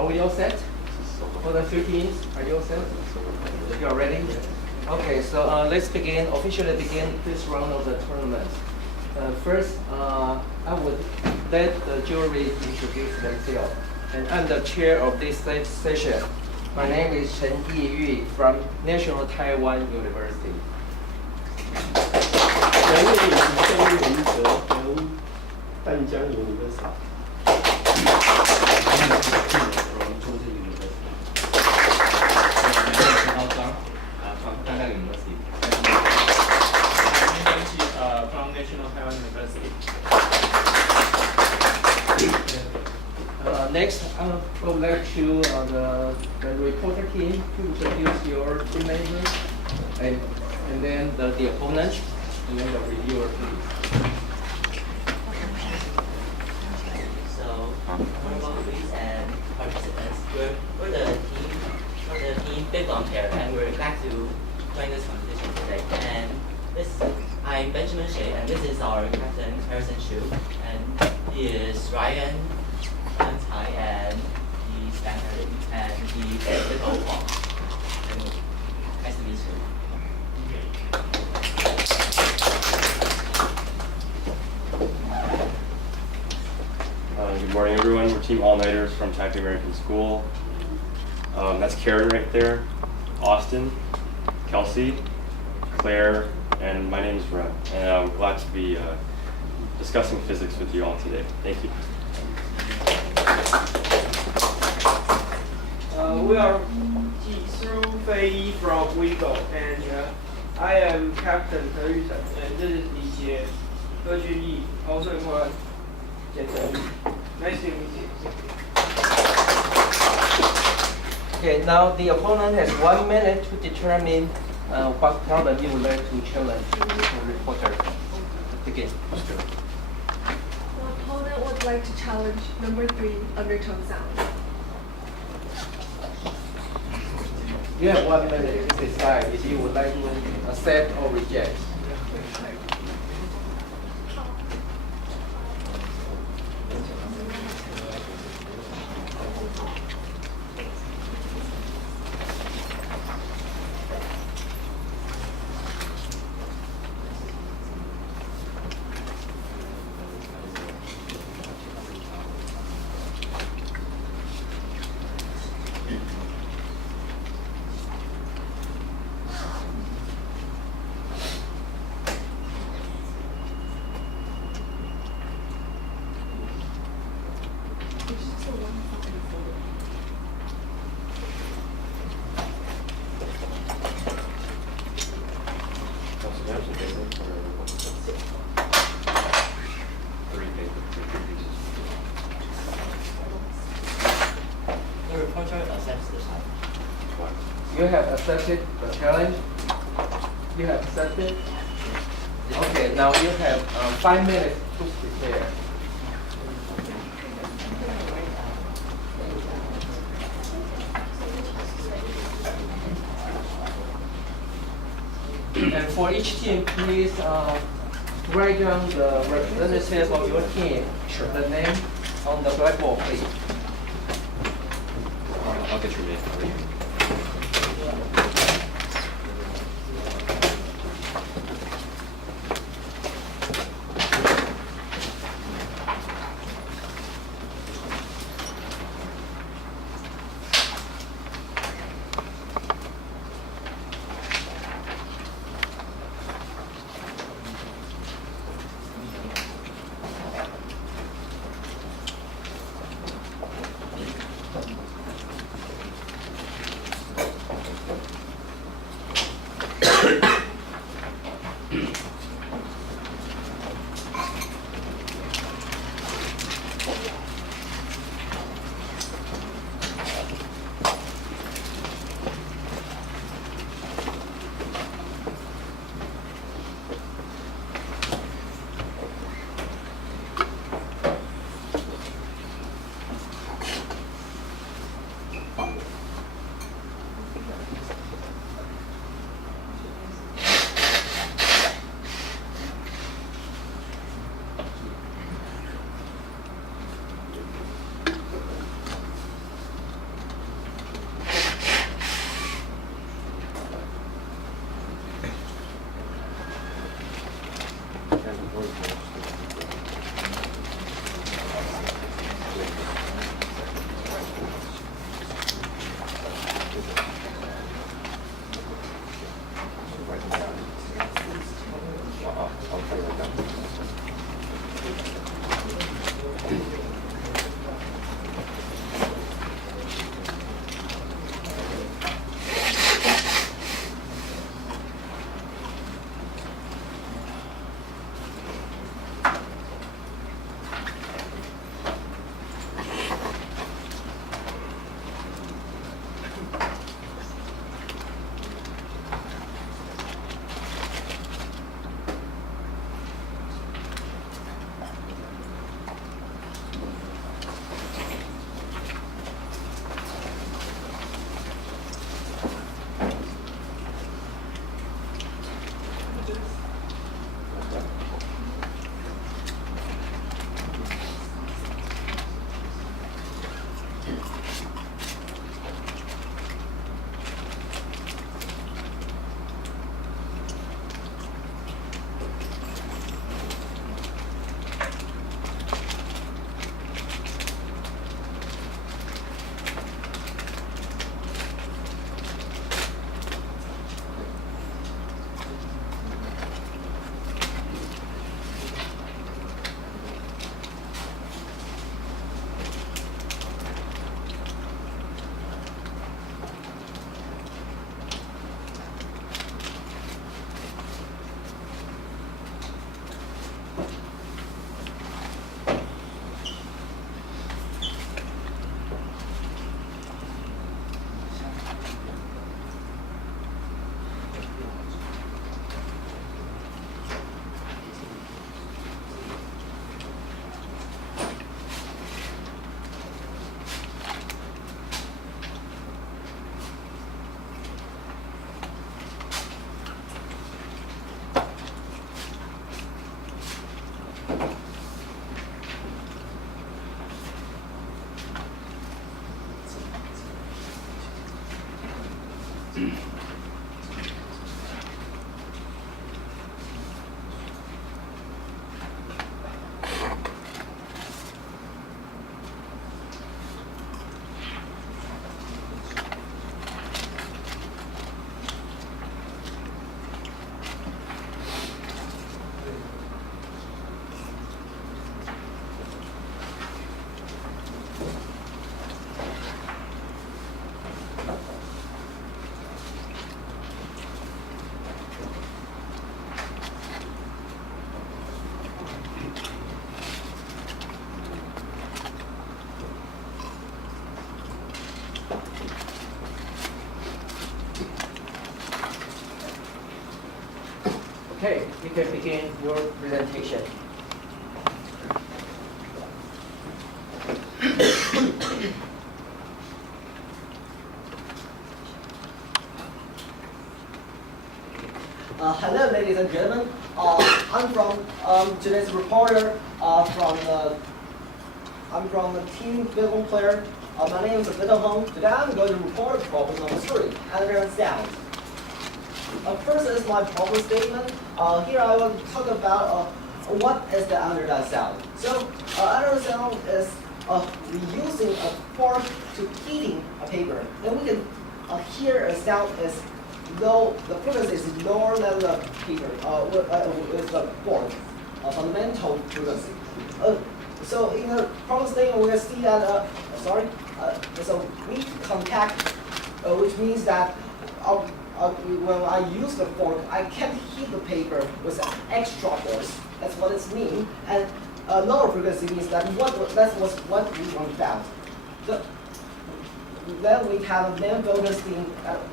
are we all set for the 3 teams? Are you all set? You are ready? Okay, so let's officially begin this round of the tournament. First, I would let the jury introduce themselves. And I'm the chair of this session. My name is Chen Yiyu from National Taiwan University. 人类与生原则和淡江 University. From National Taiwan University. Next, I would like to the reporter team to introduce your team members, and then the opponent, and then the reviewer, please. So, honorable colleagues and participants, we're the team Big Long Hair, and we're glad to join this competition today. And I'm Benjamin Shea, and this is our captain, Harrison Xu, and he is Ryan Tai, and he's Dan Herring, and he's Little Huang. And nice to meet you. Good morning, everyone. We're Team All-Nighters from Taipei American School. That's Karen right there, Austin, Kelsey, Claire, and my name is Ren. And I'm glad to be discussing physics with you all today. Thank you. We are Jisoo Fei from Wigo, and I am Captain He Yusen, and this is Li Jie, He Junyi, also Huan, Jian. Nice to meet you. Okay, now the opponent has 1 minute to determine what problem you would like to challenge the reporter. Begin. The opponent would like to challenge number 3, undertone sound. You have 1 minute to decide if you would like to accept or reject. The reporter accepts the challenge. You have accepted the challenge? You have accepted? Okay, now you have 5 minutes to prepare. And for each team, please write down the representative of your team, the name on the blackboard, please. I'll get your name. Okay, you can begin your presentation. Hello, ladies and gentlemen. I'm from today's reporter I'm from the team Bitcoin player. My name is Bitcoin. Today I'm going to report problem number 3, underground sound. First is my problem statement. Here I will talk about what is the underground sound. So underground sound is using a fork to heating a paper. Then we can hear a sound is low. The frequency is lower than the paper with the fork, fundamental frequency. So in the problem statement, we can see that so weak contact, which means that when I use the fork, I can't heat the paper with extra force. That's what it means. And lower frequency means that that was what we found. So then we have a main focus thing.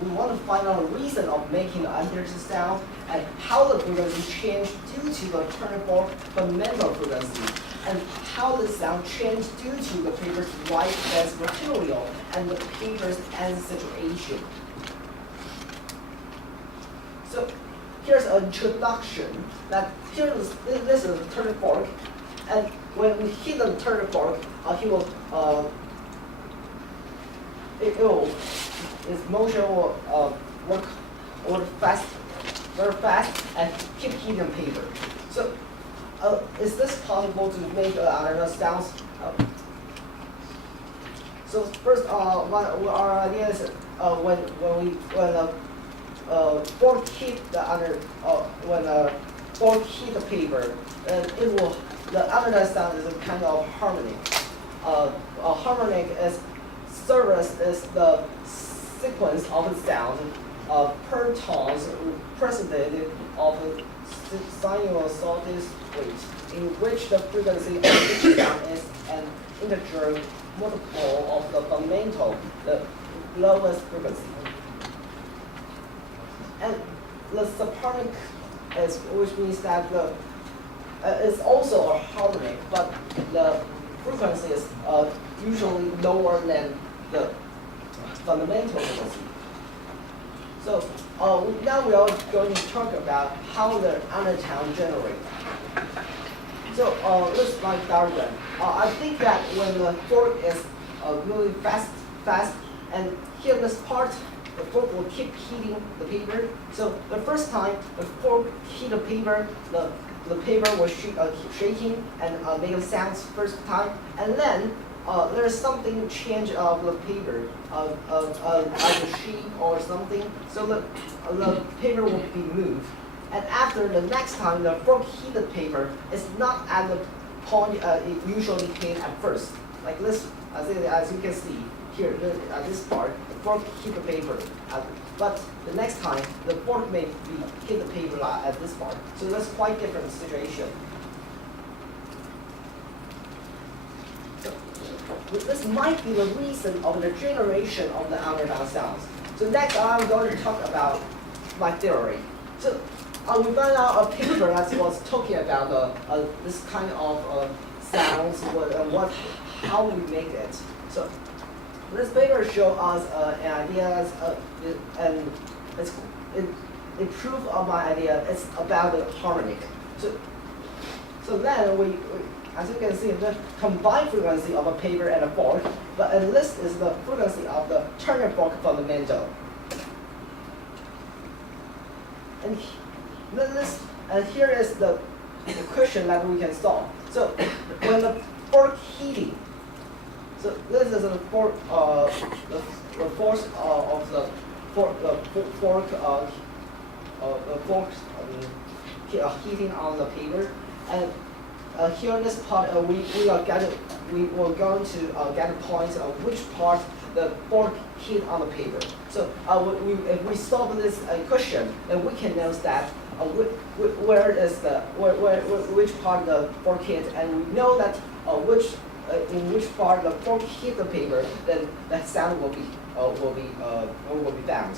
We want to find out the reason of making the underground sound and how the frequency changed due to the turning fork fundamental frequency, and how the sound changed due to the paper's white base material and the paper's end situation. So here's an introduction. That this is a turning fork, and when we hit the turning fork, its motion will work very fast, and keep heating paper. So is this possible to make underground sounds? So first, our idea is when fork hit the paper, the underground sound is a kind of harmonic. A harmonic is the sequence of the sound per tones representative of the sinusoidal rate, in which the frequency of each sound is an integer multiple of the fundamental, the lowest frequency. And the subharmonic which means that it's also a harmonic, but the frequency is usually lower than the fundamental frequency. So now we are going to talk about how the undertone generates. So this is my diagram. I think that when the fork is really fast, and here this part, the fork will keep heating the paper. So the first time the fork hit the paper, the paper was shaking and making sounds first time, and then there's something change of the paper, like a sheet or something. So the paper will be moved. And after the next time the fork hit the paper, it's not at the point it usually hit at first. Like this, as you can see here, this part, the fork hit the paper. But the next time, the fork may hit the paper at this part. So that's quite different situation. So this might be the reason of the generation of the underground sounds. So next, I'm going to talk about my theory. So we found out a paper that was talking about this kind of sounds, how we make it. So this paper shows us an idea, and it proves my idea. It's about the harmonic. So then we, as you can see, the combined frequency of a paper and a fork, and this is the frequency of the turning fork fundamental. and here is the equation that we can solve. So when the fork heating, so this is the force of the fork heating on the paper, and here in this part we will going to get a point of which part the fork hit on the paper. So if we solve this equation, then we can know that which part the fork hit, and we know that in which part the fork hit the paper, then that sound will be found.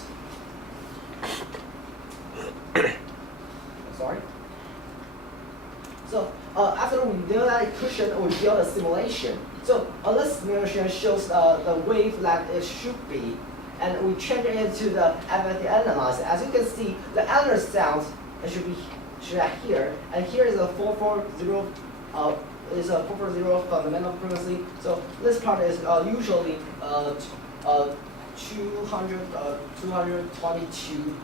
Sorry. So after we know that equation, we build a simulation. So this simulation shows the wave that it should be, and we change it into the FFT analyzer. As you can see, the other sound should have here, and here is a 440. Is a 440 fundamental frequency. So this part is usually 222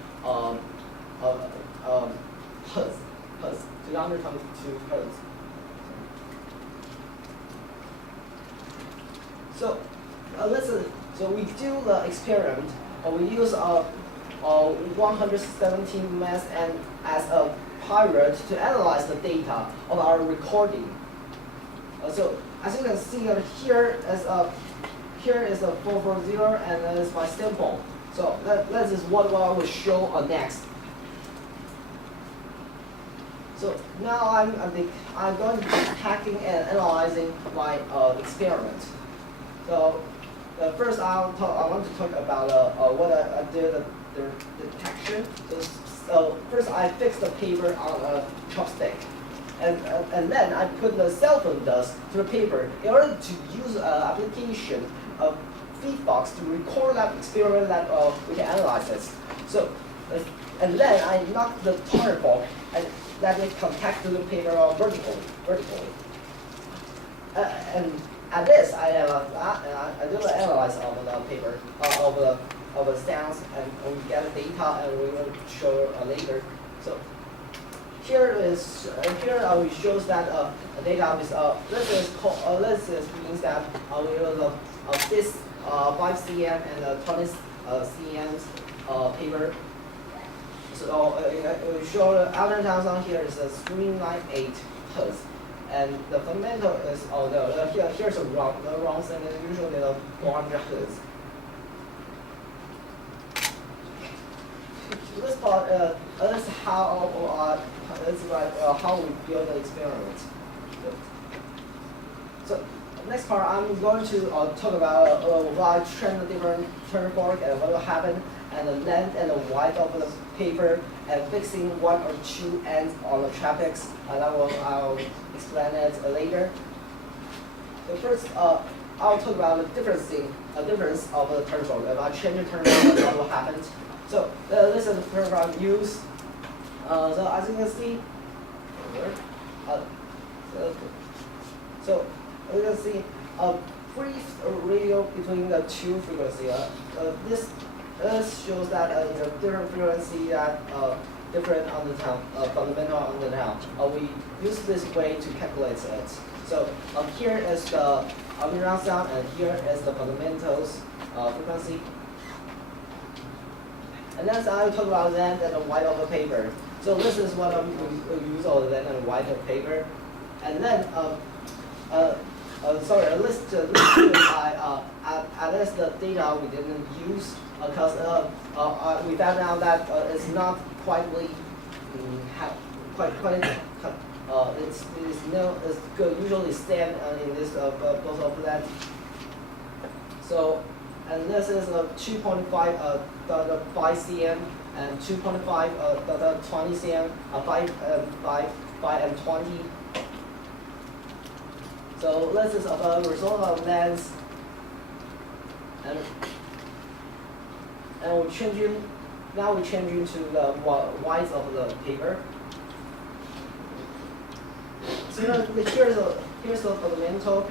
hertz. 222 hertz. So so we do the experiment. We use 117 mass and as a pirate to analyze the data of our recording. So as you can see here is a 440, and that is my sample. So that is what I will show next. So now I'm going to be hacking and analyzing my experiment. So first I want to talk about what I did the detection. So first I fixed the paper on a chopstick. And then I put the cell phone dust to the paper in order to use an application of Feedbox to record that experiment that we can analyze this. So, and then I knocked the target ball and let it contact to the paper vertically. And at this, I do the analyze of the paper of the sounds, and we get the data, and we will show later. So. Here we shows that data is this means that we will this 5 cm and 20 cm paper. So we show the other times on here is 398 hertz, and the fundamental is here's a wrong thing. Usually the 400 hertz. This part is how we build the experiment. So next part, I'm going to talk about why train the different turn fork and what will happen, and the length and the width of the paper, and fixing one or two ends on the trapeze, and I'll explain it later. So first, I'll talk about the difference of the turn fork. If I change the turn fork, what will happen? So this is the turn fork used. So as you can see, so you can see a brief radio between the two frequencies. This shows that in a different frequency that different on the town, fundamental on the town. We use this way to calculate it. So here is the underground sound, and here is the fundamentals frequency. And next I will talk about length and the width of the paper. So this is what we use all the length and width of paper. And then sorry, a list I list the data we didn't use because we found out that it's not quite it's good usually stand in this both of that. So. And this is a 2.5 5 cm and 2.5 20 cm, 5 and 20. So this is a result of lens, and we change now we change into the width of the paper. So here's the fundamental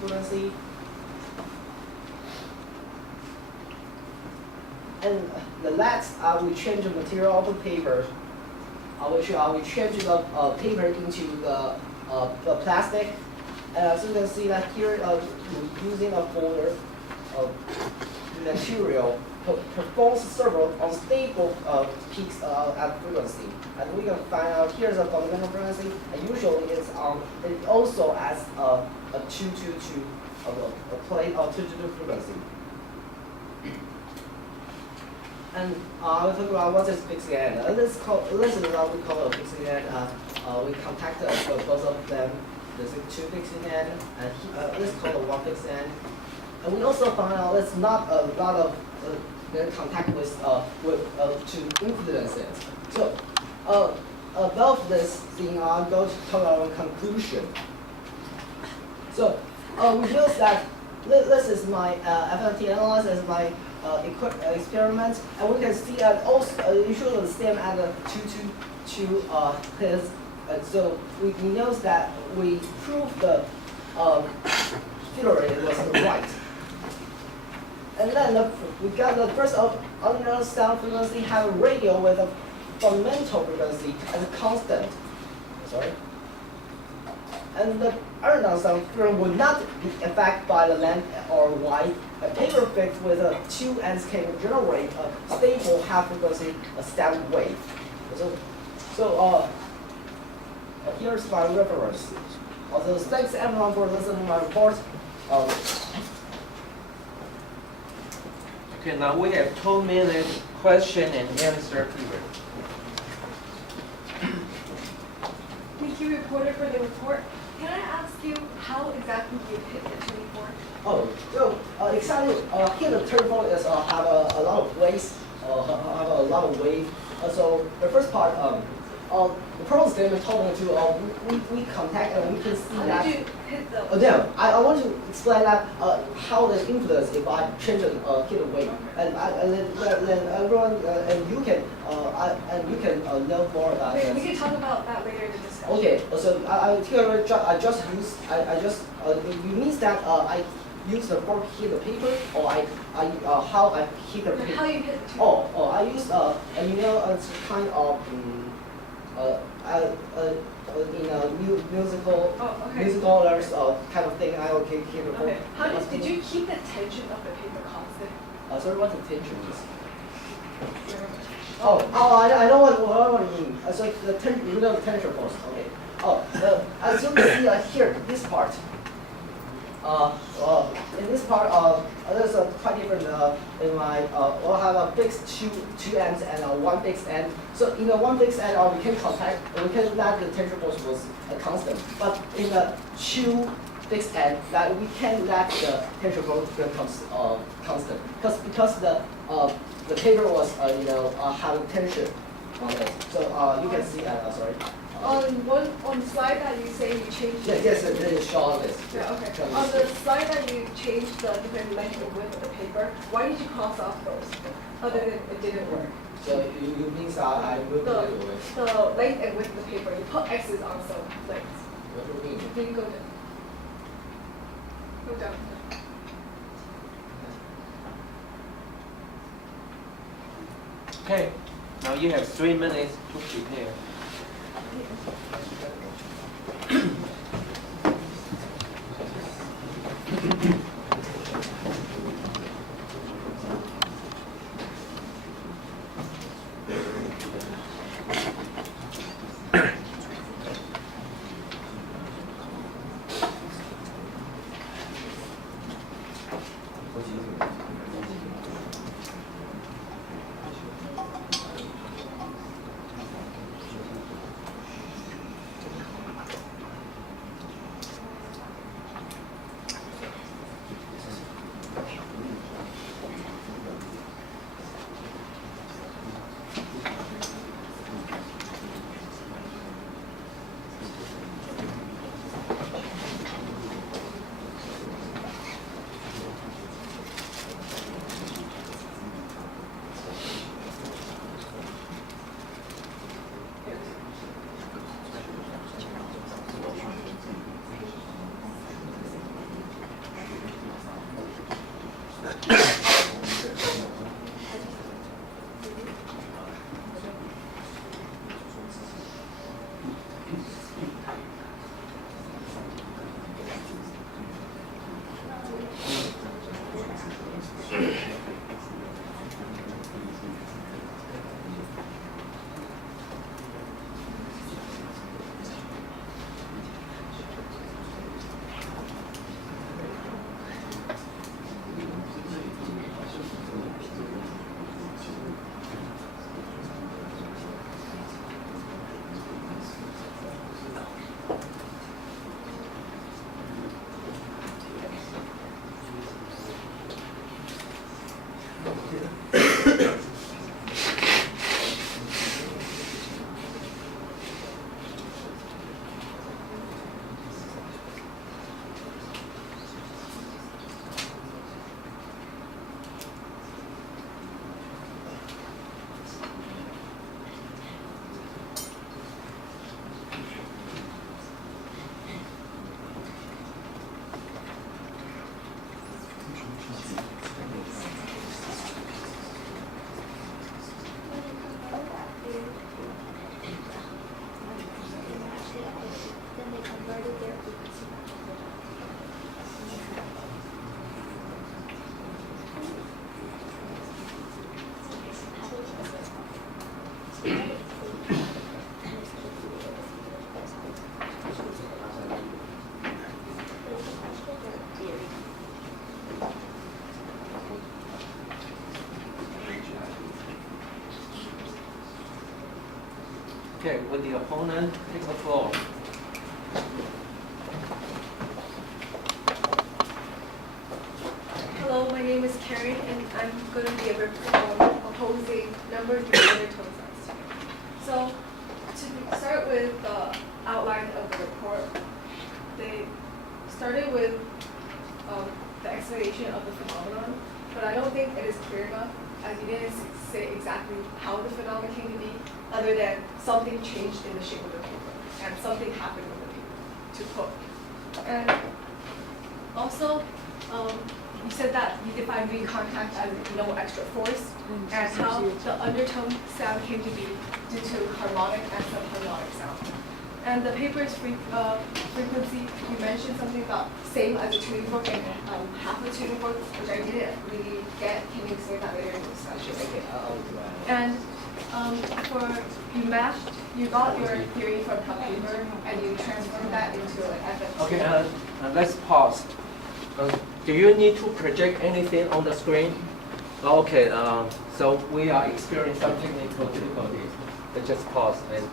frequency. And the last, we change the material of the paper. We change the paper into the plastic. As you can see that here, using a folder material performs several unstable peaks at frequency. And we can find out here's a fundamental frequency, and usually it's it also has a 222 a plate of 222 frequency. And I will talk about what is fixed end. This is what we call a fixed end. We contacted both of them. There's two fixed end, and this is called a one fixed end. And we also found out there's not a lot of contact with two influences. So above this thing, I'll go to talk about conclusion. So we notice that this is my FFT analysis, my experiment, and we can see that also usually the same at the 222 hits. So we notice that we proved the theory was right. And then we got the first ordinary sound frequency have a radio with a fundamental frequency as a constant. Sorry. And the ordinary sound frequency will not be affected by the length or width. A paper fixed with a 2 ends can generate a stable half frequency, a static wave. So here's my reference. Also, thanks everyone for listening to my report. Okay, now we have 2-minute question and answer period. Thank you, reporter, for the report. Can I ask you how exactly you hit the 24? Oh, so exactly here the turbo is have a lot of waves, have a lot of wave. So the first part, the problem statement talking to we contact and we can see How that. did you hit the? Yeah, I want to explain that how the influence if I change the hit wave, and then everyone and you can know more about Okay, we this. can talk about that later in the discussion. Okay, so I just use it means that I use the fork hit the paper, or how I hit the paper. How you hit the 2? I use it's kind of in a musical okay. musical there's kind of thing I will hit the fork. Okay. Did you keep the tension of the paper constant? Sorry, what the tension is? I know what you mean. So the tension force. Okay. As you can see here, this part. In this part, there's a quite different. In my, we'll have a fixed two ends and one fixed end. So in the one fixed end, we can contact, we can let the tension force was constant. But in the two fixed end, that we can let the tension force be constant. Because the paper was having tension on it. So you can see that. Sorry. On the slide that you say you changed. Yes, it is shown this. Yeah, okay. On the slide that you changed the different length and width of the paper, why did you cross off those? Other than it didn't work. So you means I moved it away. The length and width of the paper, you put X's on some lengths. What do you mean? Then you go down. Go down. Okay, now you have 3 minutes to prepare. Okay, with the opponent, take the floor. Hello, my name is Karen, and I'm going to be opposing number 3 undertone size. So, to start with the outline of the report, they started with the explanation of the phenomenon, but I don't think it is clear enough, as you didn't say exactly how the phenomenon came to be, other than something changed in the shape of the paper, and something happened with the paper, to quote. And also, you said that you define recontact as no extra force, and how the undertone sound came to be due to harmonic and subharmonic sound. And the paper's frequency, you mentioned something about same as a tuning fork and half a tuning fork, which I didn't really get. Can you explain that later in the discussion? And you got your theory from the paper and you transformed that into an FFT. Okay, let's pause. Do you need to project anything on the screen? Okay, so we are experiencing some technical difficulties. Let's just pause and.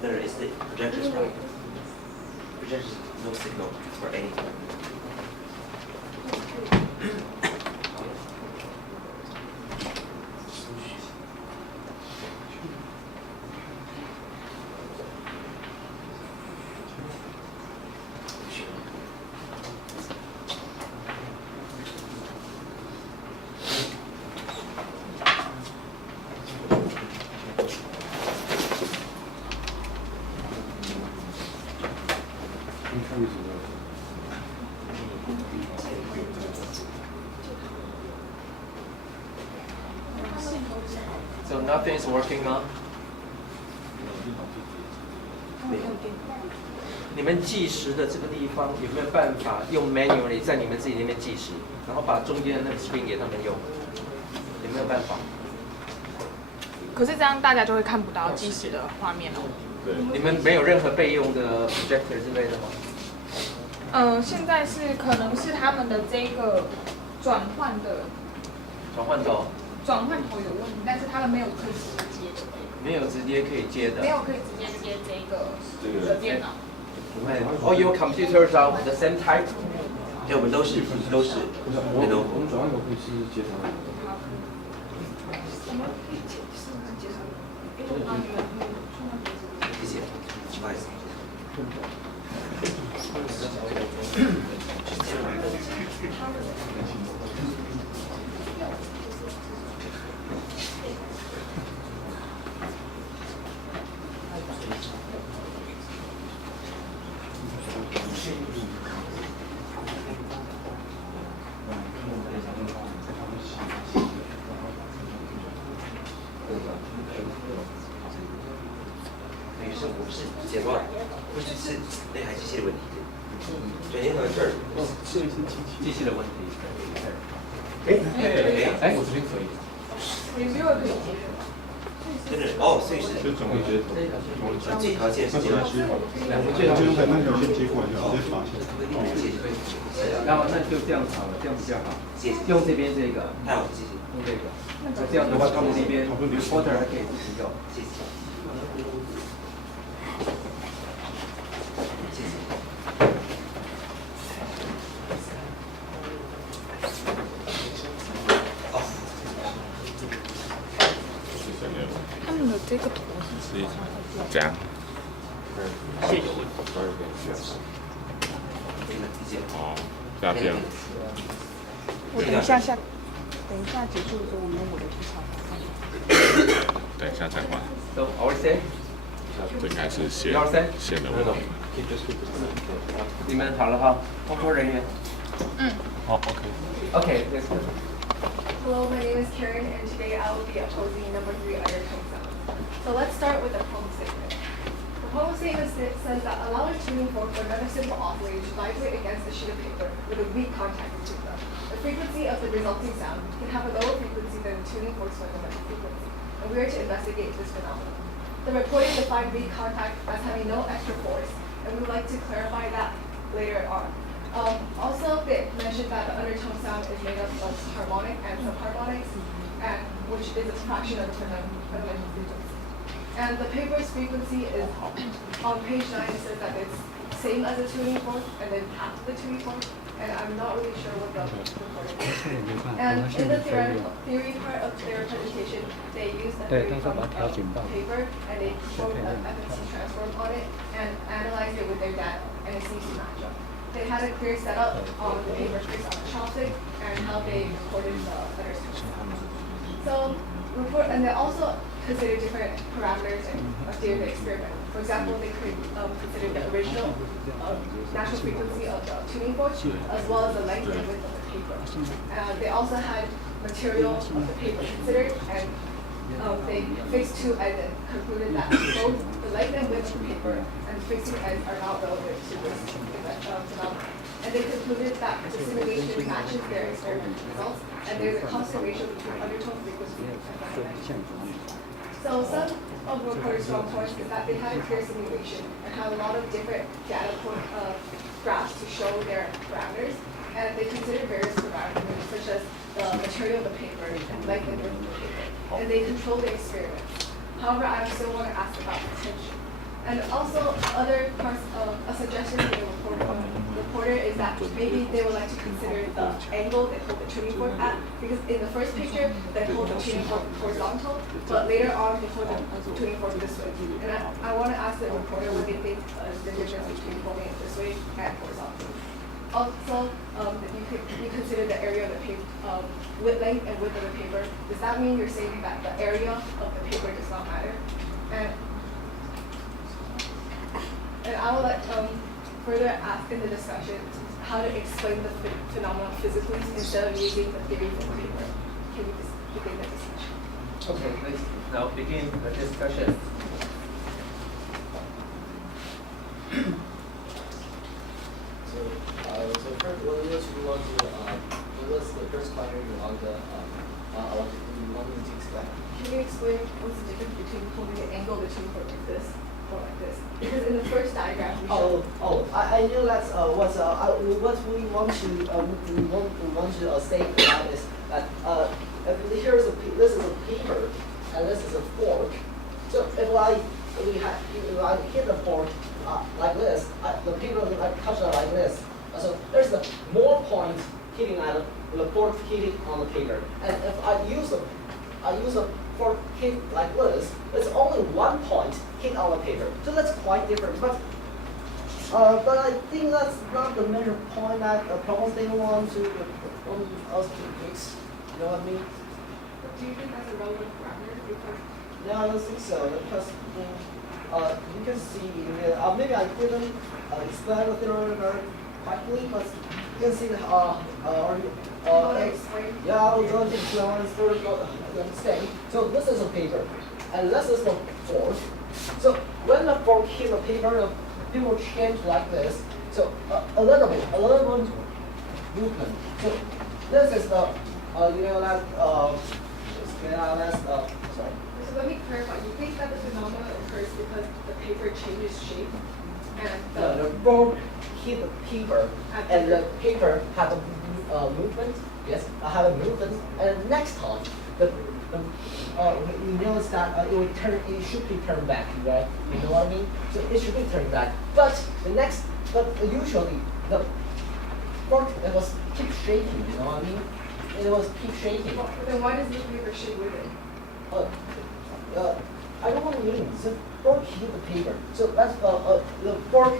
There is the projector's problem. Projector's no signal for anything. So nothing is working on. 你们计时的这个地方有没有办法用 manually 在你们自己那边计时，然后把中间的那个 screen 给他们用？有没有办法？可是这样大家就会看不到计时的画面哦。你们没有任何备用的 projector 之类的吗？现在是可能是他们的这个转换头有问题，但是他们没有可以直接接的。没有直接可以接的。没有可以直接接这个电脑。All your computers are the same type. 对，我们都是我们转换头可以试试接上。谢谢，不好意思。我不是写错了，不是那台机器的问题，转接头这儿，这是机器的问题。我这边可以。reviewer 可以接。真的哦，所以是就转回接头。这条线是接到就用那条线接过来就直接拔下来。然后那就这样好了，这样比较好。谢谢。用这边这个。太好，谢谢。用这个。那这样的话，他们那边 reporter 还可以自己用。谢谢。他们的这个图是这样。谢有问题。意见。哦，下片。我等一下结束的时候，我用我的去查看。等一下再换。 So our say, 这应该是线1、2、3线的问题。你们好了哈，工作人员。好 ，OK。 Okay, let's go. Hello, my name is Karen, and today I will be opposing number 3 undertone sound. So let's start with the problem statement. The problem statement says that allow a tuning fork or another simple operator to vibrate against a sheet of paper with a weak contact between them. The frequency of the resulting sound can have a lower frequency than the tuning fork's fundamental frequency, and we are to investigate this phenomenon. The reporter defined weak contact as having no extra force, and we would like to clarify that later on. Also, they mentioned that the undertone sound is made up of harmonic and subharmonics, and which is a fraction of the fundamental frequency. And the paper's frequency is on page 9. It says that it's same as a tuning fork, and then half of the tuning fork. And I'm not really sure what the recording is. And in the theory part of their presentation, they used the theory from paper, and they performed an FMC transform on it and analyzed it with their data, and it seems to match up. They had a clear setup on the paper based on the chopstick and how they recorded the undertone. So and they also consider different parameters and theory of the experiment. For example, they could consider the original natural frequency of the tuning fork as well as the length and width of the paper. They also had material of the paper considered, and they fixed 2 ends and concluded that both the length and width of the paper and the fixing ends are not relative to this phenomenon. And they concluded that the simulation matches their experimental results, and there's a constant ratio between undertone frequency and fundamental. So some of the reporters' strong points is that they had a clear simulation and had a lot of different data point graphs to show their parameters, and they considered various parameters such as the material of the paper and length and width of the paper, and they controlled the experiments. However, I still want to ask about potential. And also, other parts of a suggestion from the reporter is that maybe they would like to consider the angle they hold the tuning fork at, because in the first picture they hold the tuning fork horizontal, but later on they hold the tuning fork this way. And I want to ask the reporter what they think is the difference between holding it this way and horizontal. Also, you consider the area of the paper, width, length, and width of the paper. Does that mean you're saying that the area of the paper does not matter? And I would like further ask in the discussion how to explain the phenomenon physically instead of using the theory from the paper. Can we just begin the discussion? Okay, let's now begin the discussion. So first, what was the first question you want me to explain? Can you explain what's the difference between holding the angle of the tuning fork like this or like this? Because in the first diagram, we showed. I knew that's what we want to say about this. That this is a paper and this is a fork. So if I hit the fork like this, the paper will touch it like this. So there's more point hitting at the fork hitting on the paper. And if I use a fork hit like this, it's only 1 point hit on the paper. So that's quite different. But I think that's not the major point that the problem statement wants us to fix. You know what I mean? Do you think that's a relevant parameter? No, I don't think so. Because you can see maybe I didn't explain the theory very quickly, but you can see yeah, I was going to explain the thing. So this is a paper, and this is the fork. So when the fork hits the paper, the paper change like this. So a little bit movement. So this is the sorry. So let me clarify. You think that the phenomenon occurs because the paper changes shape and the fork hit the paper, and the paper has a movement. Yes, I have a movement, and next time we notice that it should be turned back, right? You know what I mean? So it should be turned back. But usually the fork was keep shaking. You know what I mean? It was keep shaking. Then why does the paper shake with it? I don't want to 有点是 fork hit the paper. So that's the fork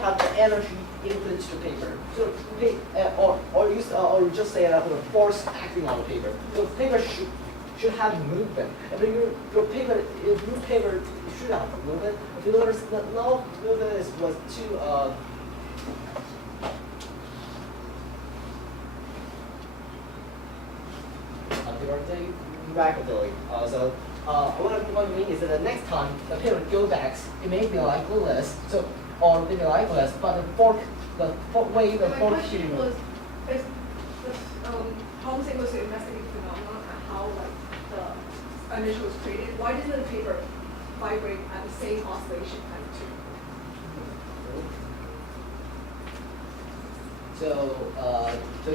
has the energy input to the paper. So or just say that the force acting on the paper. So paper should have movement. If your paper should have movement. If you notice that no movement was too rapidly. What I mean is that the next time the paper goes back, it may be like this, so or maybe like this, but the fork way the My fork question was, if Holmes was to investigate the phenomenon and how like the initial was created, why doesn't the paper vibrate at the same oscillation as the tube? So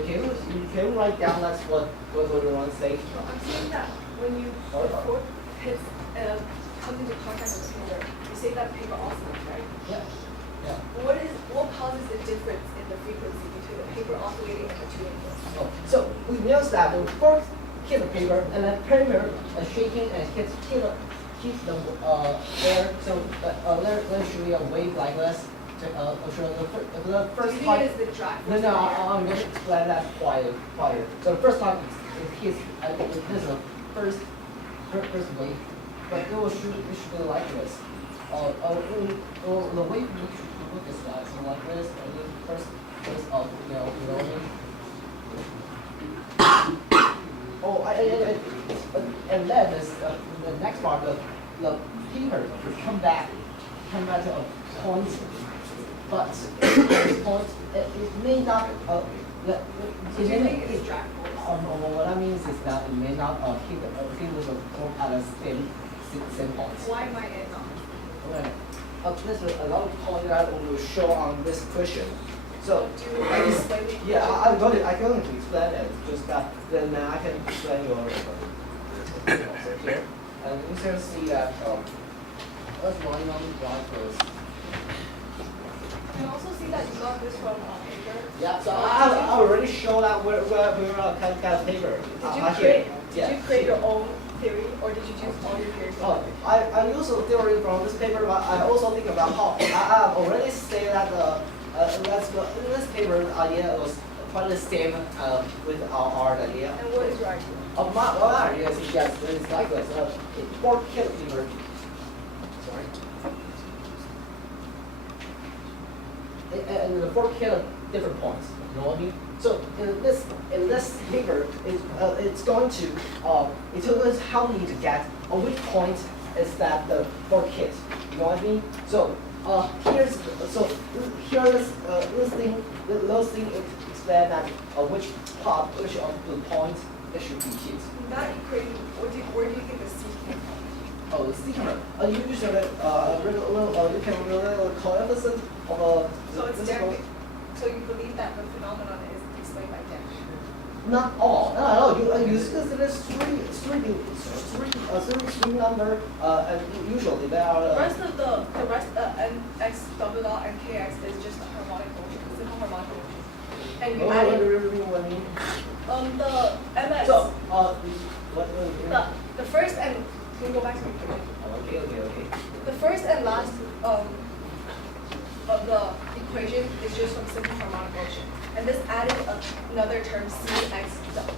can you write down that's what you want to say? No, I'm saying that when the fork hits comes into contact with the paper, you say that paper oscillates, right? Yeah. Yeah. What causes the difference in the frequency between the paper oscillating and the two inputs? Oh, so we notice that the fork hit the paper and then paper shaking and hit the air. So there should be a wave like this. The first Do you part. think it is the drag force? No, I'm going to explain that quieter. So the first time it hits, this is the first wave, but it should be like this. The wave should look this way, so like this, and then first up, you know what I mean? And then this, the next part, the paper will come back to a point. But this point, it may not. Do you think it is drag force? What I mean is that it may not hit the fork at the same point. Why might it not? Okay. There's a lot of points that we will show on this question. So Do you want to explain the yeah, equation? I'm going to explain it. Just that then I can explain your so here. And you can see that let's line on the drive first. You also see that you got this from paper. Yeah, so I already showed that where got paper. Did you create your own theory, or did you use all your theories? I use a theory from this paper, but I also think about how I already say that this paper idea was quite the same with our idea. And what is right? My idea is yes, it's like this. Fork hit paper. Sorry. And the fork hit at different points. You know what I mean? So in this paper, it's going to it tells us how we need to get on which point is that the fork hit. You know what I mean? So here those thing explain that which of the point it should be hit. That equation, where do you think the C came from? Oh, the secret. You use you can relate the coefficient of a. So it's damping. So you believe that the phenomenon is explained by damping? Not all. No. You consider three number. And usually there are. The rest x double dot and kx is just a harmonic motion, simple harmonic motion. And you add What I mean? the ms. So The first and can we go back to the equation? Okay. The first and last of the equation is just from simple harmonic motion. And this added another term Cx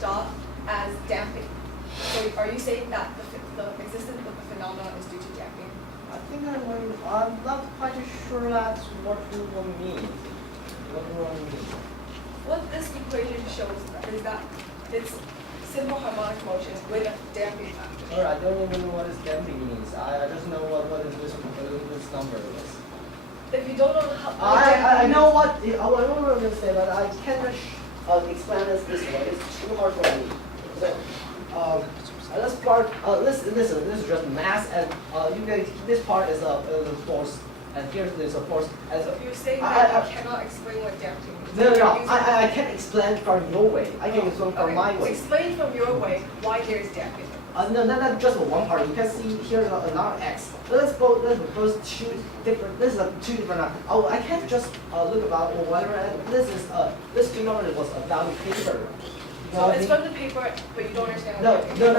dot as damping. So are you saying that the existence of the phenomenon is due to damping? I think I'm not quite sure that's what you will mean. What this equation shows is that it's simple harmonic motion with a damping factor. I don't even know what this damping means. I just know what is this number is. If you don't know how I know what I don't know what I'm going to say, but I cannot explain this way. It's too hard for me. So, this part, listen, this is just mass, and this part is a force, and here there's a force. And so you're saying that you cannot explain what damping means. no, I can't explain from your way. I can explain from my way. Explain from your way why there's damping. No, not just one part. You can see here's another X. Let's propose two different. This is two different. I can't just look about whatever. This phenomenon was about the paper. So it's from the paper, but you don't understand what No.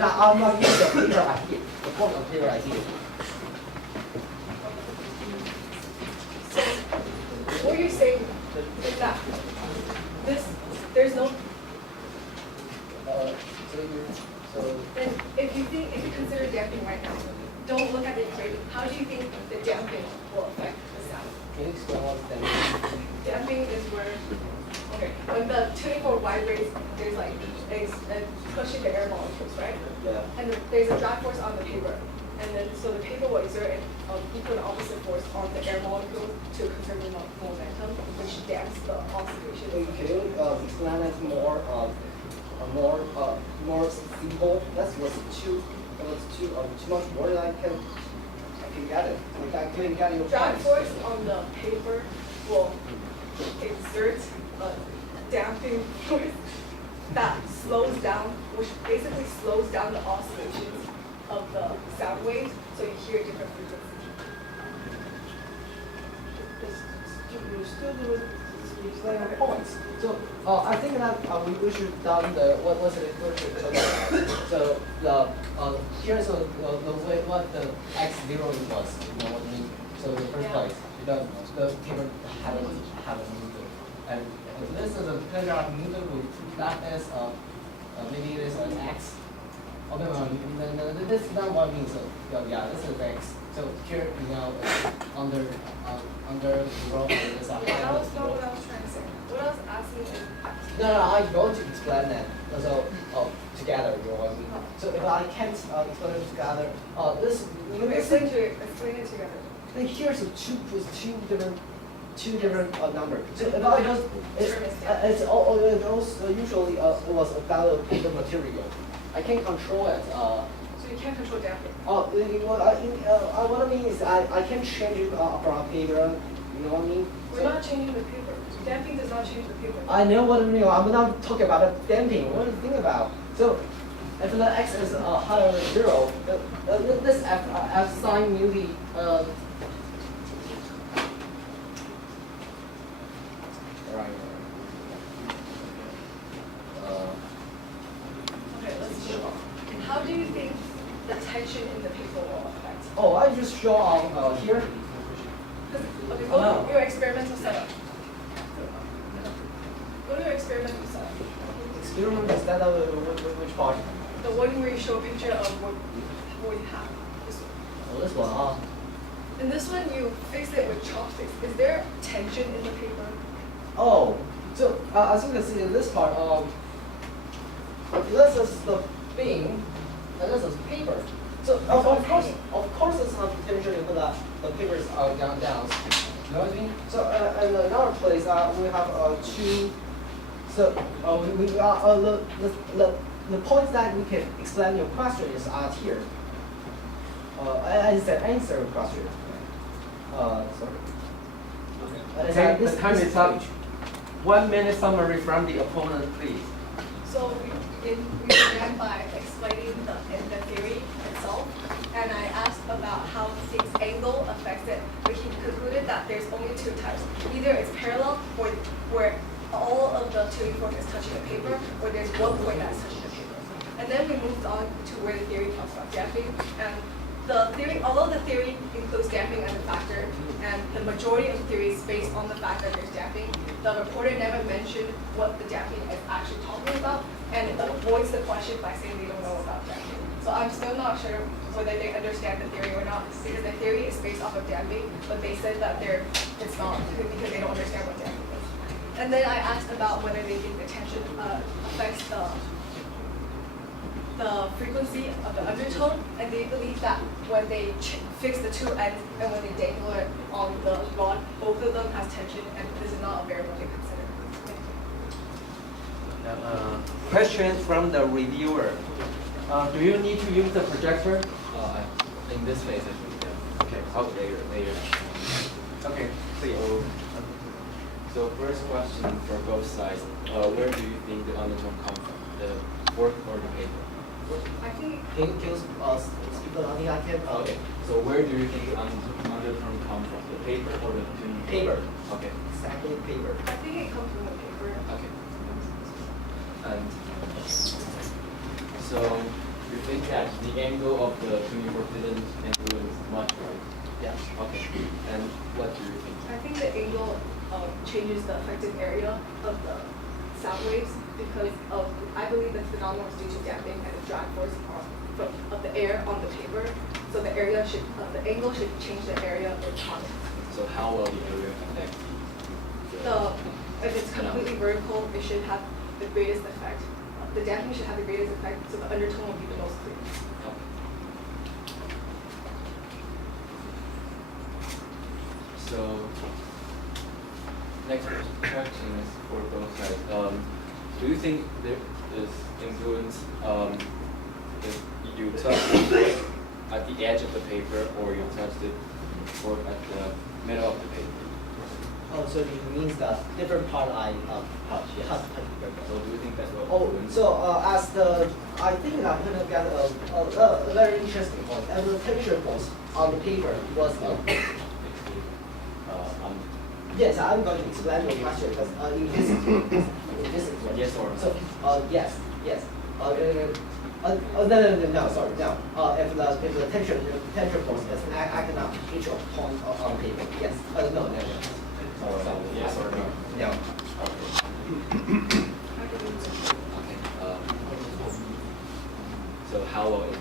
I'm not using the paper here. The point of paper right here. What you're saying is that there's no. And if you consider damping right now, don't look at the equation. How do you think the damping will affect the sound? Can you explain what damping? Damping is where, okay, when the tuning fork vibrates, there's like a pushing the air molecules, right? Yeah. And there's a drag force on the paper. And then, so the paper will exert an equal and opposite force on the air molecule to conserve the momentum, which damps the oscillation. Can you explain it more simple? That was too much word. I can get it. Like I couldn't get your Drag point. force on the paper will exert a damping force that slows down, which basically slows down the oscillations of the sound waves, so you hear different frequencies. You still do explain your points. So I think that we should done the what was it first? So the here's the way what the x0 was. You know what I mean? So the first place the paper haven't moved, and this is a pleasure of movement. We put that as maybe it is an x. Okay, no, this is not what means. Yeah, this is x. So here under the row is a Yeah, that was high. not what I was trying to say. What I was asking is, No, I'm going to explain that. So together, you know what I mean. So if I can't explain it together, this explain it together. then here's two different numbers. So if I just it's also usually it was about paper material. I can control it. So you can't control damping. What I mean is I can change it from paper. You know what I mean? We're not changing the paper. Damping does not change the paper. I know what I mean. I'm not talking about the damping. What do you think about? So if the x is higher than 0, this f sign will be Okay, let's move on. How do you think the tension in the paper will affect? oh, I just show on here. Okay, go to your experimental setup. Go to your experimental setup. Experiment is that which part? The one where you show a picture of what you have. This one. Oh, this one. In this one, you fix it with chopsticks. Is there tension in the paper? Oh, so as you can see in this part, this is the beam, and this is paper. So of course, it's not tension if the papers are down. You know what I mean? So in another place, we have two. So we the points that we can explain your question is out here. It's an answer question. Sorry. Okay, the time is up. 1 minute summary from the opponent, please. So we began by explaining the theory itself, and I asked about how Higgs angle affects it. But he concluded that there's only two types. Either it's parallel, or where all of the tuning fork is touching the paper, or there's one point that's touching the paper. And then we moved on to where the theory talks about damping. And the theory, although the theory includes damping as a factor, and the majority of the theory is based on the fact that there's damping, the reporter never mentioned what the damping is actually talking about, and it avoids the question by saying they don't know about damping. So I'm still not sure whether they understand the theory or not, because the theory is based off of damping, but they said that it's not, because they don't understand what damping is. And then I asked about whether they think the tension affects the frequency of the undertone, and they believe that when they fix the two ends and when they dangle it on the rod, both of them has tension, and this is not a variable they consider. Questions from the reviewer. Do you need to use the projector? In this phase, I think, yeah. Okay. Later. Okay, please. So first question for both sides. Where do you think the undertone comes from? The fork or the paper? I think Can you speak on I think I can. Okay. So where do you think the undertone comes from? The paper or the tuning? Paper. Okay. Exactly paper. I think it comes from the paper. Okay. And so you think that the angle of the 24 didn't influence much, right? Yes. Okay. And what do you think? I think the angle changes the effective area of the sound waves because I believe the phenomenon is due to damping and the drag force of the air on the paper. So the angle should change the area of atomic. So how will the area affect If it's completely vertical, it should have the greatest effect. The damping should have the greatest effect, so the undertone will be the most clear. So, next question is for both sides. Do you think there is influence if you touch it at the edge of the paper or you touched it or at the middle of the paper? Oh, so it means the different part I touch. Yes. So do you think that will Oh, influence? so I think I'm gonna get a very interesting point. As the temperature force on the paper was yes, I'm going to explain the question because in physics, Yes or no? so yes. No, sorry, no. If the temperature force is acting on each point on the paper, yes. No. Yes or no? No. Okay. So how will it?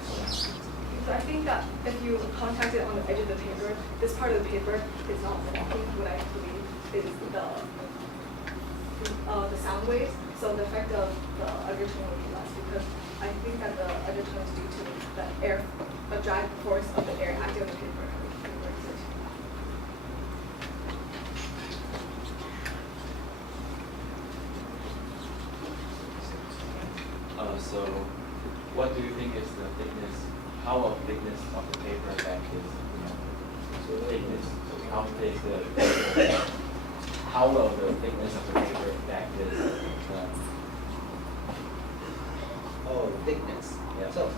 So I think that if you contact it on the edge of the paper, this part of the paper is not blocking what I believe is the sound waves. So the effect of the undertone will be less because I think that the undertone is due to the drag force of the air acting on the paper. So what do you think is the thickness? How will thickness of the paper affect this? So thickness. How thick the paper? How will the thickness of the paper affect this? Oh, thickness. Yeah. So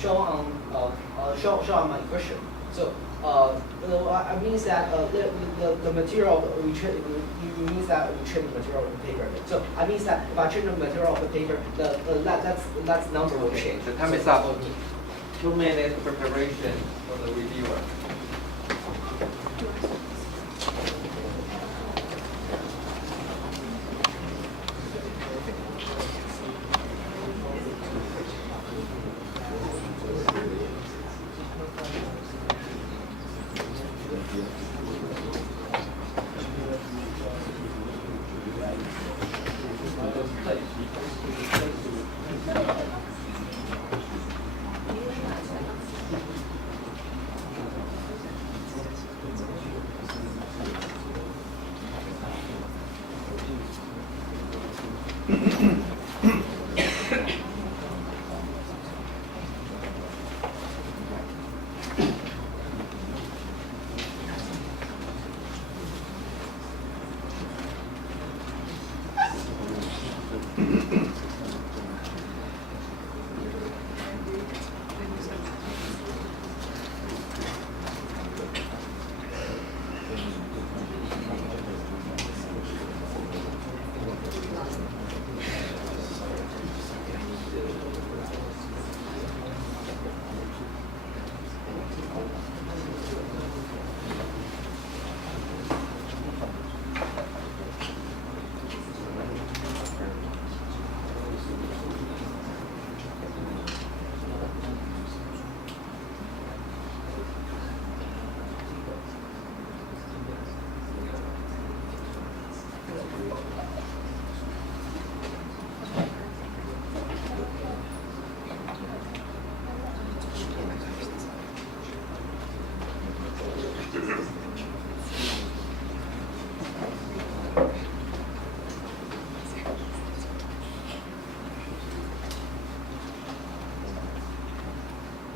show on my question. So it means that the material we treat means that we treat the material of the paper. So I means that if I treat the material of the paper, that's number will change. The time is up. 2 minutes preparation for the reviewer.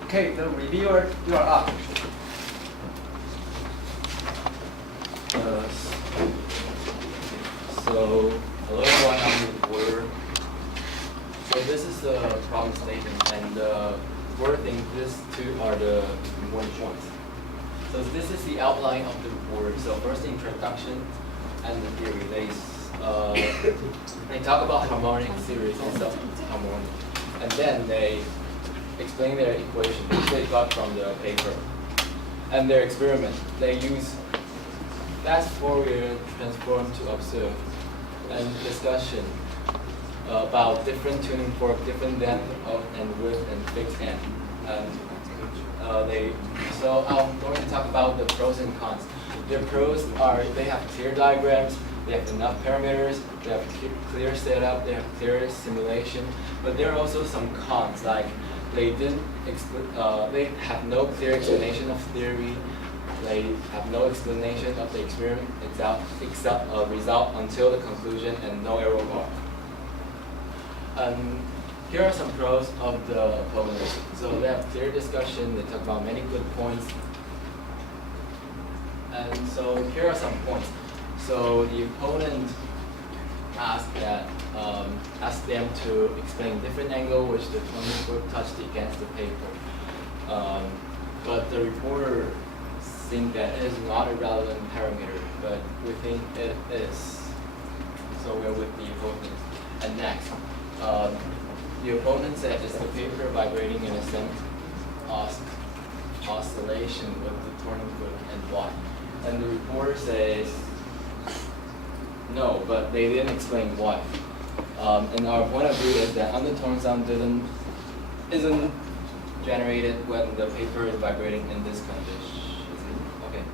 Okay, the reviewer, you are up. So hello everyone, I'm the reporter. So this is the problem statement, and the word thing, these two are the important points. So this is the outline of the report. So first the introduction and the theory. They talk about harmonic series and self-harmonic, and then they explain their equation which they got from the paper. And their experiment, they use fast Fourier transform to observe, and discussion about different tuning fork, different length of and width and fixed end. So I'm going to talk about the pros and cons. The pros are they have clear diagrams, they have enough parameters, they have clear setup, they have clear simulation. But there are also some cons, like they have no clear explanation of theory. They have no explanation of the experiment result until the conclusion, and no error bar. Here are some pros of the opponents. So they have clear discussion, they talk about many good points. And so here are some points. So the opponent asked them to explain different angle which the tuning fork touched against the paper. But the reporter think that it is not a relevant parameter, but we think it is. So we're with the opponent. And next, the opponent said, is the paper vibrating in a oscillation with the tuning fork and why? And the reporter says, no, but they didn't explain why. And our point of view is that undertone sound isn't generated when the paper is vibrating in this condition. Okay.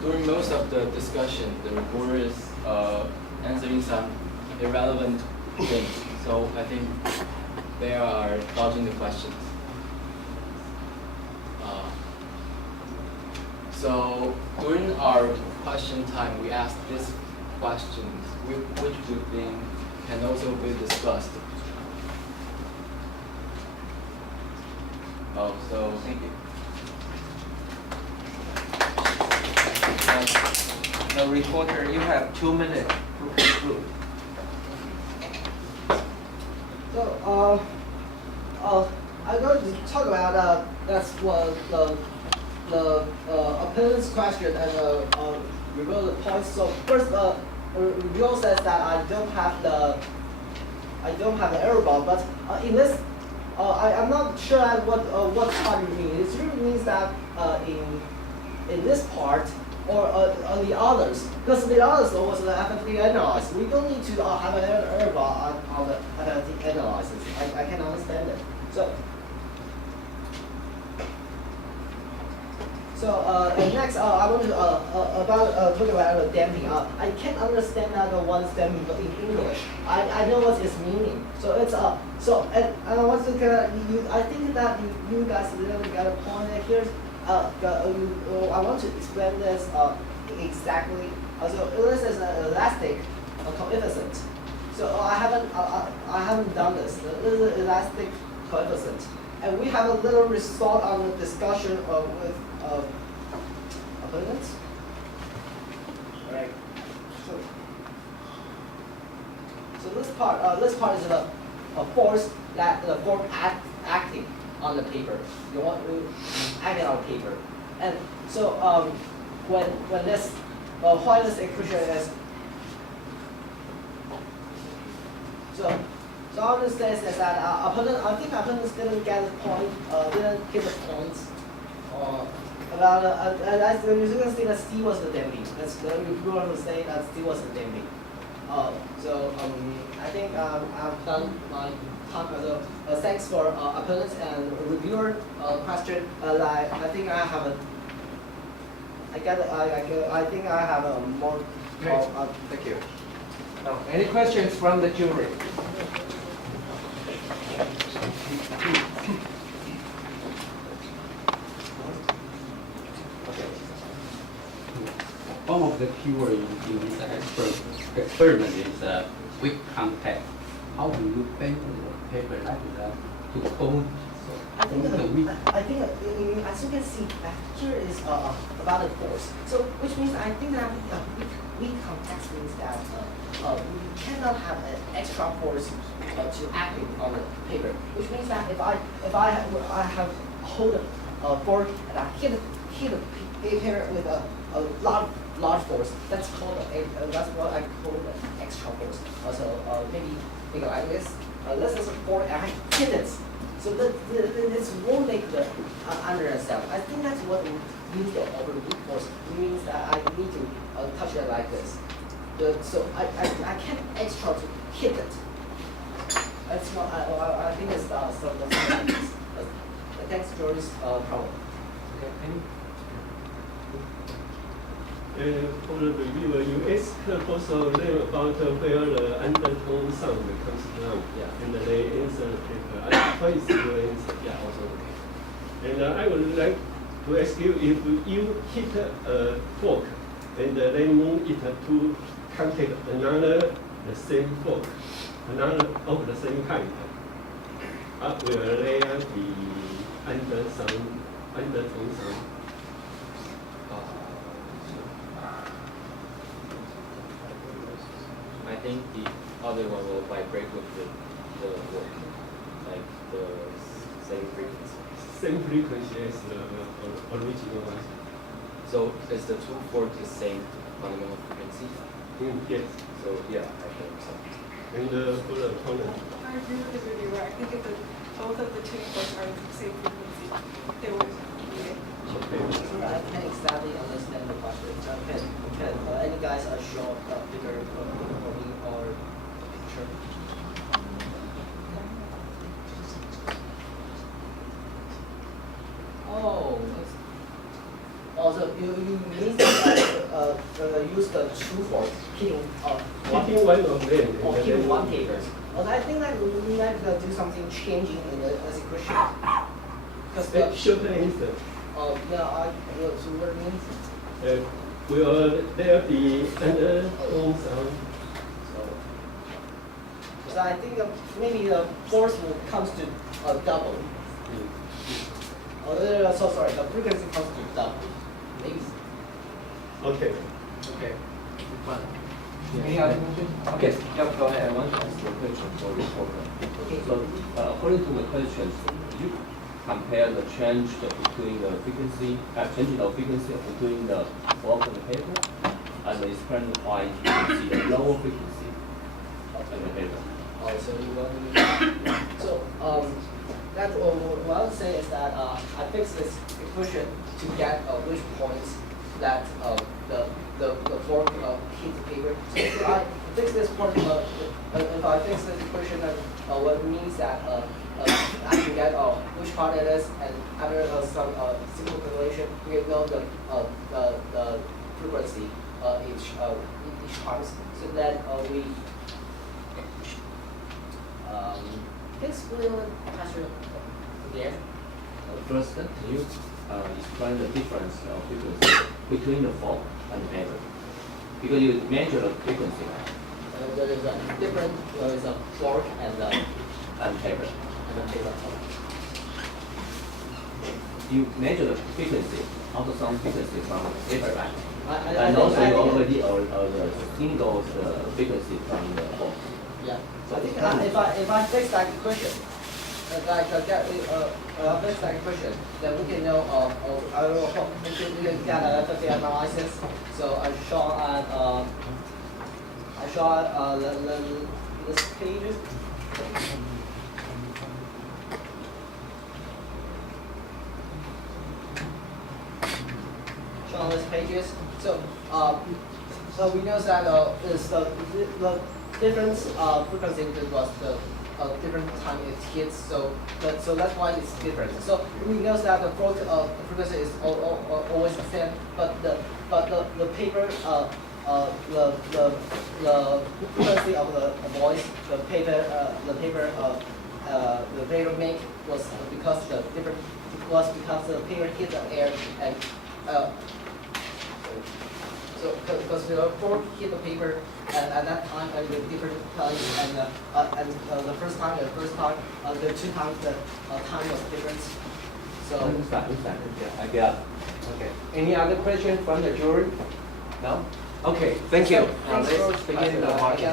During most of the discussion, the reporter is answering some irrelevant things. So I think they are dodging the questions. So during our question time, we asked these questions, which we think can also be discussed. So thank you. The reporter, you have 2 minutes to conclude. So, I'm going to talk about that's what the opponent's question and reveal the points. So first, reveal says that I don't have the error bar, but in this, I'm not sure what part you mean. It really means that in this part or on the others, because the others was the FFT analysis. We don't need to have an error bar on the FFT analysis. I can understand it. And next, I want to talk about damping. I can't understand that the one damping in English. I know what its meaning. So it's and I want to I think that you guys didn't get a point here. I want to explain this exactly. So this is an elastic coefficient. So I haven't done this. This is an elastic coefficient, and we have a little result on the discussion with opponents. Right. So this part is a force that the force acting on the paper. You want to acting on paper, and so when this why this equation is so all this says is that I think opponents didn't get the point, didn't get the points about as you're going to say that C was the damping. That's the reviewer was saying that C was the damping. I think I've done my talk. Thanks for opponents and reviewer question. I think I have a. I think I have a more. Great. Thank you. Now, any questions from the jury? One of the keywords in this experiment is weak contact. How do you bend the paper like that to hold? I think as you can see, here is about the force. So which means I think that weak contact means that we cannot have an extra force to acting on the paper. Which means that if I have hold a fork and I hit the paper with a large force, that's called that's what I call an extra force. So maybe make it like this. This is a fork, and I hit it. So this won't make the under itself. I think that's what means the oblique force. It means that I need to touch it like this. So I can't extra to hit it. That's what I think it's some of the things. Thanks, George's problem. Okay, any? For the reviewer, you asked also them about where the undertone sound comes from. Yeah. And they answer the paper. What is your answer? Yeah, also okay. And I would like to ask you if you hit a fork and then move it to contact another the same fork, another of the same kind, will there be undertone sound? I think the other one will vibrate with the work, like the same frequency. Same frequency as the original one. So is the two forks the same fundamental frequency? Yes. So yeah, I think so. And for the opponent. I agree with the reviewer. I think if both of the tuning forks are the same frequency, they would be it. Okay. I can't exactly understand the question. Can any guys show a figure for me or a picture? Oh, so you mean that use the two forks hitting Hitting one of them. or hitting one paper? Well, I think that we might do something changing in the execution. Because Short answer. So what it means? Will there be undertone sound? So I think maybe the force will comes to double. So sorry, the frequency comes to double. Maybe. Okay. Okay. Fine. Any other question? Okay, yeah, go ahead. I want to ask you a question for this program. Okay. So, according to the questions, you compare the change between the frequency, changing the frequency between the fork and the paper, and explain why you can see the lower frequency of the paper. So you want me? So that what I would say is that I fixed this equation to get which points that the fork hit the paper. So if I fix this point, if I fix this equation, what it means that I can get which part it is, and after some simple calculation, we can know the frequency each times. So then we can explain the question again. First, can you explain the difference of frequency between the fork and the paper? Because you measure the frequency. There is a different. There is a fork and paper. paper. You measure the frequency, ultrasound frequency from paper, right? And also you already single the frequency from the fork. Yeah. So I think if I fix that equation, fix that equation, then we can know. We can get a FFA analysis. So I show this page. On these pages, so we know that is the different frequency was the different time it hits. So that's why it's different. So we know that the frequency is always the same, but the paper the frequency of the voice the paper make was because the paper hit the air and. So, because the fork hit the paper at that time at the different times, and the first time, the two times the time was different. So. Understand. Yeah, I get it. Okay. Any other question from the jury? No? Okay, thank you. Now let's begin the marking.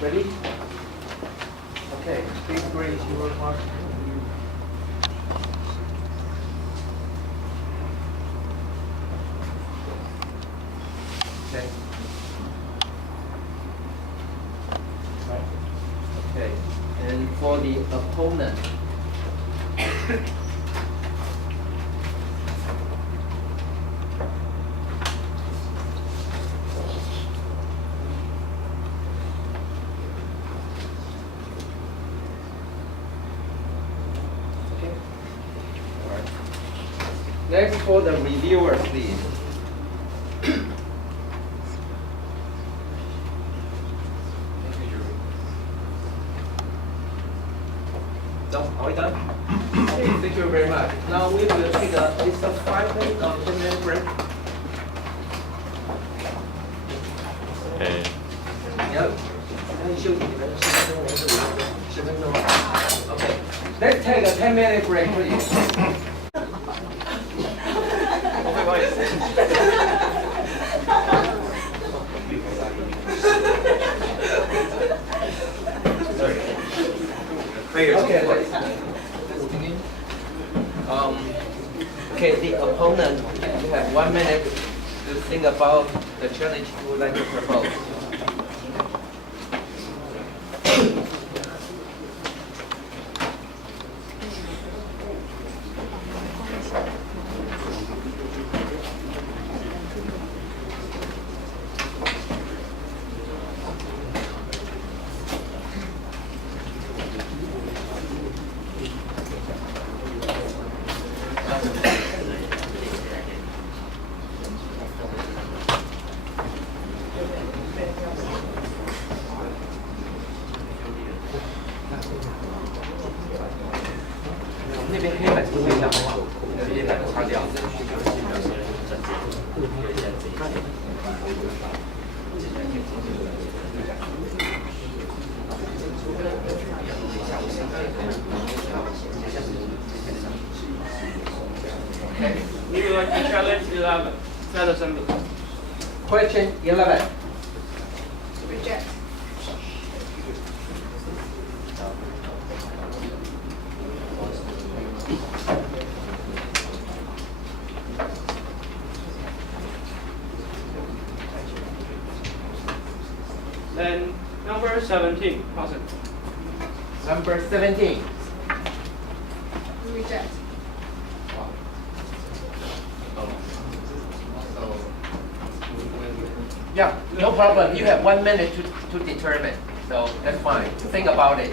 Ready? Okay, please raise your mark. Okay. Okay. And for the opponent. Okay. All right. Next for the reviewer, please. Done? Are we done? Okay, thank you very much. Now we will take it's a 5-minute or 10-minute break. Yep. 10分钟. Okay. Let's take a 10-minute break, please. Okay, let's begin. Okay, the opponent, you have 1 minute to think about the challenge you would like to propose.那边黑板是对的，好不好？黑板擦掉。Okay. We would like to challenge 11. Set assembly. Question 11. Reject. Then number 17. Proceed. Number 17. Reject. Yeah, no problem. You have 1 minute to determine. So that's fine. Think about it.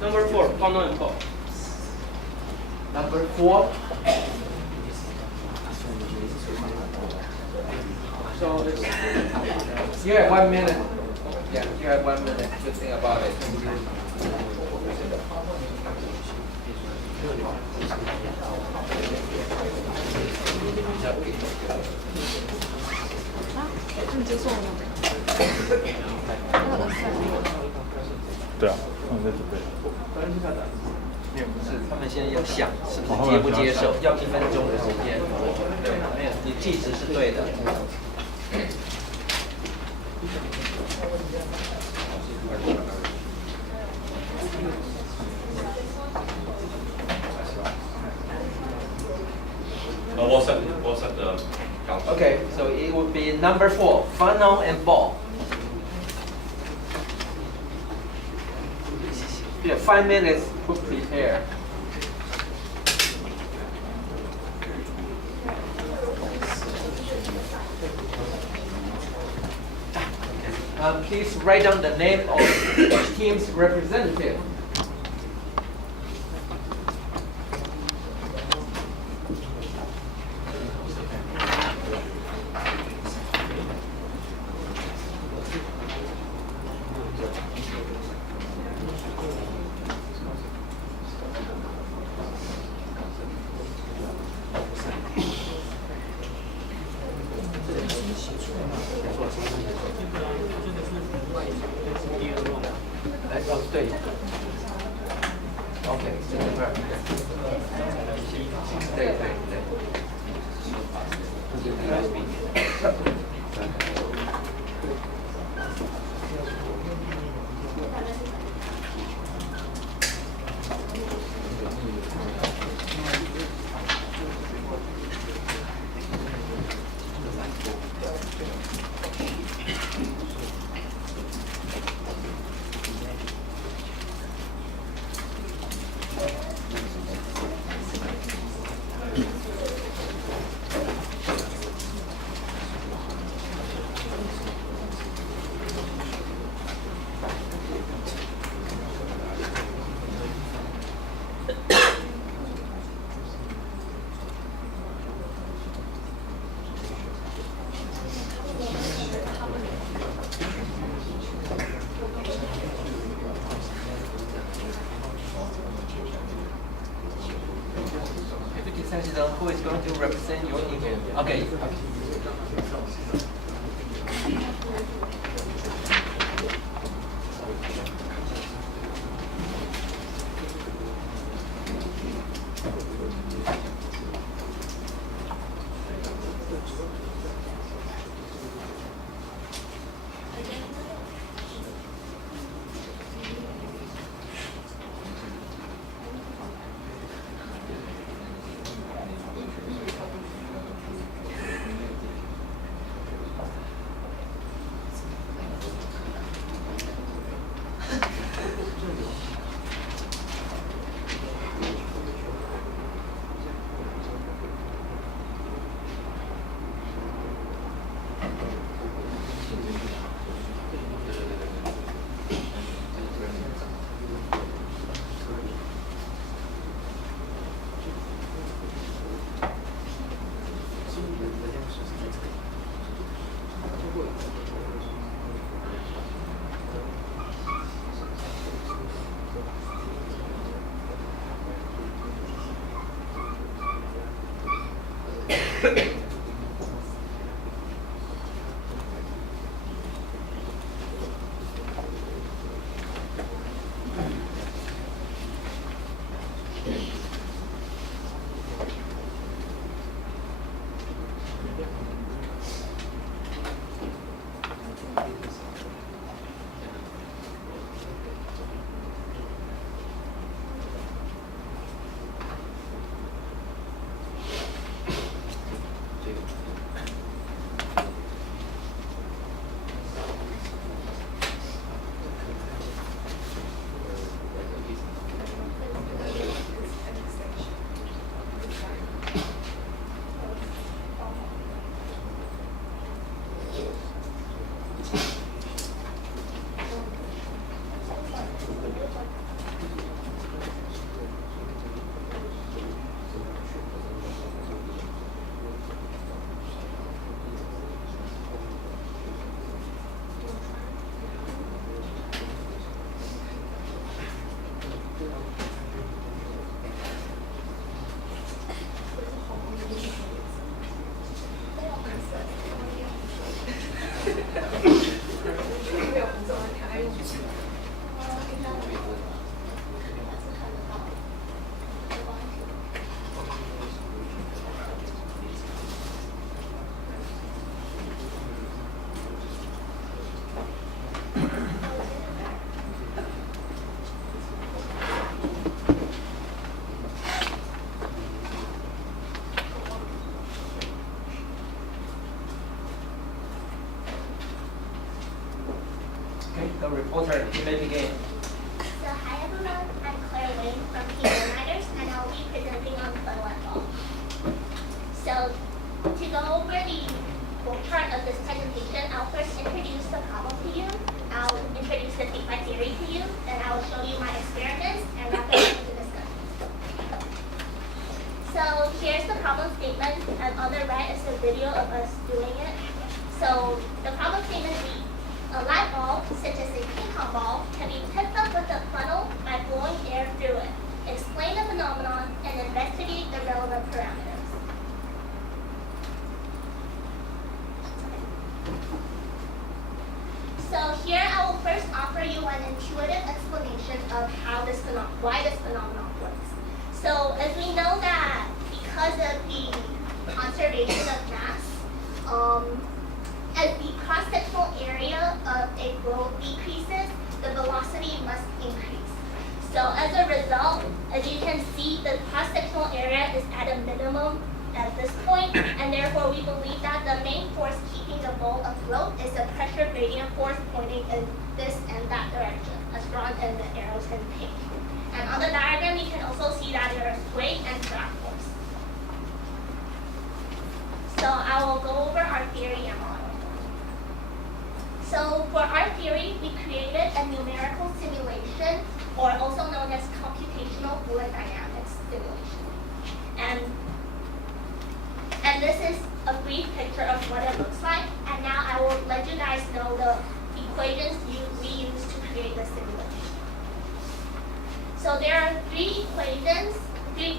Number 4. Funnel and ball. Number 4. So it's You have 1 minute. Yeah, you have 1 minute to think about it.对啊，他们在准备。没有，不是，他们现在要想是不是接不接受，要1分钟的时间。对，没有，你计时是对的。We'll set the count. Okay, so it would be number 4, funnel and ball. Yeah, 5 minutes to prepare. please write down the name of each team's representative.对 ，OK， 这块儿，对对对。Who is going to represent your team? Okay. will show you my experiments and wrap it up with the discussion. So here's the problem statement, and on the right is a video of us doing it. So the problem statement reads, a light bulb, such as a ping pong ball, can be tipped up with a funnel by blowing air through it. Explain the phenomenon and investigate the relevant parameters. So here I will first offer you an intuitive explanation of why this phenomenon works. So as we know that because of the conservation of mass, as the cross-sectional area of a globe decreases, the velocity must increase. So as a result, as you can see, the cross-sectional area is at a minimum at this point, and therefore we believe that the main force keeping the ball afloat is the pressure gradient force pointing in this and that direction, as drawn in the arrows in pink. And on the diagram, you can also see that there is weight and drag force. So I will go over our theory and model. So for our theory, we created a numerical simulation, or also known as computational fluid dynamics simulation. And this is a brief picture of what it looks like. And now I will let you guys know the equations we use to create the simulation. So there are three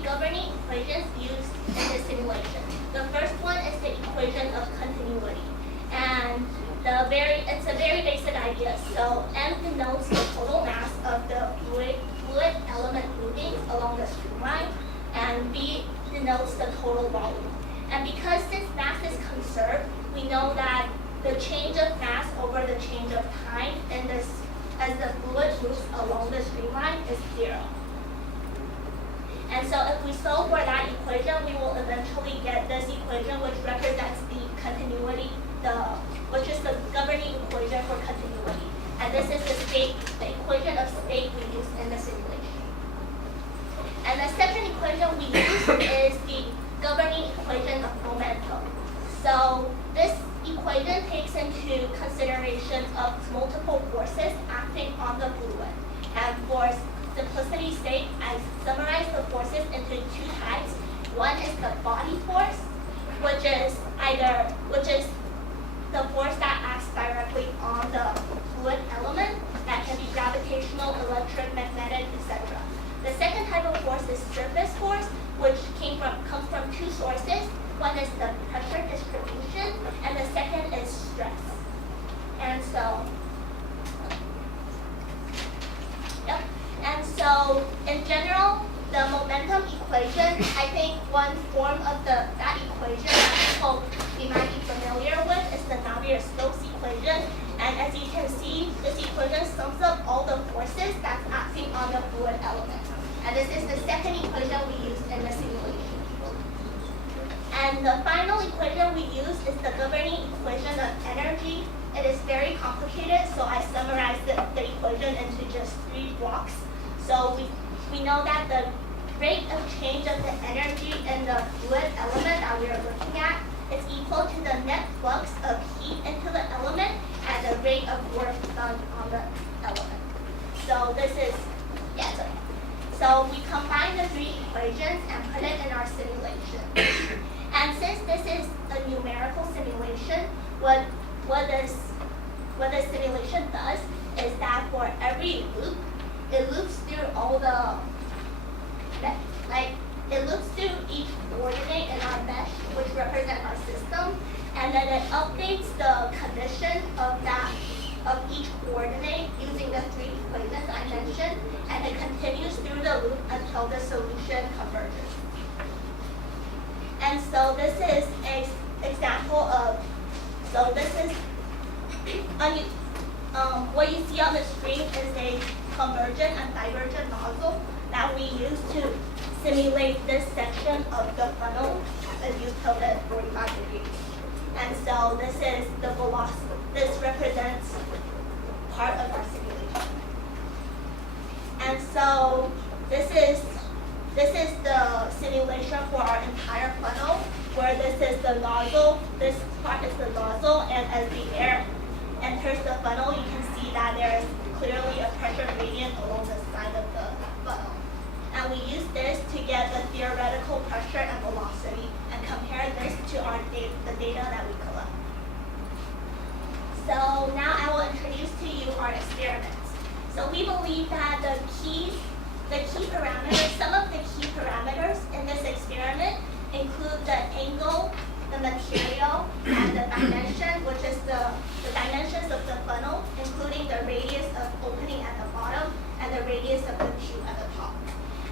governing equations used in this simulation. The first one is the equation of continuity. And it's a very basic idea. So M denotes the total mass of the fluid element moving along the streamline, and V denotes the total volume. And because this mass is conserved, we know that the change of mass over the change of time as the fluid moves along the streamline is 0. And so if we solve for that equation, we will eventually get this equation, which represents the continuity, which is the governing equation for continuity. And this is the equation of state we use in the simulation. And the second equation we use is the governing equation of momentum. So this equation takes into consideration of multiple forces acting on the fluid. And for simplicity's sake, I summarize the forces into two types. One is the body force, which is the force that acts directly on the fluid element. That can be gravitational, electric, magnetic, etc. The second type of force is surface force, which comes from two sources. One is the pressure distribution, and the second is stress. And so, in general, the momentum equation, I think one form of that equation that people we might be familiar with is the Navier-Stokes equation. And as you can see, this equation sums up all the forces that's acting on the fluid element. And this is the second equation we used in the simulation. And the final equation we use is the governing equation of energy. It is very complicated, so I summarized the equation into just 3 blocks. So we know that the rate of change of the energy in the fluid element that we are looking at is equal to the net flux of heat into the element and the rate of work done on the element. So this is, So we combine the 3 equations and put it in our simulation. And since this is a numerical simulation, what the simulation does is that for every loop, it loops through it loops through each coordinate in our mesh, which represent our system, and then it updates the condition of each coordinate using the 3 equations I mentioned, and it continues through the loop until the solution converges. And so this is an example of, what you see on the screen is a convergent and divergent nozzle that we use to simulate this section of the funnel as you tilt it 45 degrees. And so this is the velocity. This represents part of our simulation. And so this is the simulation for our entire funnel, where this is the nozzle, this part is the nozzle, and as the air enters the funnel, you can see that there is clearly a pressure gradient along the side of the funnel. And we use this to get the theoretical pressure and velocity and compare this to the data that we collect. So now I will introduce to you our experiments. So we believe that the key parameters, some of the key parameters in this experiment include the angle, the material, and the dimension, which is the dimensions of the funnel, including the radius of opening at the bottom and the radius of the tube at the top.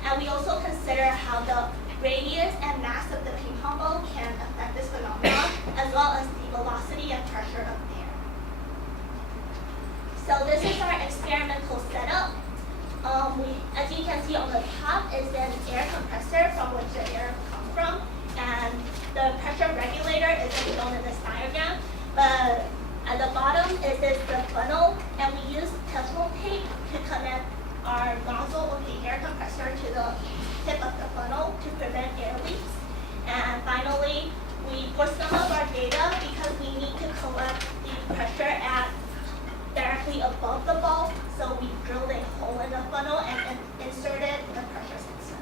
And we also consider how the radius and mass of the ping pong ball can affect this phenomenon, as well as the velocity and pressure of air. So this is our experimental setup. As you can see on the top is an air compressor from which the air comes from, and the pressure regulator isn't shown in this diagram, but at the bottom is the funnel, and we use Teflon tape to connect our nozzle of the air compressor to the tip of the funnel to prevent air leaks. And finally, for some of our data, because we need to collect the pressure at directly above the ball, so we drilled a hole in the funnel and inserted the pressure sensor.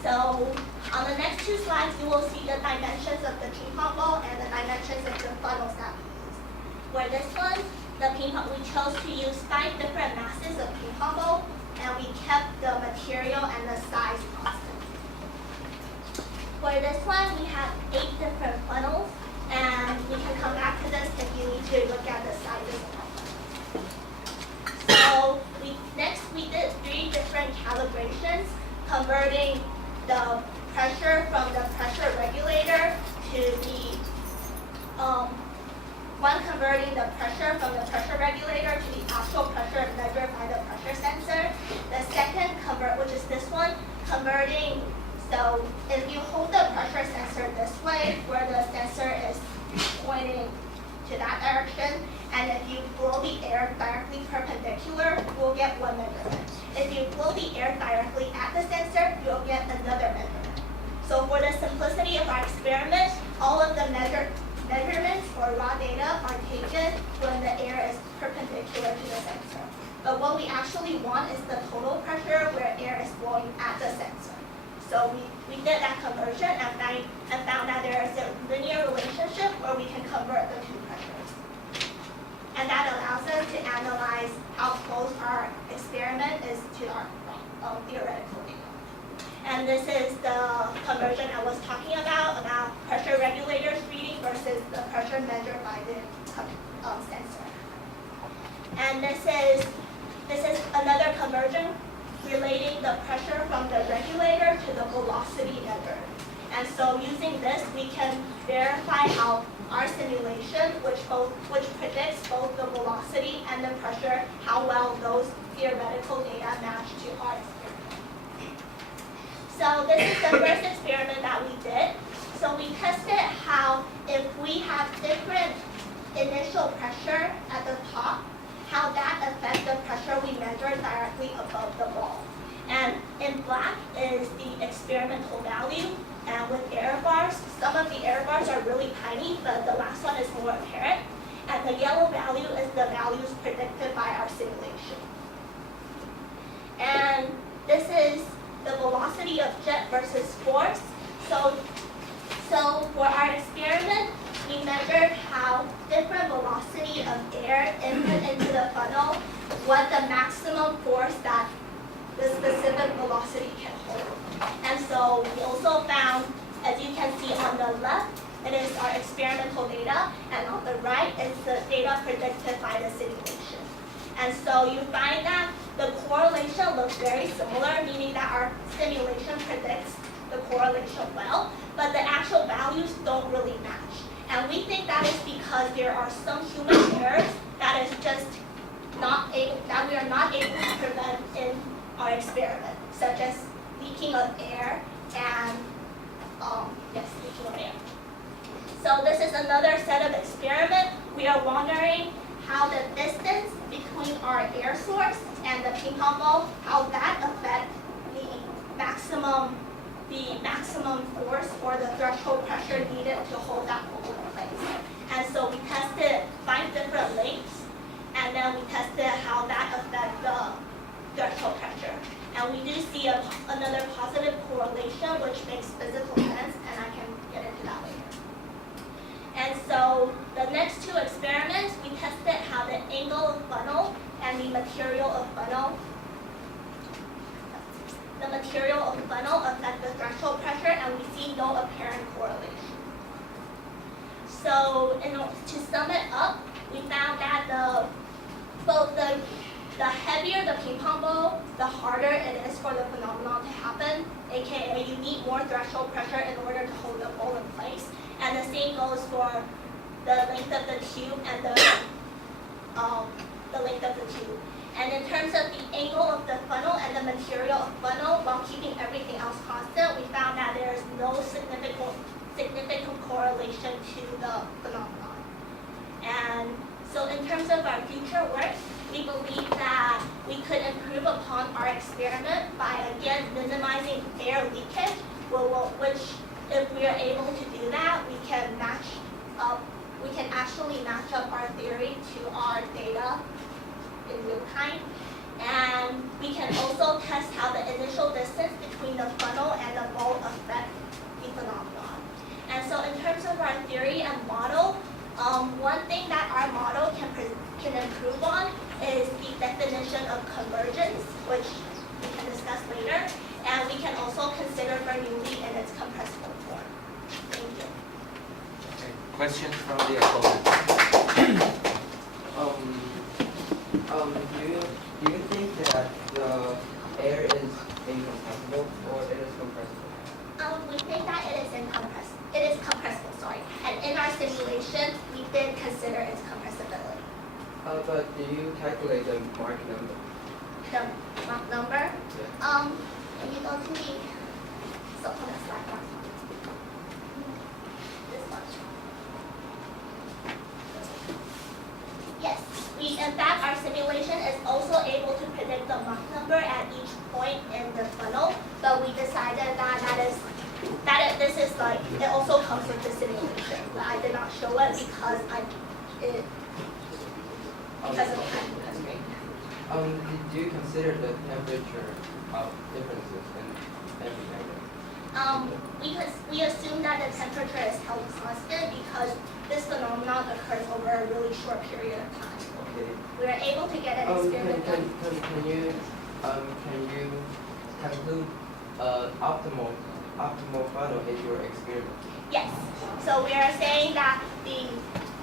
So on the next two slides, you will see the dimensions of the ping pong ball and the dimensions of the funnels that we used. For this one, we chose to use 5 different masses of ping pong ball, and we kept the material and the size constant. For this one, we have 8 different funnels, and we can come back to this if you need to look at the sizes of our funnels. So next we did 3 different calibrations, converting the pressure from the pressure regulator to the one converting the pressure from the pressure regulator to the actual pressure measured by the pressure sensor. The second which is this one, converting. So if you hold the pressure sensor this way, where the sensor is pointing to that direction, and if you blow the air directly perpendicular, you'll get one measurement. If you blow the air directly at the sensor, you'll get another measurement. So for the simplicity of our experiment, all of the measurements or raw data are taken when the air is perpendicular to the sensor. But what we actually want is the total pressure where air is blowing at the sensor. So we did that conversion and found that there is a linear relationship where we can convert the two pressures. And that allows us to analyze how close our experiment is to our theoretical data. And this is the conversion I was talking about pressure regulators reading versus the pressure measured by the sensor. And this is another conversion relating the pressure from the regulator to the velocity measured. And so using this, we can verify how our simulation, which predicts both the velocity and the pressure, how well those theoretical data match to our experiment. So this is the first experiment that we did. So we tested how if we have different initial pressure at the top, how that affects the pressure we measure directly above the ball. And in black is the experimental value, and with error bars, some of the error bars are really tiny, but the last one is more apparent. And the yellow value is the values predicted by our simulation. And this is the velocity of jet versus force. So for our experiment, we measured how different velocity of air input into the funnel, what the maximum force that the specific velocity can hold. And so we also found, as you can see on the left, it is our experimental data, and on the right is the data predicted by the simulation. And so you find that the correlation looks very similar, meaning that our simulation predicts the correlation well, but the actual values don't really match. And we think that is because there are some human errors that is just that we are not able to prevent in our experiment, such as leaking of air and leaking of air. So this is another set of experiment. We are wondering how the distance between our air source and the ping pong ball, how that affects the maximum force or the threshold pressure needed to hold that ball in place. And so we tested 5 different lengths, and then we tested how that affects the threshold pressure. And we do see another positive correlation, which makes physical sense, and I can get into that later. And so the next two experiments, we tested how the angle of funnel and the material of funnel affect the threshold pressure, and we see no apparent correlation. So to sum it up, we found that the heavier the ping pong ball, the harder it is for the phenomenon to happen, aka you need more threshold pressure in order to hold the ball in place. And the same goes for the length of the tube and the length of the tube. And in terms of the angle of the funnel and the material of funnel, while keeping everything else constant, we found that there is no significant correlation to the phenomenon. And so in terms of our future work, we believe that we could improve upon our experiment by, again, minimizing air leakage, which if we are able to do that, we can actually match up our theory to our data in real time. And we can also test how the initial distance between the funnel and the ball affect the phenomenon. And so in terms of our theory and model, one thing that our model can improve on is the definition of convergence, which we can discuss later. And we can also consider Bernoulli in its compressible form. Thank you. Okay. Questions from the opponent? Do you think that the air is incompressible or it is compressible? We think that it is compressible, sorry. And in our simulation, we did consider its compressibility. But do you calculate the Mach number? The Mach number? Yeah. Can you go to the supplement slide one? This one. Yes, in fact, our simulation is also able to predict the Mach number at each point in the funnel, but we decided that this is like, it also comes with the simulation, but I did not show it because of the time constraint. Did you consider the temperature of differences in every area? We assume that the temperature is held constant because this phenomenon occurs over a really short period of time. Okay. We were able to get an experiment done. Can you conclude optimal funnel in your experiment? Yes. So we are saying that the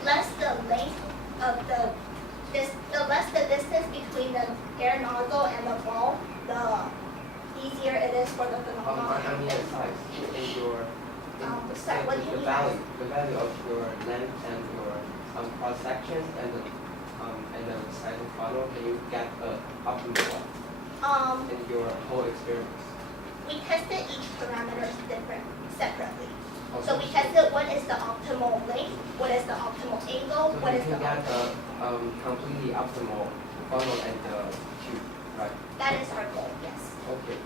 less the length of the less the distance between the air nozzle and the ball, the easier it is for the phenomenon. I mean the size in your sorry, what do you mean? the value of your length and your cross sections and the size of funnel. Can you get an optimal one in your whole experiment? We tested each parameter separately. Okay. So we tested what is the optimal length, what is the optimal angle, So what you is the can get optimal. a completely optimal funnel and the tube, right? That is our goal, yes. Okay.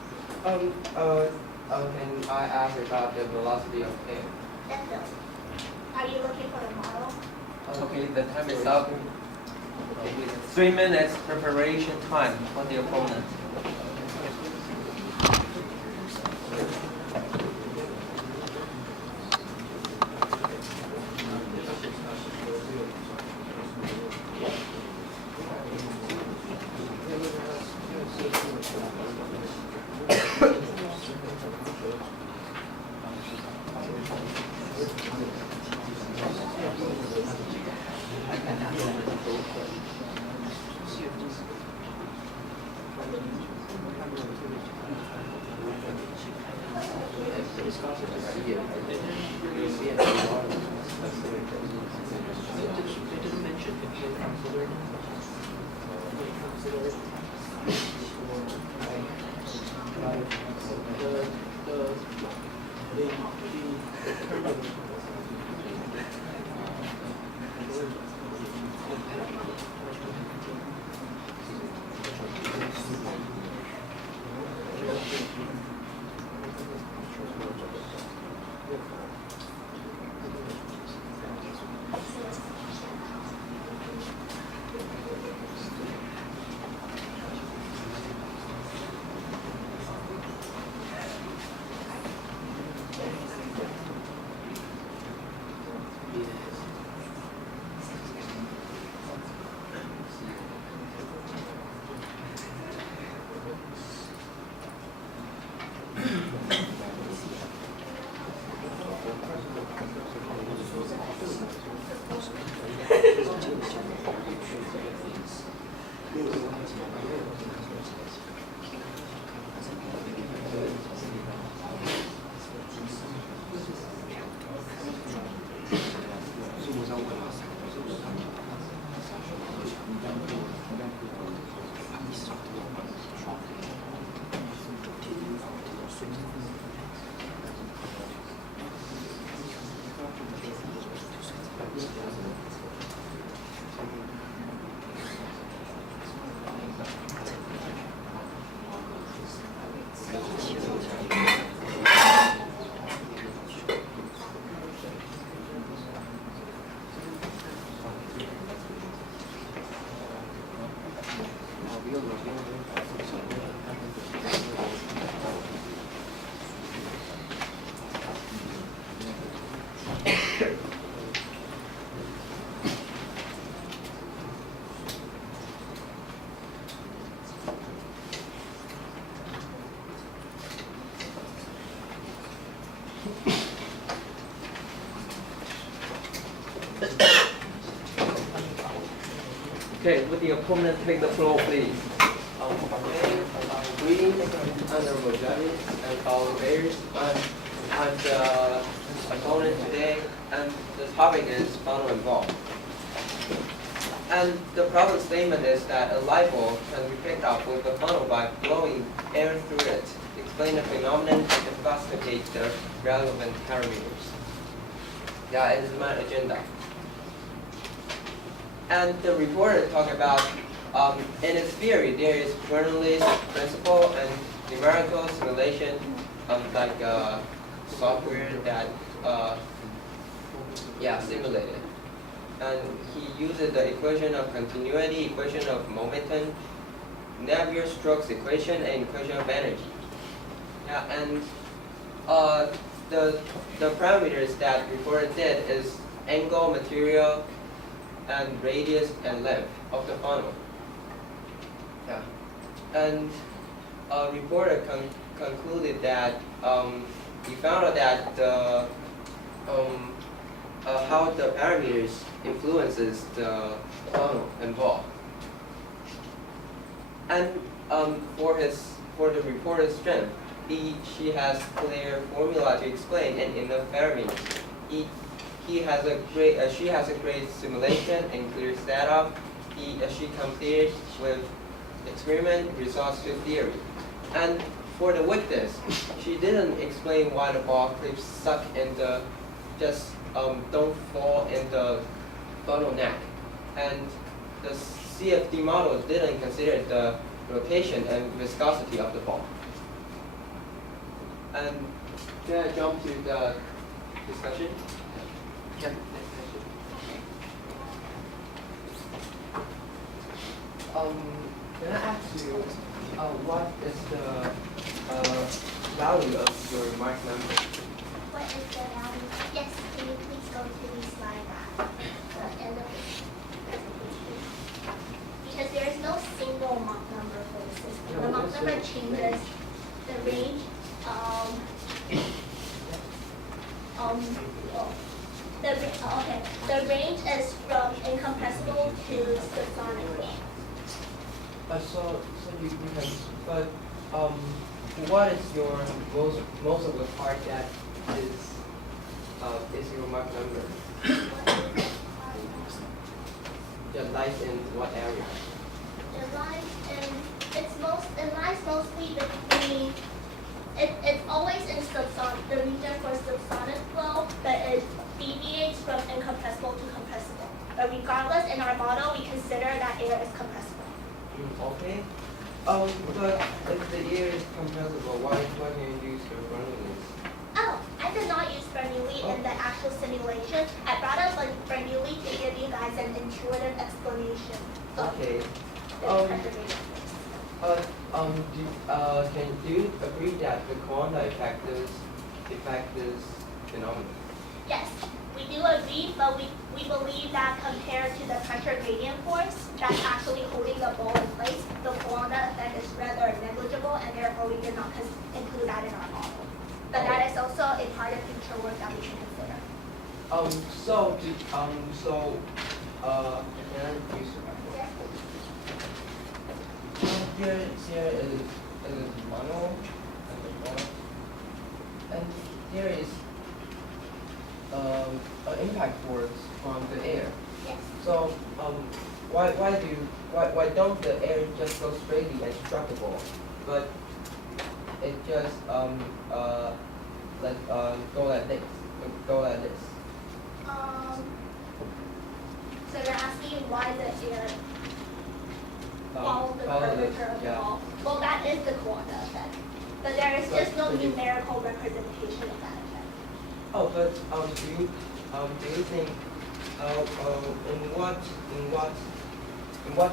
Can I ask about the velocity of air? Definitely. Are you looking for the model? Okay, the time is up. 3 minutes preparation time for the opponent. Okay, would the opponent take the floor, please? Greetings, honorable judges and fellow players. I'm the opponent today, and the topic is funnel and ball. And the problem statement is that a light bulb can be picked up with a funnel by blowing air through it. Explain the phenomenon and investigate the relevant parameters. Yeah, it is my agenda. And the reporter talked about, in its theory, there is Bernoulli's principle and numerical simulation, like software that, simulated. And he uses the equation of continuity, equation of momentum, Navier-Stokes equation, and equation of energy. Yeah, and the parameters that reporter did is angle, material, and radius and length of the funnel. Yeah, and a reporter concluded that he found out that how the parameters influences the funnel and ball. And for the reporter's strength, she has clear formula to explain and enough parameters. She has a great simulation and clear setup. She completed with experiment results to theory. And for the weakness, she didn't explain why the ball clips suck and just don't fall in the funnel neck. And the CFD model didn't consider the rotation and viscosity of the ball. And can I jump to the discussion? Yeah, next question. Can I ask you, what is the value of your Mach number? What is the value? Yes, can you please go to the slide at the end of the presentation? Because there is no single Mach number for the system. The Mach number changes the range. The range is from incompressible to subsonic. So you can, but what is your most of the part that is your Mach number? It lies in what area? It lies mostly between. It's always in the region for subsonic flow, but it deviates from incompressible to compressible. But regardless, in our model, we consider that air is compressible. Okay. But if the air is compressible, why don't you use your Bernoulli? Oh, I did not use Bernoulli in the actual simulation. I brought up Bernoulli to give you guys an intuitive explanation of Okay. the perturbation. Do you agree that the quanta effect is phenomenon? Yes, we do agree, but we believe that compared to the pressure gradient force that's actually holding the ball in place, the quanta effect is rather negligible, and therefore we did not include that in our model. But that is also a part of future work that we can consider. Can I use Yes. Here is mono and the ball, and here is an impact force from the air. Yes. So why don't the air just go straightly and struck the ball, but it just go like this, So you're asking why the air follows the curvature of the ball? Well, that is the quanta effect, but there is just no numerical representation of that effect. Oh, but do you think in what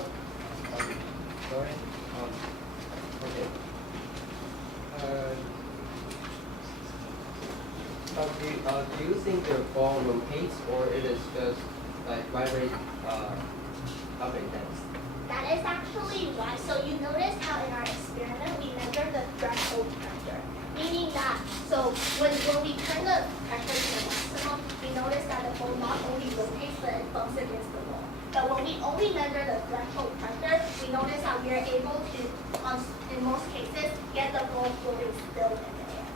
sorry okay do you think the ball rotates or it is just like vibrate up and down? That is actually why. So you notice how in our experiment we measure the threshold pressure, meaning that when we turn the pressure to the maximum, we notice that the ball not only rotates but it bumps against the wall. But when we only measure the threshold pressure, we notice that we are able to, in most cases, get the ball floating still in the air.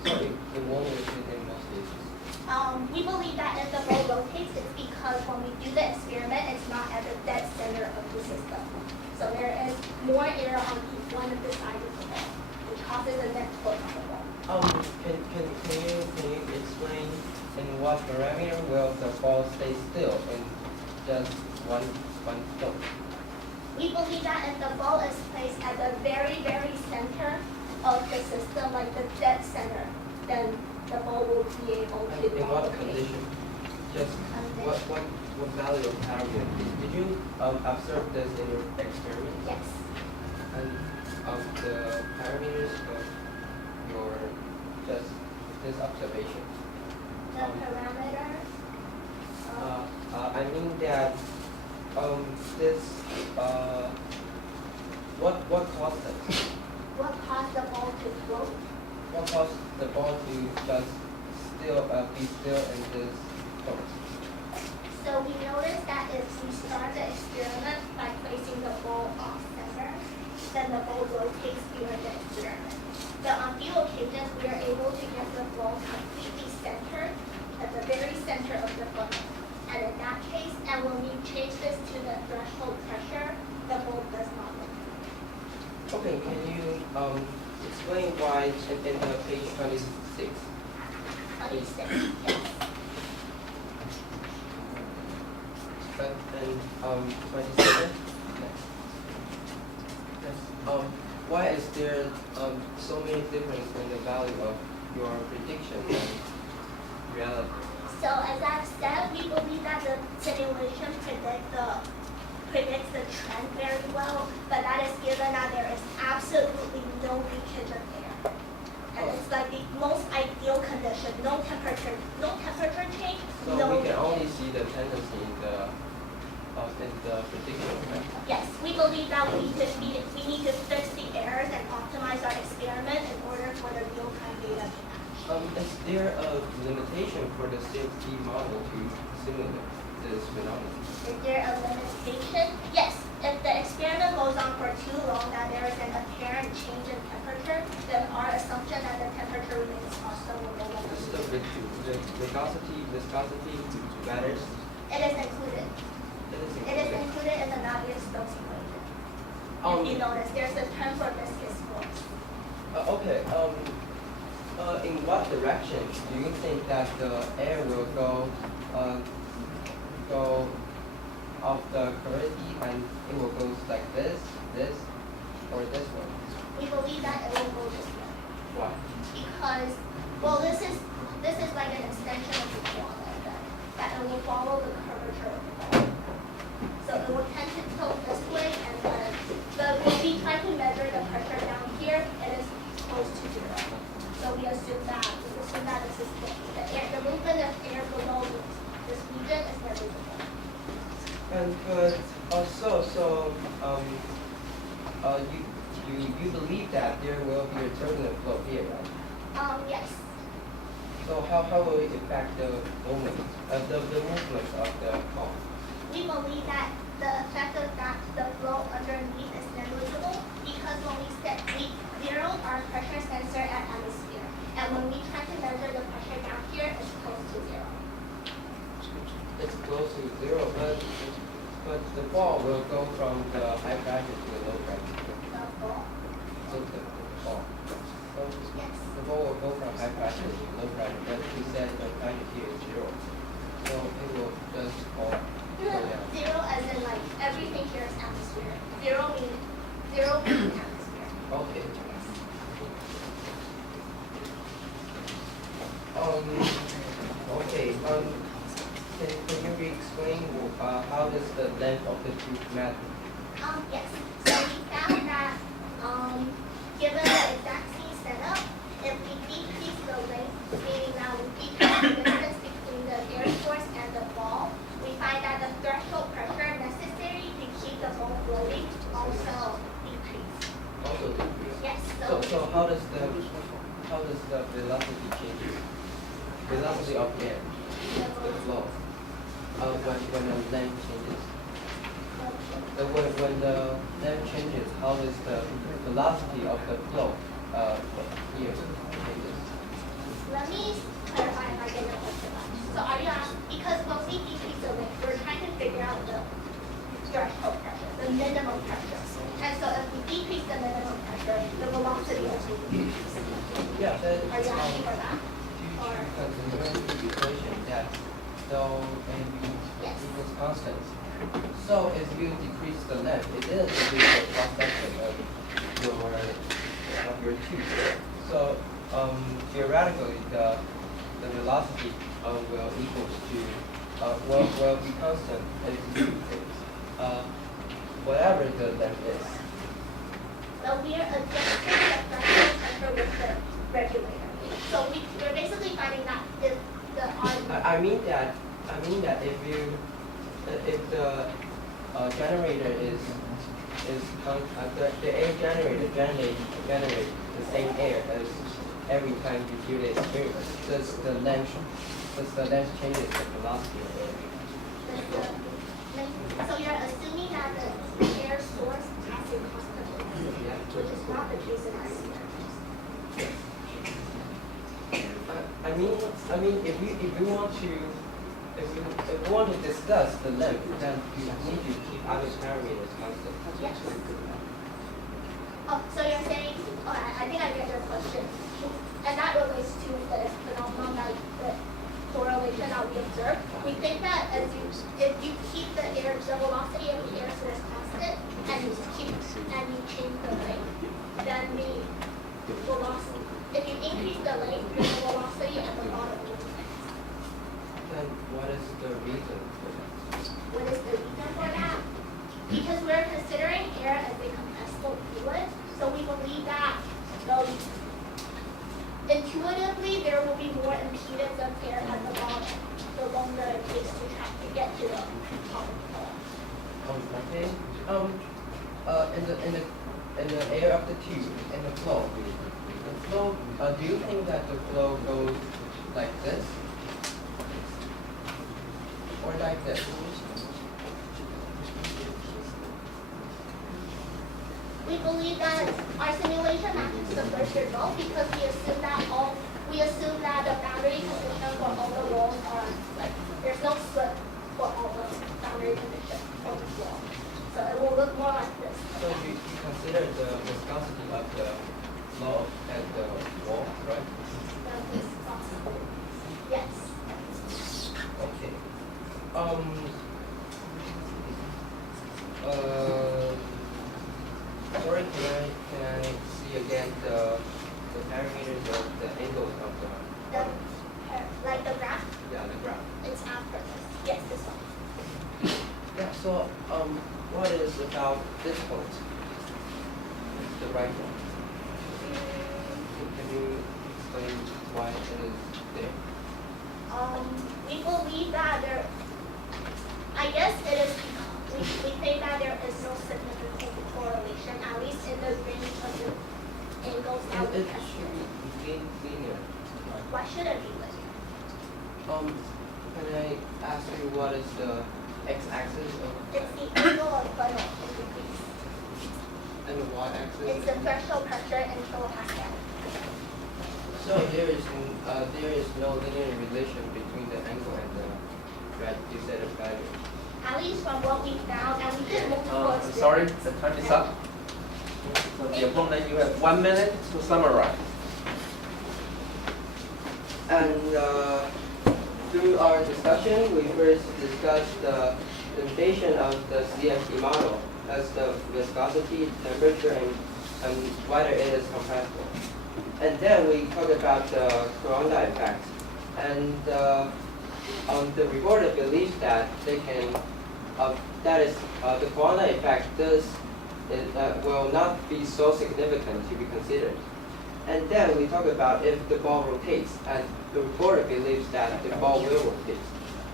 So it won't rotate in most cases. We believe that if the ball rotates, it's because when we do the experiment, it's not at the dead center of the system. So there is more air on each one of the sides of the ball, which causes a net float on the ball. Can you explain in what parameter will the ball stay still in just one float? We believe that if the ball is placed at the very, very center of the system, like the dead center, then the ball will be able to In what rotate. condition? Just what value of parameter? Did you observe this in your experiment? Yes. And the parameters of your just this observation. The parameters. I mean that this what caused it? What caused the ball to float? What caused the ball to just be still in this float? So we noticed that if we start the experiment by placing the ball off center, then the ball rotates during the experiment. But on few occasions, we are able to get the ball completely centered at the very center of the funnel. And in that case, and when we change this to the threshold pressure, the ball does not rotate. Okay, can you explain why in the page 26? 26, yes. And 27? Yes. Why is there so many difference in the value of your prediction and reality? So as I've said, we believe that the simulation predicts the trend very well, but that is given that there is absolutely no leakage of air. And it's like the most ideal condition, no temperature change, So no we can leakage. only see the tendency in the prediction, right? Yes, we believe that we need to fix the errors and optimize our experiment in order for the real-time data to match. Is there a limitation for the CFT model to simulate this phenomenon? Is there a limitation? Yes. If the experiment goes on for too long that there is an apparent change in temperature, then our assumption that the temperature remains constant will no longer Is be. the viscosity matters? It is included. It is included in the Navier-Stokes equation. If you notice, there's a term for viscous force. Okay. In what direction do you think that the air will go off the gravity and it will go like this, or this one? We believe that it will go this way. Why? Because, well, this is like an extension of the ball that it will follow the curvature of the ball. So it will tend to tilt this way, and then when we try to measure the pressure down here, it is close to zero. So we assume that this is the movement of air below this region is negligible. And you believe that there will be a turbulent flow here, right? Yes. So how will it affect the movement of the ball? We believe that the effect of that, the flow underneath is negligible because when we set zero, our pressure sensor at atmosphere. And when we try to measure the pressure down here, it's close to zero. It's close to zero, but the ball will go from the high pressure to the low pressure. The ball? So the ball. So Yes. the ball will go from high pressure to low pressure, but we said the pressure here is zero. So it will just go down. Zero as in like everything here is atmosphere. Zero means atmosphere. Okay. Yes. Okay. Can you explain how does the length of the tube matter? Yes. So we found that given the exact same setup, if we decrease the length, meaning that we decrease the distance between the air source and the ball, we find that the threshold pressure necessary to keep the ball floating also decrease. Also decrease. Yes. So how does the velocity change? Velocity of air, the flow. when the length changes. When the length changes, how does the velocity of the flow here changes? Let me clarify if I get your question right. So are you asking, because when we decrease the length, we're trying to figure out the threshold pressure, the minimum pressure. And so if we decrease the minimum pressure, the velocity also decreases. Yeah, that Are you asking for that? Or considering the equation that so and b yes. equals constant. So if you decrease the length, it didn't decrease the cross section of your tube. So theoretically, the velocity will equal to will be constant as you decrease whatever the length is. So we are adjusting the threshold pressure with the regulator. So we're basically finding that if the I mean that if the generator is the air generator generate the same air as every time you do the experiment, does the length changes the velocity of air? So you're assuming that the air source has a constant velocity, which is not the case in our experiment. I mean, if we want to discuss the length, then you need to keep other parameters constant. Yes. Oh, so you're saying, I think I get your question, and that relates to the phenomenon that the correlation that we observe. We think that if you keep the velocity of the air source constant, and you change the length, then the velocity. If you increase the length, then the velocity at the bottom will decrease. Then what is the reason for that? What is the reason for that? Because we're considering air as a compressible fluid, so we believe that intuitively there will be more impedance of air at the bottom the longer it takes to try to get to the top of the floor. Okay. In the air of the tube and the flow. The flow. Do you think that the flow goes like this or like this? We believe that our simulation matches the first result because we assume that the boundary condition for all the walls are like there's no slip for all the boundary conditions for the wall. So it will look more like this. So you consider the viscosity of the flow at the wall, right? The viscosity. Yes. Okay. Sorry, can I see again the parameters of the angles of the Like the graph? Yeah, the graph. It's after this. Yes, this one. Yeah, so what is about this point? The right one. Can you explain why it is there? We believe that I guess it is because we think that there is no significant correlation, at least in the range of the angles that we It should be linear. Why should it be linear? Can I ask you what is the x-axis of? It's the angle of funnel in degrees. And the y-axis? It's the threshold pressure in kilopascal. So there is no linear relation between the angle and the you said a value. At least from what we found, and we did multiple experiments. Sorry, the time is up. So the opponent, you have 1 minute to summarize. And through our discussion, we first discussed the limitation of the CFD model as the viscosity, temperature, and whether it is compressible. And then we talked about the corona effect. And the reporter believes that they can, the corona effect will not be so significant to be considered. And then we talk about if the ball rotates, and the reporter believes that the ball will rotate,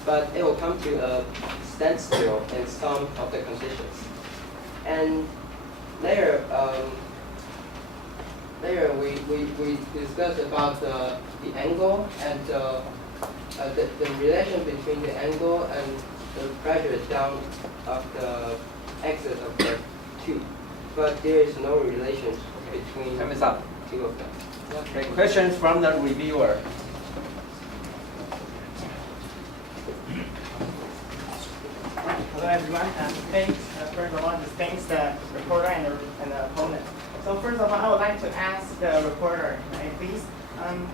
but it will come to a standstill in some of the conditions. And later we discussed about the angle and the the relation between the angle and the pressure down of the exit of the tube, but there is no relation between Time is up. two of them. Okay, questions from the reviewer. Hello everyone. Thanks, first of all, just thanks the reporter and the opponent. So first of all, I would like to ask the reporter, right, please, can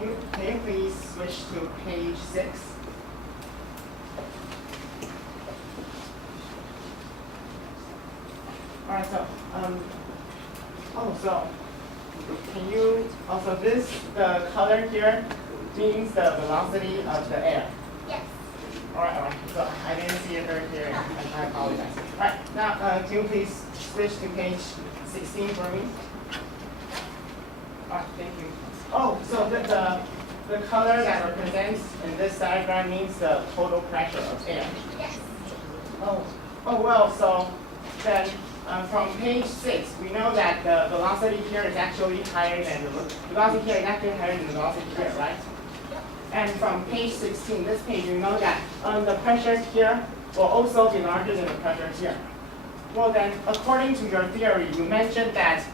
you please switch to page 6? All right, so can you also the color here means the velocity of the air. Yes. All right. So I didn't see it very clearly. I apologize. All right. Now, can you please switch to page 16 for me? All right. Thank you. Oh, so the color that represents in this diagram means the total pressure of air. Yes. Oh well. So then, from page 6, we know that the velocity here is actually higher than the velocity here is actually higher than the velocity here, right? And from page 16, this page, you know that the pressure here will also be larger than the pressure here. Well then, according to your theory, you mentioned that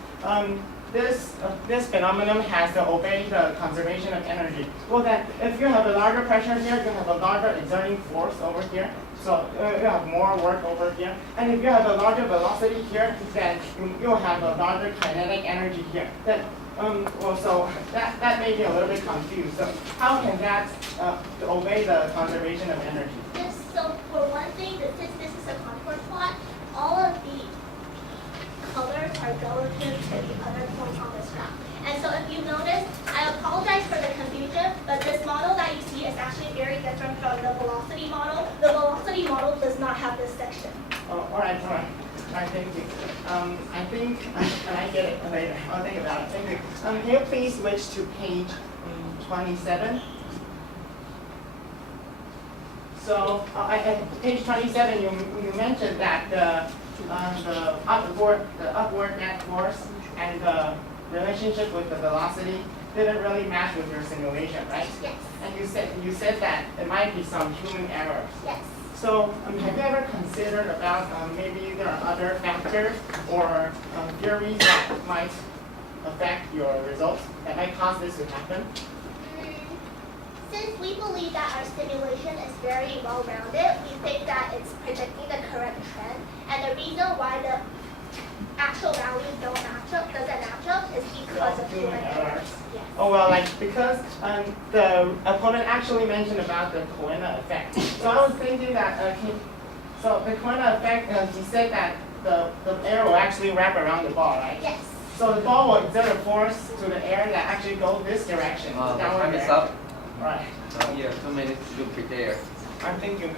this phenomenon has to obey the conservation of energy. Well then, if you have a larger pressure here, you have a larger exerting force over here. So you have more work over here. And if you have a larger velocity here, then you'll have a larger kinetic energy here. Then, so that may be a little bit confused. So how can that obey the conservation of energy? Yes, so for one thing, since this is a contour plot, all of the colors are relative to the other points on this graph. And so if you notice, I apologize for the confusion, but this model that you see is actually very different from the velocity model. The velocity model does not have this section. Oh, all right, thank you. I think I get it later. I'll think about it. Thank you. Can you please switch to page 27? So page 27, you mentioned that the upward net force and the relationship with the velocity didn't really match with your simulation, right? Yes. And you said that it might be some human errors. Yes. So have you ever considered about maybe there are other factors or theories that might affect your results that might cause this to happen? Since we believe that our simulation is very well-rounded, we think that it's predicting the correct trend. And the reason why the actual values doesn't match up is because of human errors. Yes. Oh well, because the opponent actually mentioned about the Coena effect. So I was thinking that so the Coena effect, he said that the air will actually wrap around the ball, right? Yes. So the ball will exert a force to the air that actually goes this direction. The downward time is direction. up. Right. So you have 2 minutes to prepare. I'm thinking.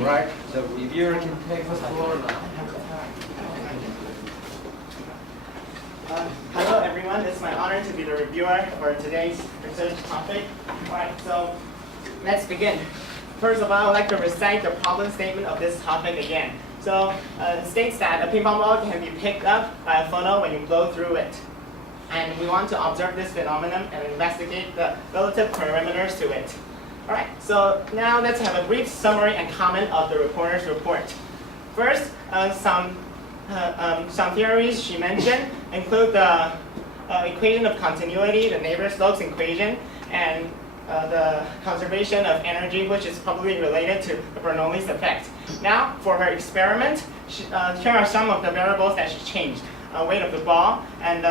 All right, the reviewer can take the floor now. Hello everyone, it's my honor to be the reviewer for today's research topic. Alright, so let's begin. First of all, I would like to recite the problem statement of this topic again. So it states that a ping pong ball can be picked up by a funnel when you blow through it. And we want to observe this phenomenon and investigate the relative parameters to it. Alright, so now let's have a brief summary and comment of the reporter's report. First, some theories she mentioned include the equation of continuity, the Navier-Stokes equation, and the conservation of energy, which is probably related to the Bernoulli's effect. Now, for her experiment, here are some of the variables that she changed. Weight of the ball, and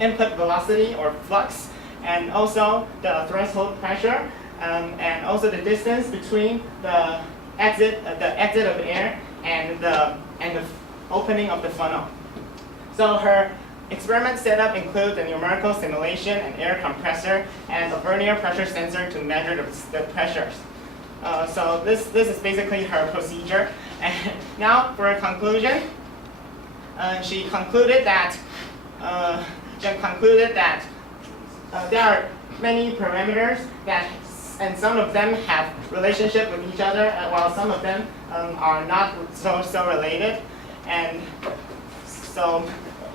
input velocity or flux, and also the threshold pressure, and also the distance between the exit of air and the opening of the funnel. So her experiment setup includes the numerical simulation, an air compressor, and a vernier pressure sensor to measure the pressures. So this is basically her procedure. And now for a conclusion, she concluded that there are many parameters that, and some of them have relationship with each other, while some of them are not so related. And so,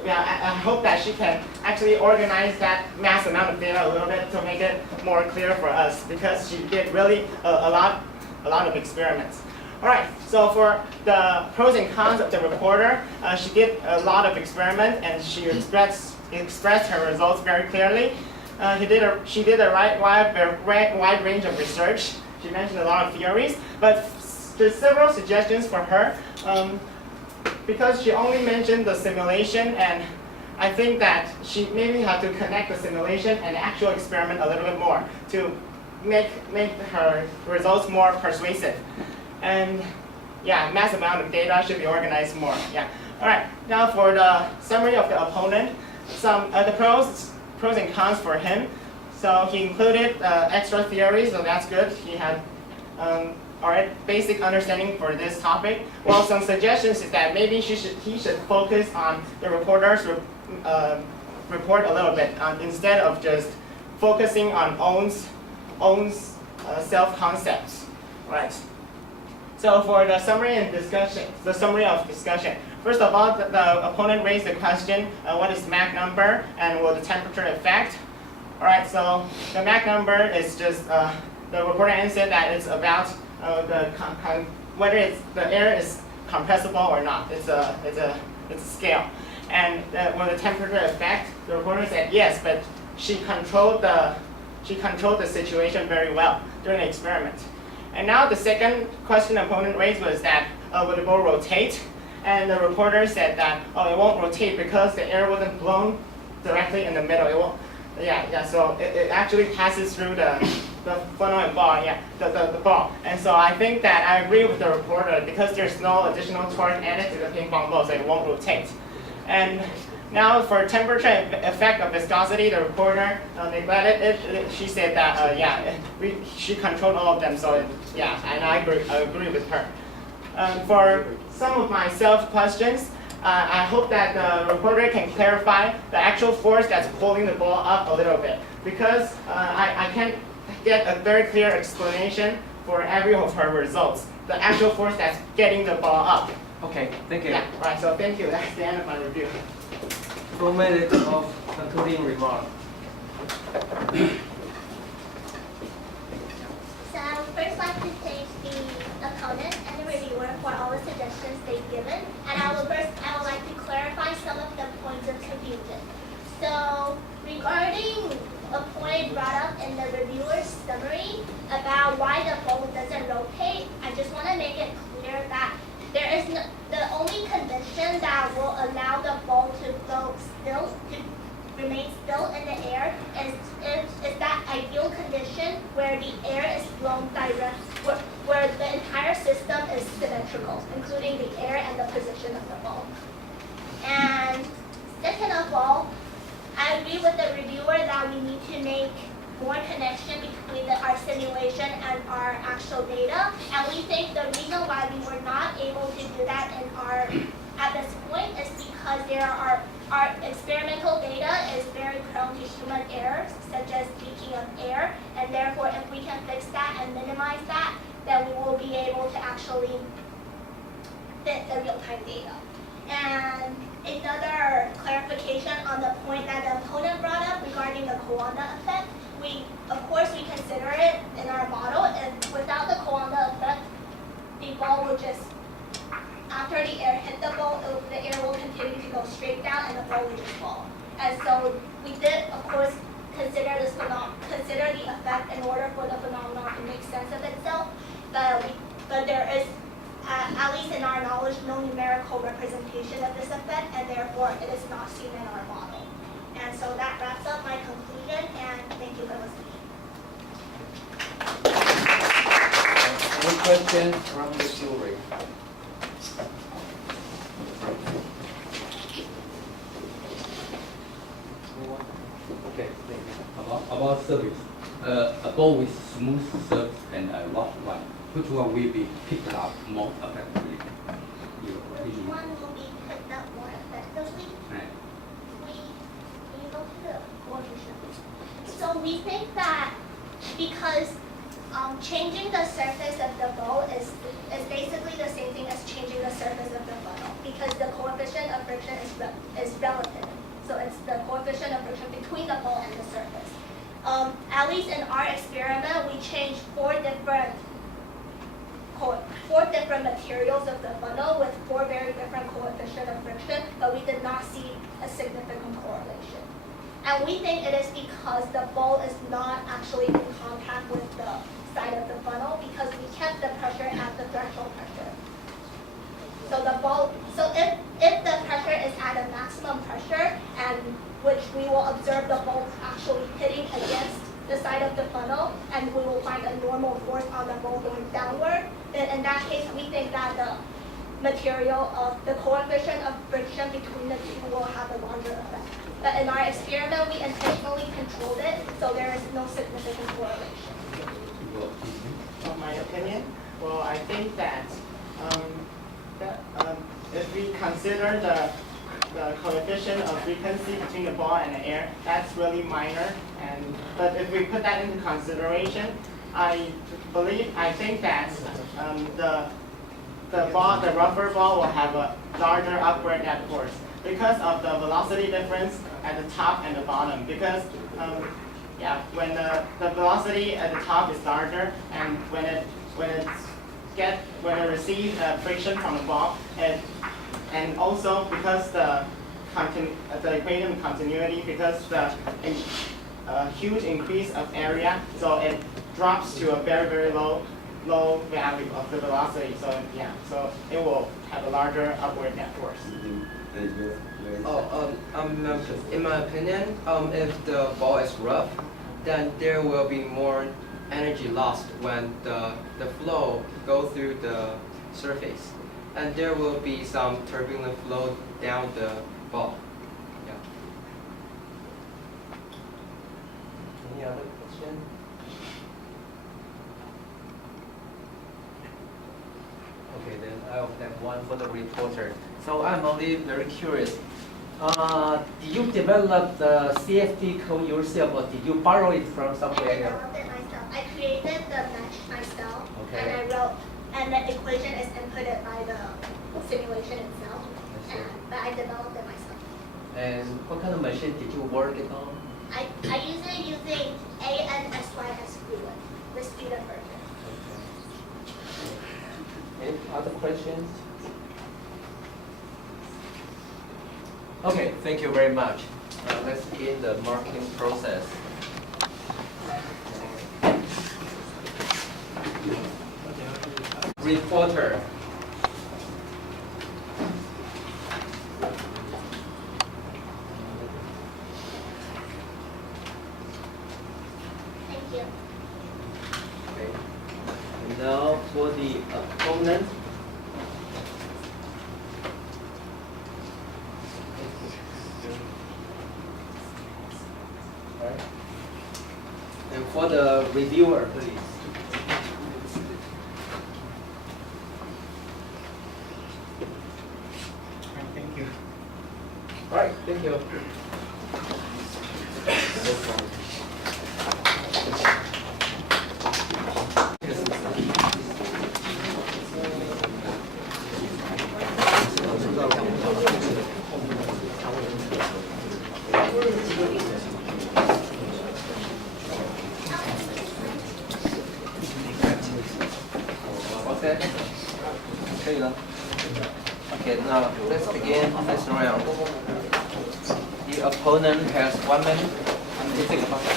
yeah, I hope that she can actually organize that mass amount of data a little bit to make it more clear for us, because she did really a lot of experiments. All right, so for the pros and cons of the reporter, she did a lot of experiments and she expressed her results very clearly. She did a wide range of research. She mentioned a lot of theories, but there's several suggestions for her. Because she only mentioned the simulation, and I think that she maybe had to connect the simulation and the actual experiment a little bit more to make her results more persuasive. And yeah, mass amount of data should be organized more. Yeah. All right. Now for the summary of the opponent, some the pros and cons for him. So he included extra theories, so that's good. He had alright, basic understanding for this topic. Well, some suggestions is that maybe he should focus on the reporter's report a little bit, instead of just focusing on own self-concepts, right? So for the summary of discussion. First of all, the opponent raised the question, what is Mach number and will the temperature affect? All right, so the Mach number is just, the reporter answered that it's about whether the air is compressible or not. It's a scale. And will the temperature affect? The reporter said yes, but she controlled the situation very well during the experiment. And now the second question the opponent raised was that will the ball rotate? And the reporter said that it won't rotate because the air wasn't blown directly in the middle. It won't. Yeah. So it actually passes through the funnel and ball. Yeah, the ball. And so I think that I agree with the reporter because there's no additional torque added to the ping pong ball, so it won't rotate. And now for temperature effect of viscosity, the reporter neglected it. She said that she controlled all of them. So and I agree with her. For some of my self-questions, I hope that the reporter can clarify the actual force that's pulling the ball up a little bit, because I can't get a very clear explanation for every of her results. The actual force that's getting the ball up. Okay, thank you. Yeah, right, so thank you. That's the end of my review. 4 minutes of concluding remark. So I would first like to thank the opponent and the reviewer for all the suggestions they've given. And I would like to clarify some of the points of confusion. So regarding a point brought up in the reviewer's summary about why the ball doesn't rotate, I just want to make it clear that there is the only condition that will allow the ball to remain still in the air is that ideal condition where the air is blown direct, where the entire system is symmetrical, including the air and the position of the ball. And second of all, I agree with the reviewer that we need to make more connection between our simulation and our actual data. And we think the reason why we were not able to do that at this point is because our experimental data is very prone to human errors, such as leaking of air, and therefore if we can fix that and minimize that, then we will be able to actually fit the real-time data. And another clarification on the point that the opponent brought up regarding the Coanda effect, of course we consider it in our model, and without the Coanda effect, the ball will just, after the air hit the ball, the air will continue to go straight down and the ball will just fall. And so we did, of course, consider the effect in order for the phenomenon to make sense of itself, but there is, at least in our knowledge, no numerical representation of this effect, and therefore it is not seen in our model. And so that wraps up my conclusion, and thank you for listening. Any questions from the jury? Okay, thank you. About surface, a ball with smooth surface and a rough one, which one will be picked up more effectively? Which one will be picked up more effectively? When you go to the coefficient. So we think that because changing the surface of the ball is basically the same thing as changing the surface of the funnel, because the coefficient of friction is relative. So it's the coefficient of friction between the ball and the surface. At least in our experiment, we changed four different materials of the funnel with four very different coefficient of friction, but we did not see a significant correlation. And we think it is because the ball is not actually in contact with the side of the funnel, because we kept the pressure at the threshold pressure. So if the pressure is at a maximum pressure, and which we will observe the ball actually hitting against the side of the funnel, and we will find a normal force on the ball going downward, then in that case we think that the material of the coefficient of friction between the two will have a larger effect. But in our experiment, we intentionally controlled it, so there is no significant correlation. In my opinion, well, I think that if we consider the coefficient of frequency between the ball and the air, that's really minor. But if we put that into consideration, I think that the rubber ball will have a larger upward net force because of the velocity difference at the top and the bottom. Because when the velocity at the top is larger, and when it receives friction from the ball, and also because the equation of continuity, because the huge increase of area, so it drops to a very, very low value of the velocity. So it will have a larger upward net force. In my opinion, if the ball is rough, then there will be more energy lost when the flow goes through the surface, and there will be some turbulent flow down the ball. Any other question? Okay, then I'll have one for the reporter. So I'm only very curious. Did you develop the CFD code yourself, or did you borrow it from somewhere? I developed it myself. I created the mesh myself, Okay. and I wrote, and the equation is inputted by the simulation itself. But I developed it myself. And what kind of machine did you work it on? I use it using ANSYS fluid, the speeder version. Any other questions? Okay, thank you very much. Let's begin the marking process. Reporter. Thank you. Okay. And now for the opponent. the reviewer, please. Thank you. All right, thank you. Okay. Okay, now let's begin this round. The opponent has 1 minute to think about it.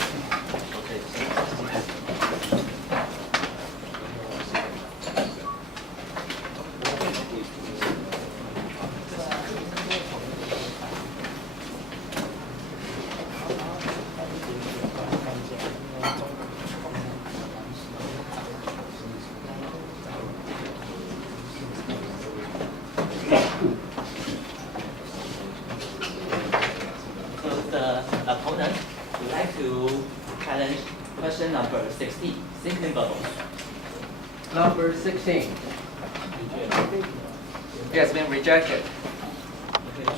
So the opponent would like to challenge question number 16, sinking bubbles. Number 16. It has been rejected.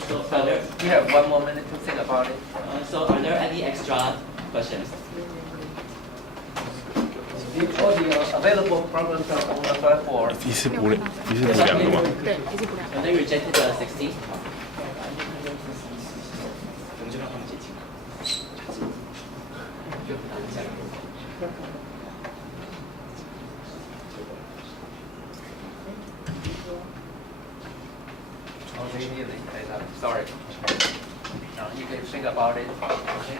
So are there, You have 1 more minute to think about it. so are there any extra questions? All the available problems are on the board. 一次补两个吗？对，一直不良。 So they rejected the 16. Oh, they immediately say that. Sorry. Now you can think about it. Okay.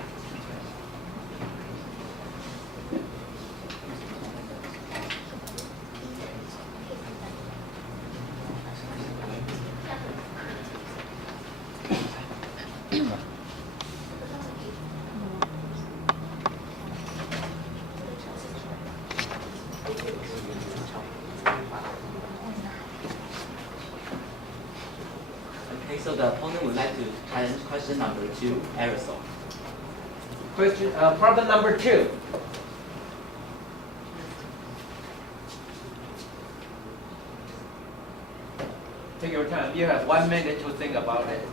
Okay, so the opponent would like to challenge question number 2, aerosol. Problem number 2. Take your time. You have 1 minute to think about it.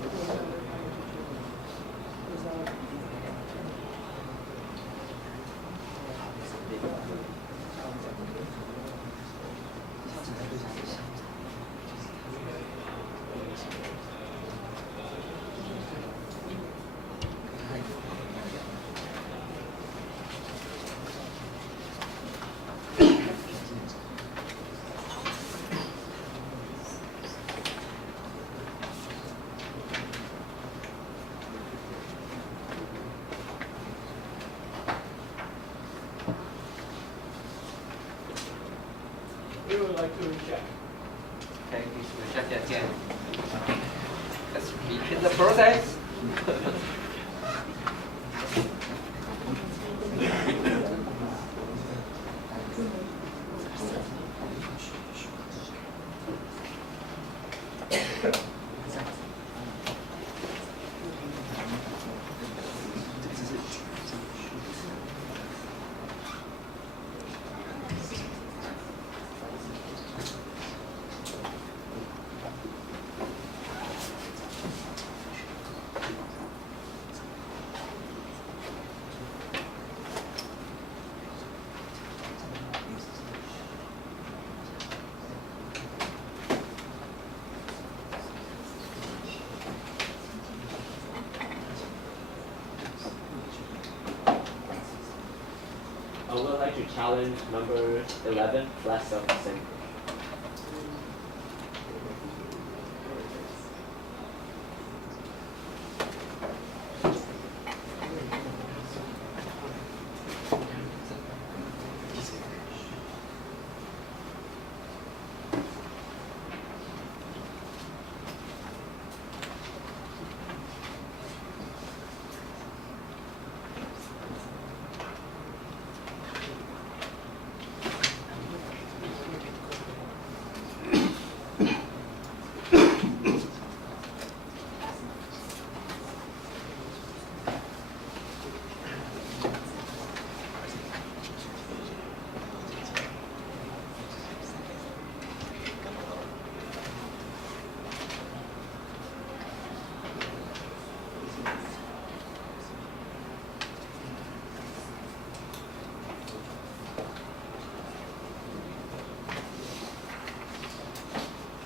We would like to reject. Okay, please reject it again. Let's repeat the process. I would like to challenge number 11, flash self-sync.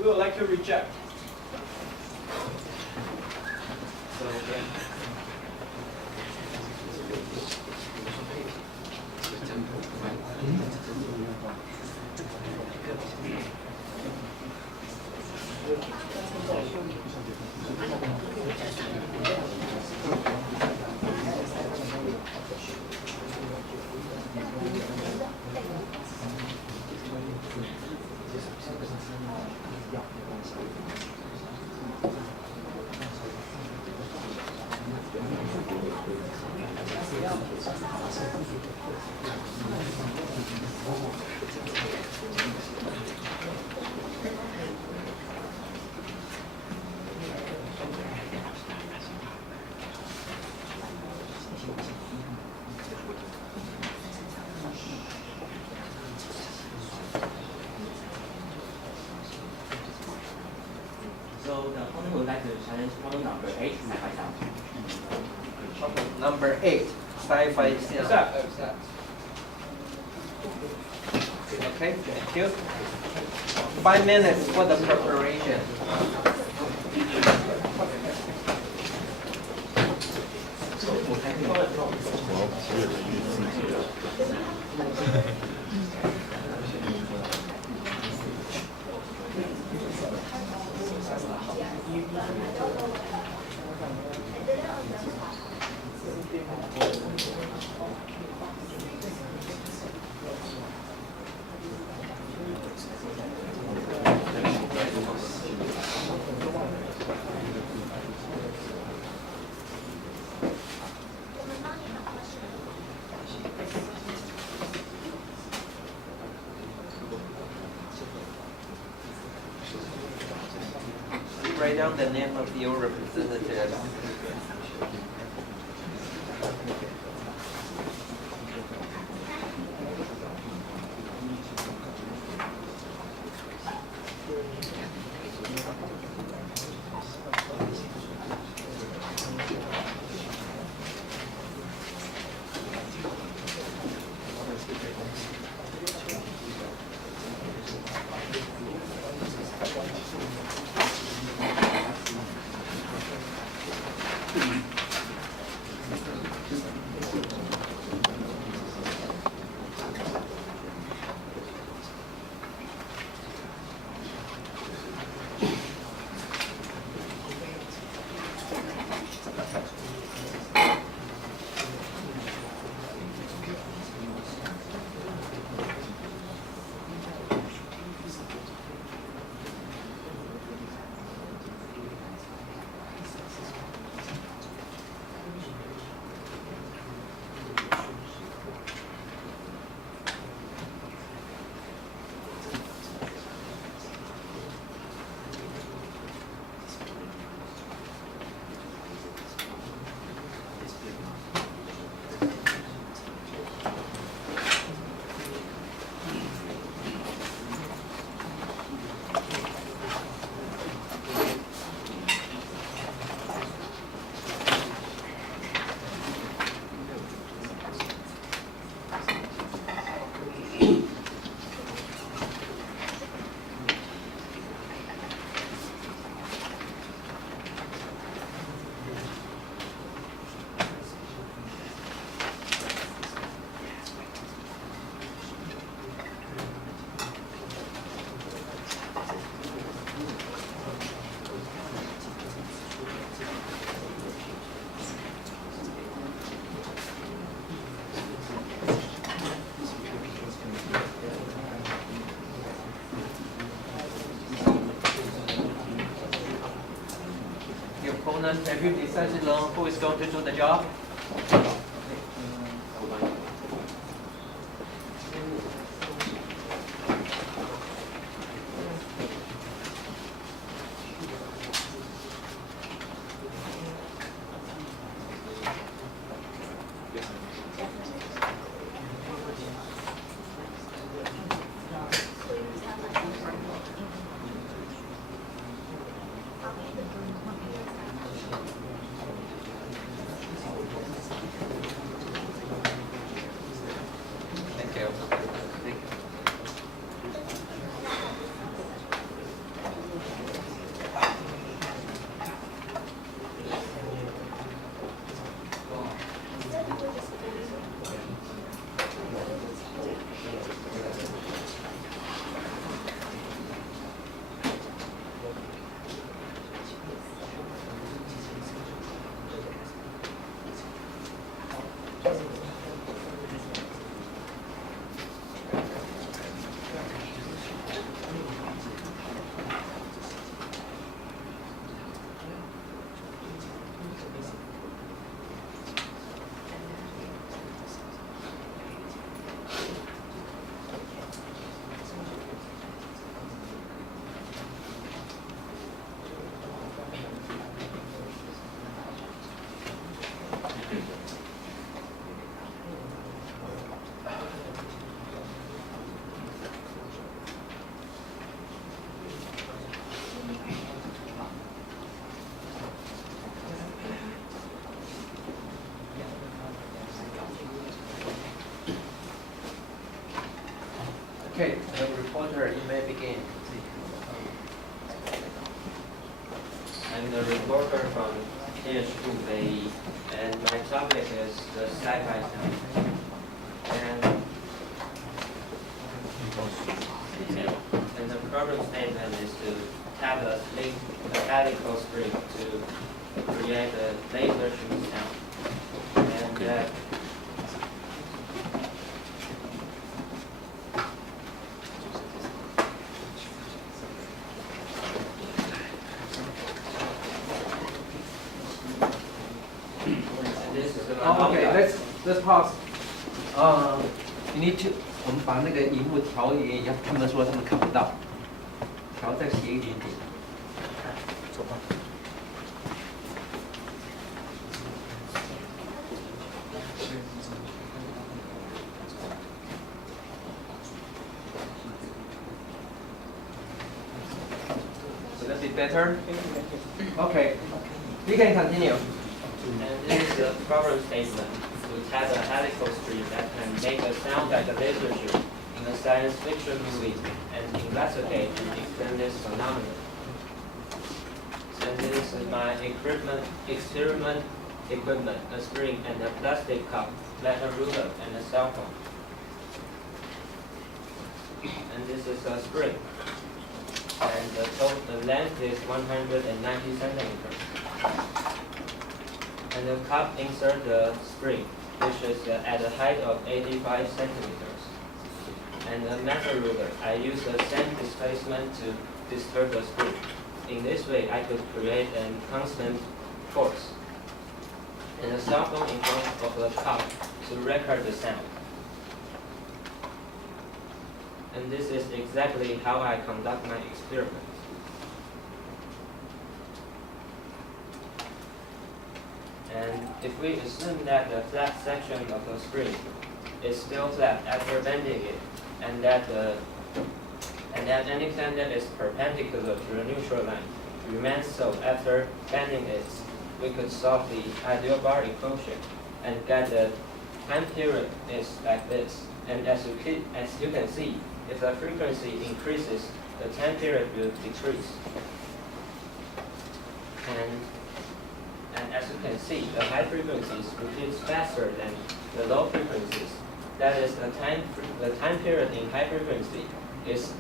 we would like to reject. So then, So the opponent would like to challenge problem number 8, Sci-Fi sound. problem number 8, Sci-Fi sound. Accept. Okay, thank you. 5 minutes for the preparation. Write down the name of your representative. Opponent, have you decided on who is going to do the job? Okay, reporter, you may begin. I'm the reporter from TYPT, and my topic is the Sci-Fi sound. And the problem statement is to have a mechanical string to create a laser shoot sound. And let's pause. You need to 我们把那个荧幕调一下，他们说他们看不到，调再斜一点点。走吧。Will that be better? Okay. You can continue. And this is a problem statement, which has a helical string that can make a sound like a laser shoot in a science fiction movie and investigate and explain this phenomenon. And this is my experiment equipment, a spring and a plastic cup, letter ruler, and a cell phone. And this is a spring. And the length is 190 centimeters. And the cup insert the spring, which is at a height of 85 centimeters. And a metal ruler, I use the same displacement to disturb the spring. In this way, I could create a constant force. And a cell phone in front of the cup to record the sound. And this is exactly how I conduct my experiment. And if we assume that the flat section of the spring is still flat after bending it, and that anything that is perpendicular to the neutral line remains so after bending it, we could solve the ideal bar equation and get the time period is like this. And as you can see, if the frequency increases, the time period will decrease. And as you can see, the high frequencies repeats faster than the low frequencies. That is, the time period in high frequency is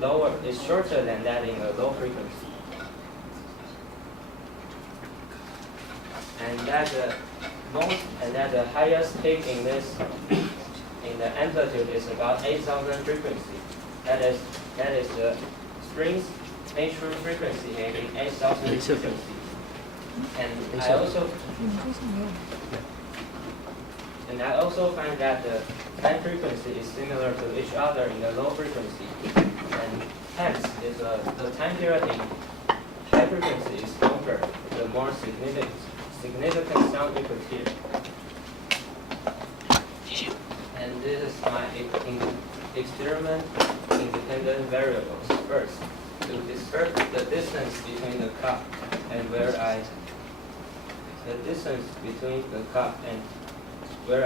shorter than that in the low frequency. And that the highest peak in the amplitude is about 8,000 frequency. That is the spring's natural frequency having 8,000 frequency. And I also find that the time frequency is similar to each other in the low frequency, and hence, if the time period in high frequency is longer, the more significant sound we could hear. And this is my experiment independent variables. First, to disturb the distance between the cup and where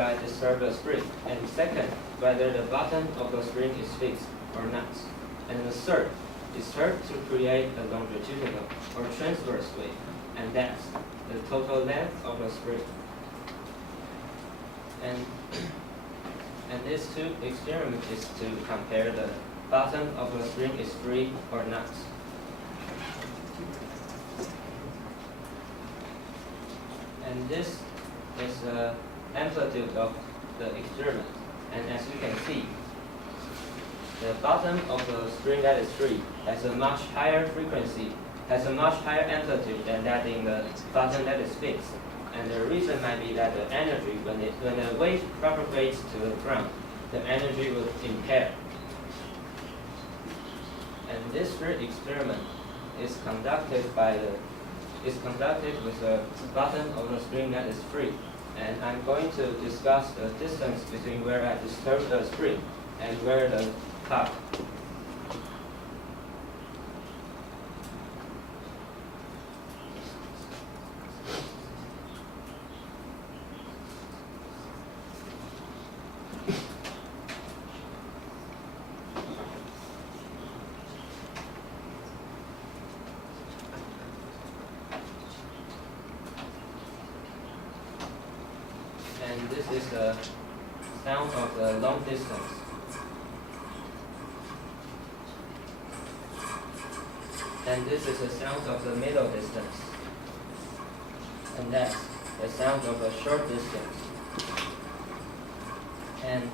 I disturb the spring. And second, whether the bottom of the spring is fixed or not. And the third, disturb to create a longitudinal or transverse wave. And that's the total length of the spring. And these two experiments is to compare the bottom of the spring is free or not. And this is the amplitude of the experiment. And as you can see, the bottom of the spring that is free has a much higher frequency, has a much higher amplitude than that in the bottom that is fixed. And the reason might be that the energy, when the wave propagates to the ground, the energy will impair. And this third experiment is conducted with the bottom of the spring that is free. And I'm going to discuss the distance between where I disturb the spring and where the cup. is the sound of the long distance. And this is the sound of the middle distance. And that's the sound of a short distance. And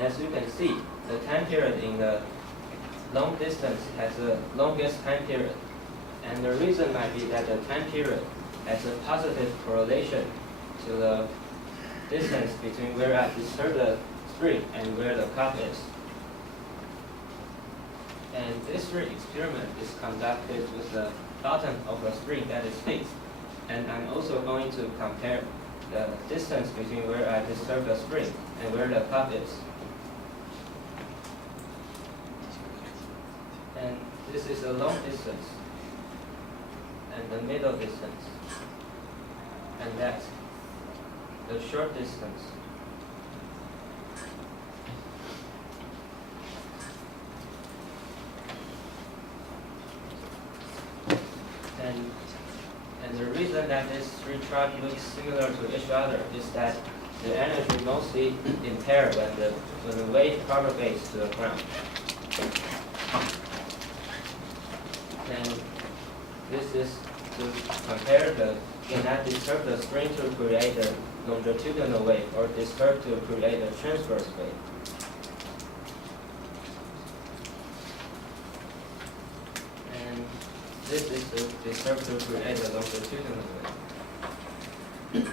as you can see, the time period in the long distance has the longest time period. And the reason might be that the time period has a positive correlation to the distance between where I disturb the spring and where the cup is. And this experiment is conducted with the bottom of a spring that is fixed. And I'm also going to compare the distance between where I disturb the spring and where the cup is. And this is a long distance and the middle distance. And that's the short distance. And the reason that these three charts look similar to each other is that the energy mostly impaired when the wave propagates to the ground. And this is to compare can I disturb the spring to create a longitudinal wave or disturb to create a transverse wave. And this is to disturb to create a longitudinal wave.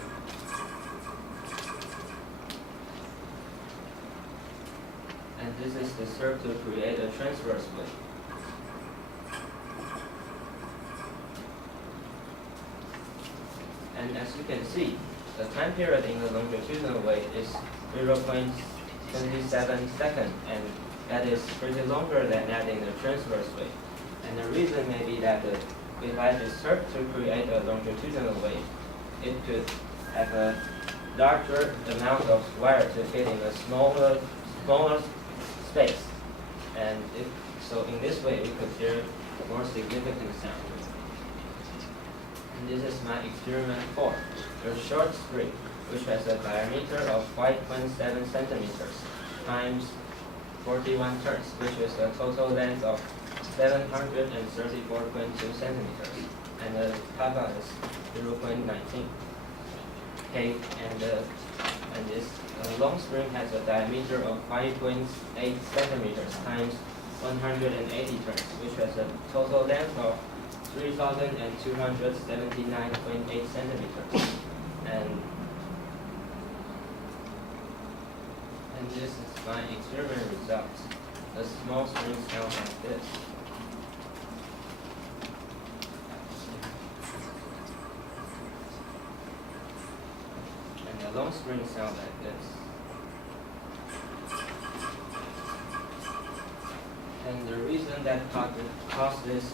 And this is disturbed to create a transverse wave. And as you can see, the time period in the longitudinal wave is 0.27 seconds, and that is pretty longer than that in the transverse wave. And the reason may be that if I disturb to create a longitudinal wave, it could have a larger amount of wire to fit in a smaller space. And so in this way, we could hear more significant sound. And this is my experiment 4, a short spring, which has a diameter of 5.7 centimeters times 41 turns, which is a total length of 734.2 centimeters, and the kappa is 0.19. Okay, and this long spring has a diameter of 5.8 centimeters times 180 turns, which has a total length of 3,279.8 centimeters. And this is my experiment results. The small spring sounds like this. And the long spring sounds like this. And the reason that caused this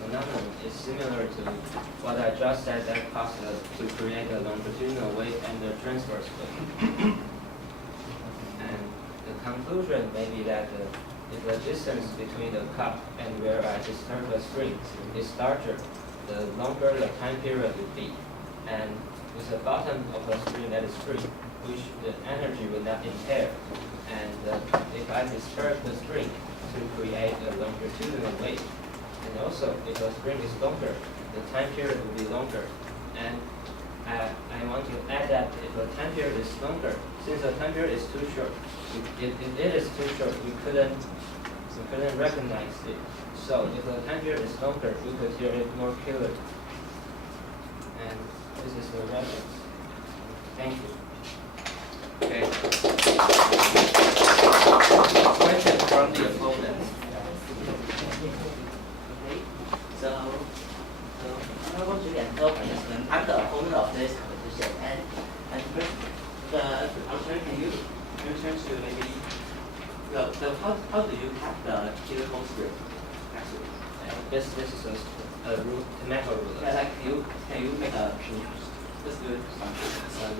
phenomenon is similar to what I just said that caused to create a longitudinal wave and a transverse wave. And the conclusion may be that if the distance between the cup and where I disturb the spring is larger, the longer the time period would be. And with the bottom of the spring that is free, which the energy will not impair. And if I disturb the spring to create a longitudinal wave, and also, if the spring is longer, the time period will be longer. And I want to add that if the time period is longer, since the time period is too short, if it is too short, we couldn't recognize it. So if the time period is longer, we could hear it more clearly. And this is the reference. Thank you. Okay. Question from the opponent. So I want to enter participant. I'm the opponent of this competition, and first, can you turn to maybe how do you have the helical script actually? This is a metal ruler. Yeah, like can you make a let's do it.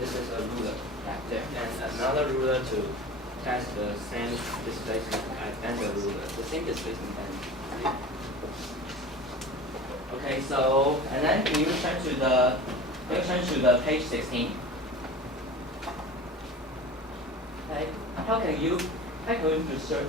This is a ruler. Yeah, there. And another ruler to test the same displacement and the ruler. The same displacement and Okay, so and then can you turn to the page 16? Okay, how do you preserve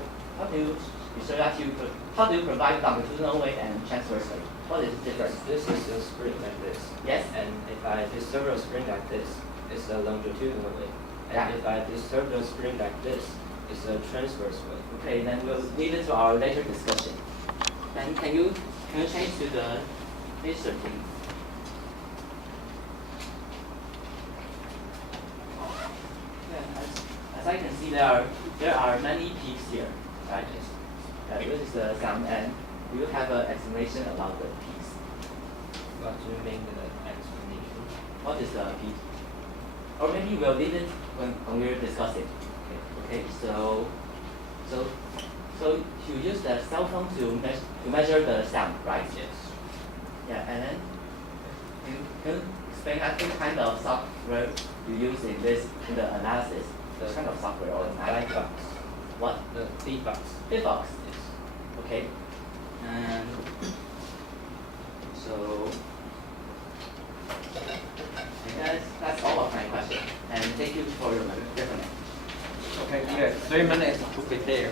how do you provide longitudinal weight and transverse weight? What is the difference? This is a spring like this. Yes. And if I disturb a spring like this, it's a longitudinal weight. And Yeah. if I disturb the spring like this, it's a transverse weight. Okay, then we'll leave it to our later discussion. Then can you change to the page 13? Yeah, as I can see, there are many peaks here, right? This is the sound, and you have an explanation about the peaks. What do you mean with the explanation? What is the peak? Or maybe we'll leave it when we discuss it. Okay. So you use the cell phone to measure the sound, right? Yes. Yeah, and then can you explain what kind of software you use in the analysis? What kind of software or analysis? Box. What? The T-box. T-box. Okay. And so I guess that's all of my questions. And thank you for your reference. Okay, you have 3 minutes to prepare.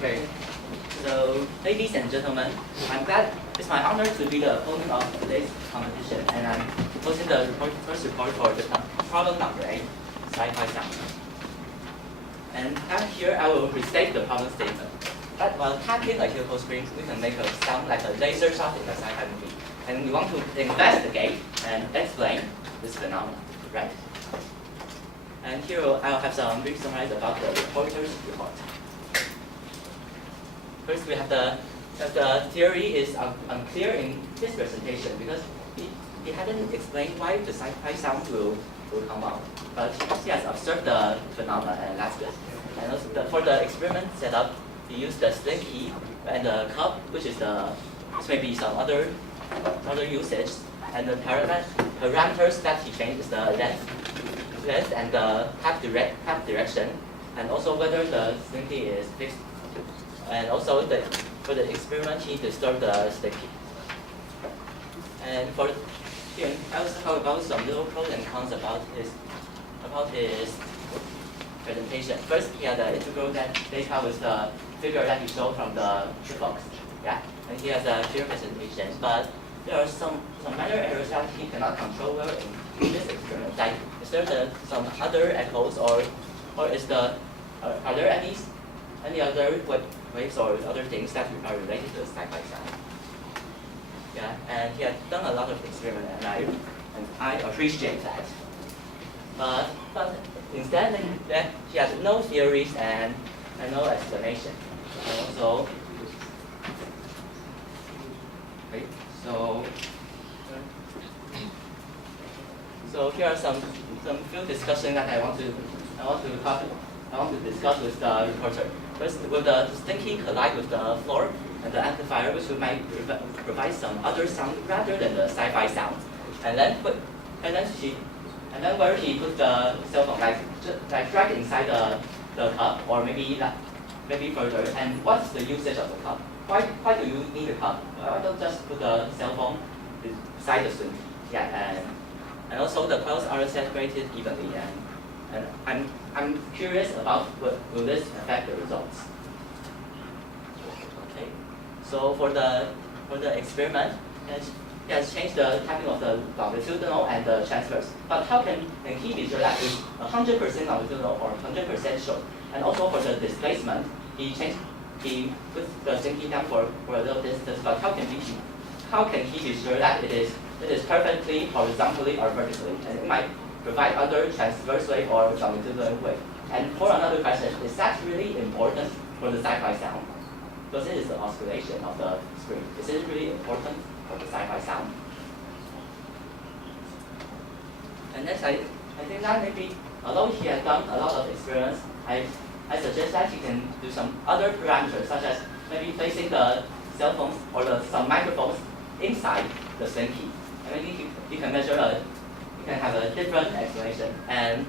Okay. So, ladies and gentlemen, I'm glad it's my honor to be the opponent of today's competition, and I'm posting the first report for the problem number 8, Sci-Fi sound. And here I will restate the problem statement. That while tapping a helical spring, we can make a sound like a laser shot in a sci-fi movie. And we want to investigate and explain this phenomenon, right? And here I'll have some brief summaries about the reporter's report. First, we have the the theory is unclear in his presentation because he hadn't explained why the Sci-Fi sound will come out. But he has observed the phenomena, and that's good. And also for the experiment setup, he used the slinky and the cup, which may be some other usage, and the parameters that he changed is the length and the tap direction, and also whether the slinky is fixed, and also for the experiment he disturbed the slinky. And here I also talk about some little pros and cons about his presentation. First, he had the integral data with the figure that he showed from the box. Yeah, and he has a clear presentation, but there are some minor errors that he cannot control well in this experiment. Like, is there some other echoes, or are there any other waves or other things that are related to the Sci-Fi sound? Yeah, and he had done a lot of experiments, and I appreciate that. But instead, he has no theories and no explanation. And also, okay, so here are some few discussions that I want to discuss with the reporter. First, will the slinky collide with the floor and the amplifier, which might provide some other sound rather than the Sci-Fi sound? And then where he put the cell phone, like drag inside the cup, or maybe further. And what's the usage of the cup? Why do you need a cup? Why don't just put the cell phone beside the slinky? Yeah, and also the coils are separated evenly, and I'm curious about will this affect the results. Okay, so for the experiment, he has changed the typing of the longitudinal and the transverse. But how can he be sure that it's 100% longitudinal or 100% short? And also for the displacement, he put the slinky down for a little distance. But how can he be sure that it is perfectly horizontally or vertically? And it might provide other transverse wave or longitudinal wave. And for another question, is that really important for the Sci-Fi sound? Because it is the oscillation of the spring. Is it really important for the Sci-Fi sound? And next, I think that maybe, although he has done a lot of experiments, I suggest that he can do some other parameters, such as maybe placing the cell phones or some microphones inside the slinky. And maybe he can he can have a different explanation. And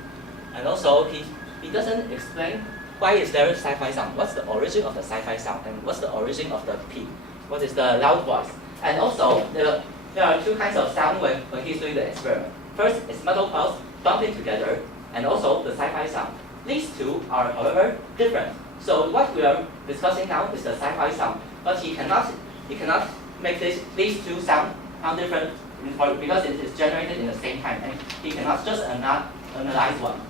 also, he doesn't explain why is there a Sci-Fi sound. What's the origin of the Sci-Fi sound? And what's the origin of the peak? What is the loud voice? And also, there are two kinds of sound when he's doing the experiment. First is metal coils bumping together, and also the Sci-Fi sound. These two are, however, different. So what we are discussing now is the Sci-Fi sound, but he cannot make these two sound different because it is generated in the same time, and he cannot just analyze one.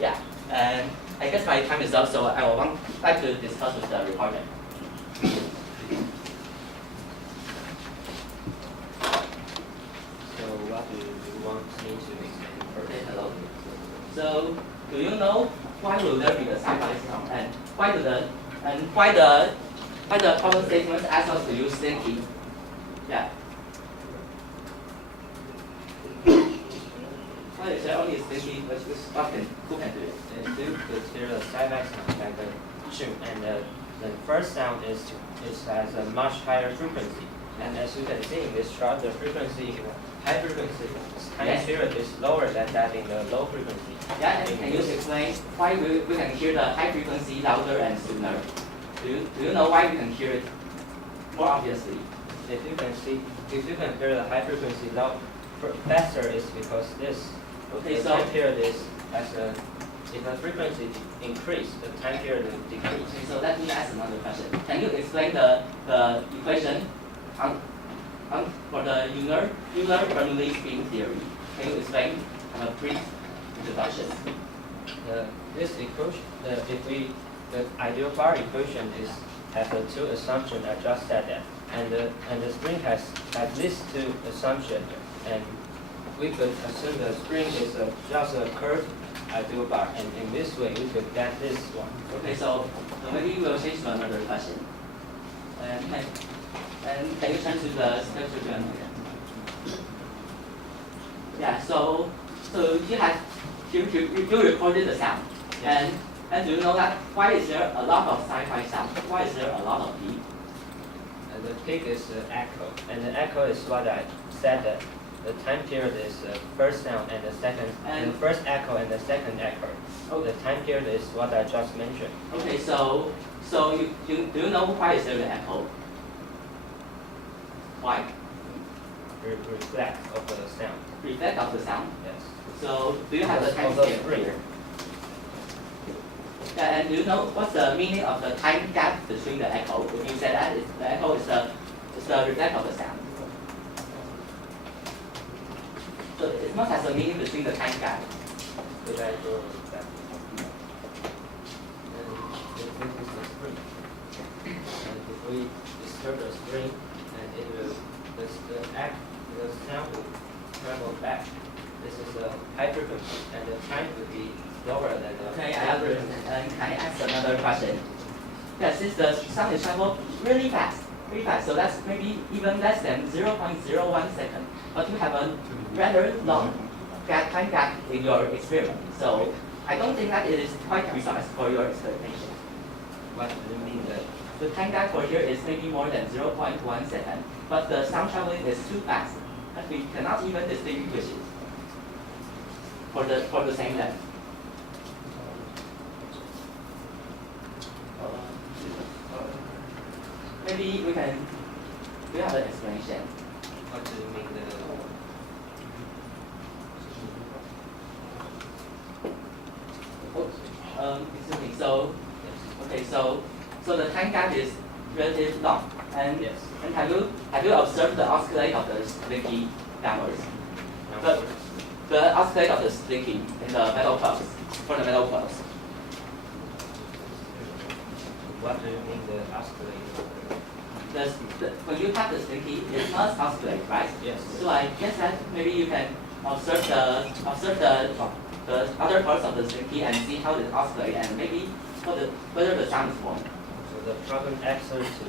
Yeah, and I guess my time is up, so I would like to discuss with the reporter. So what do you want me to explain first? Okay, hello. So do you know why will there be the Sci-Fi sound, and why the problem statement asks us to use slinky? Yeah. Why is there only a slinky? Who can do it? It's due to clear the Sci-Fi sound like the shoot, and the first sound has a much higher frequency. And as you can see in this chart, the frequency, high frequency time period is lower than that in the low frequency. Yeah, and can you explain why we can hear the high frequency louder and sooner? Do you know why we can hear it more obviously? If you can hear the high frequency faster, is because this. Okay, the so time period is if the frequency increase, the time period will decrease. Okay, so let me ask another question. Can you explain the equation for the Euler Bernoulli string theory? Can you explain a brief introduction? This equation, the ideal bar equation has the two assumptions I just said that, and the spring has at least two assumptions, and we could assume the spring is just a curved ideal bar, and in this way we could get this one. Okay, so maybe we'll change to another question. And can you turn to the spectrogram again? Yeah, so you recorded the sound. And do you know that why is there a lot of sci-fi sound? Why is there a lot of beep? And the peak is the echo. And the echo is what I said that the time period is the first sound and the second, and the first echo and the second echo. Oh, the time period is what I just mentioned. Okay, so do you know why is there the echo? Why? Reflect of the sound. Reflect of the sound? Yes. So do you have the time scale here? Yeah, and do you know what's the meaning of the time gap between the echo? If you said that the echo is the reflect of the sound. So it must have a meaning between the time gap. Did I go back? And this is the spring. And if we disturb the spring, and it will the sound will travel back. This is a high frequency, and the time will be lower than the Okay, I understand. And can I ask another question? Yeah, since the sound is travel really fast, so that's maybe even less than 0.01 second, but you have a rather long time gap in your experiment. So I don't think that it is quite precise for your experimentation. What do you mean that? The time gap for here is maybe more than 0.1 second, but the sound traveling is too fast that we cannot even distinguish it for the same length. Maybe we have an explanation. What do you mean that? Excuse me. So, okay. So the time gap is relatively long, and yes. And have you observed the oscillate of the slinky downwards? The oscillate of the slinky in the metal plugs for the metal plugs. What do you mean the oscillate? When you have the slinky, it must oscillate, right? Yes. So I guess that maybe you can observe the other parts of the slinky and see how it oscillates, and maybe whether the sound is formed. So the problem asks us to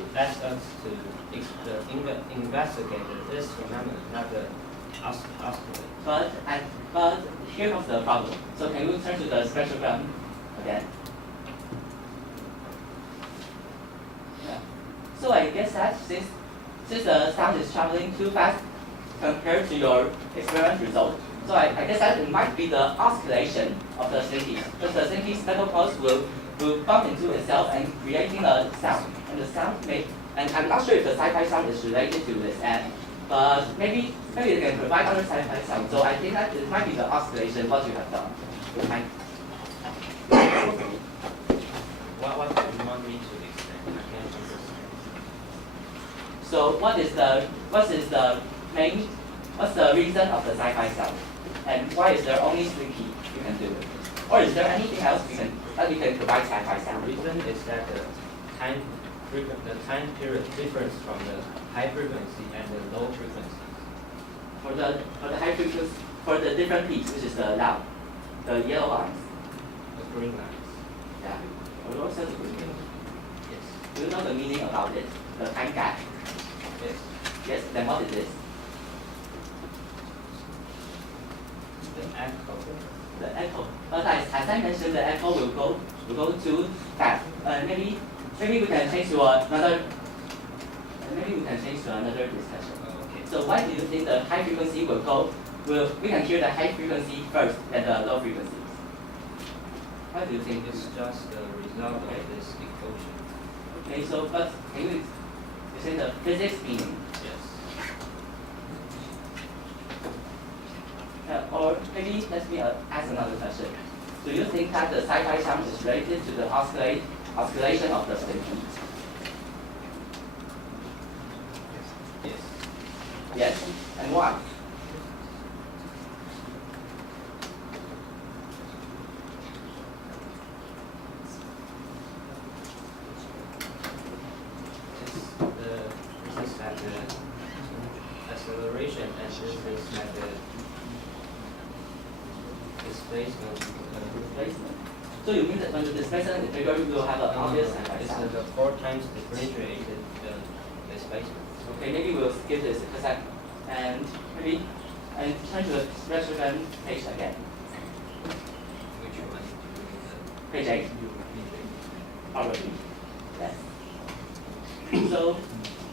investigate this phenomenon, not the oscillate. But here comes the problem. So can you turn to the spectrogram again? Yeah. So I guess that since the sound is traveling too fast compared to your experiment result, so I guess that it might be the oscillation of the slinkies. Because the slinkies metal pulse will bump into itself and creating a sound. And the sound and I'm not sure if the sci-fi sound is related to this end, but maybe it can provide other sci-fi sound. So I think that it might be the oscillation what you have done. What do you want me to explain? I can't understand. So what's the reason of the sci-fi sound? And why is there only slinky you can do it? Or is there anything else that we can provide sci-fi sound? The reason is that the time period difference from the high frequency and the low frequency. For the high frequency, for the different peaks, which is the yellow lines. The green lines. Yeah. Or also the green. Yes. Do you know the meaning about it? The time gap? Yes. Yes, then what is this? The echo. The echo. But as I mentioned, the echo will go too fast. Maybe we can change to another. Maybe we can change to another discussion. Okay. So why do you think the high frequency we can hear the high frequency first than the low frequencies? Why do you think? It's just the result of this equation. Okay, so but can you say the physics meaning? Yes. Or maybe let me ask another question. Do you think that the sci-fi sound is related to the oscillation of the slinky? Yes. Yes, and why? This is at the acceleration, and this is at the displacement. So you mean that when the displacement is bigger, you will have an obvious sci-fi It's sound? the 4 times differentiated displacement. Okay, maybe we'll skip this because and maybe and turn to the reference page again. Which one? Page 8. Probably. Yes. So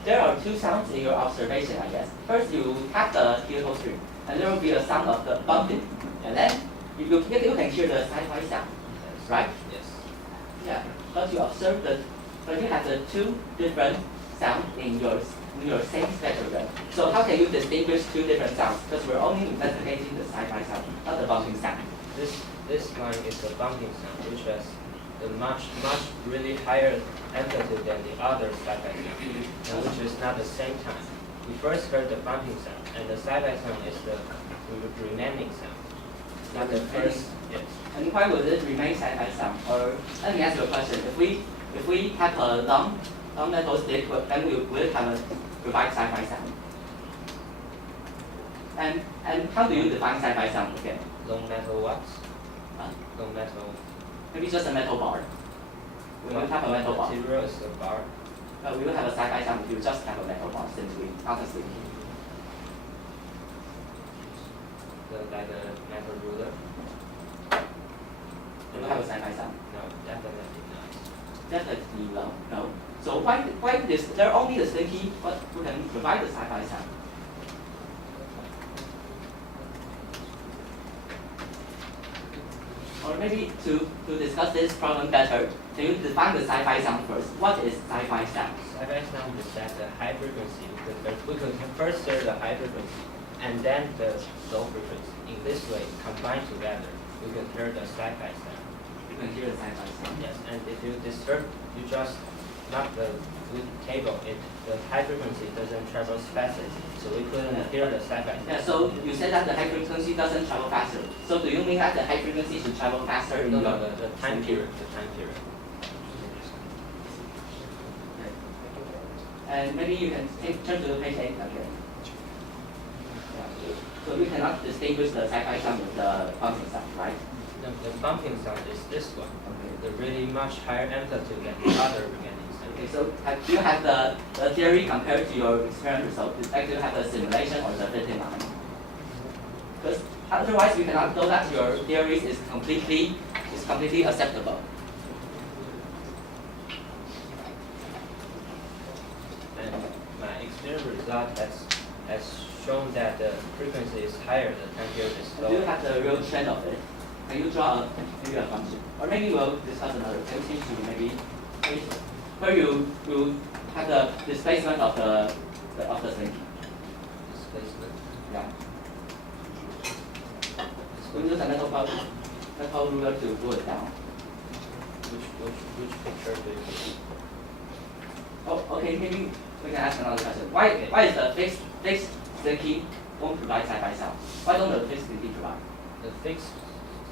there are two sounds in your observation, I guess. First, you have the ear string, and there will be a sound of the bumping, and then you can hear the Sci-Fi sound, right? Yes. Yeah. But you observe but you have the two different sounds in your same spectrum. So how can you distinguish two different sounds? Because we're only investigating the Sci-Fi sound, not the bumping sound. This one is the bumping sound, which has the much really higher amplitude than the other Sci-Fi sound, and which is not the same time. We first heard the bumping sound, and the Sci-Fi sound is the remaining sound, not the first. Yes. And why would it remain Sci-Fi sound? Or let me ask you a question: if we have a long metal stick, then we will provide Sci-Fi sound. And how do you define Sci-Fi sound again? Long metal what? Long metal. Maybe just a metal bar. We will have a metal bar. Material is a bar. We will have a Sci-Fi sound if you just have a metal bar, simply, honestly. Like a metal ruler. We will have a Sci-Fi sound. No, definitely not. Definitely no. So why is there only the slinky who can provide the Sci-Fi sound? Or maybe to discuss this problem better, can you define the Sci-Fi sound first? What is Sci-Fi sound? Sci-Fi sound is at the high frequency. We could first hear the high frequency and then the low frequency. In this way, combined together, we can hear the Sci-Fi sound. You can hear the Sci-Fi sound. Yes, and if you disturb, you just knock the wood cable. The high frequency doesn't travel faster, so we couldn't hear the Sci-Fi sound. Yeah, so you said that the high frequency doesn't travel faster. So do you mean that the high frequency should travel faster in No, your the time period. The time period. And maybe you can turn to page 8 again. So you cannot distinguish the Sci-Fi sound with the bumping sound, right? The bumping sound is this one. Okay. The really much higher amplitude than the other remaining sound. Okay, so do you have the theory compared to your experience result? Do you have the simulation or the fitting line? Because otherwise we cannot know that your theory is completely acceptable. And my experience result has shown that the frequency is higher, the time period is lower. Do you have the real trend of it? Can you draw maybe a function? Or maybe we'll discuss another. Can you change to maybe where you have the displacement of the slinky? Displacement. Yeah. We use a metal ruler to pull it down. Which picture do you see? Oh, okay. Maybe we can ask another question. Why is the fixed slinky won't provide Sci-Fi sound? Why don't the fixed slinky provide? The fixed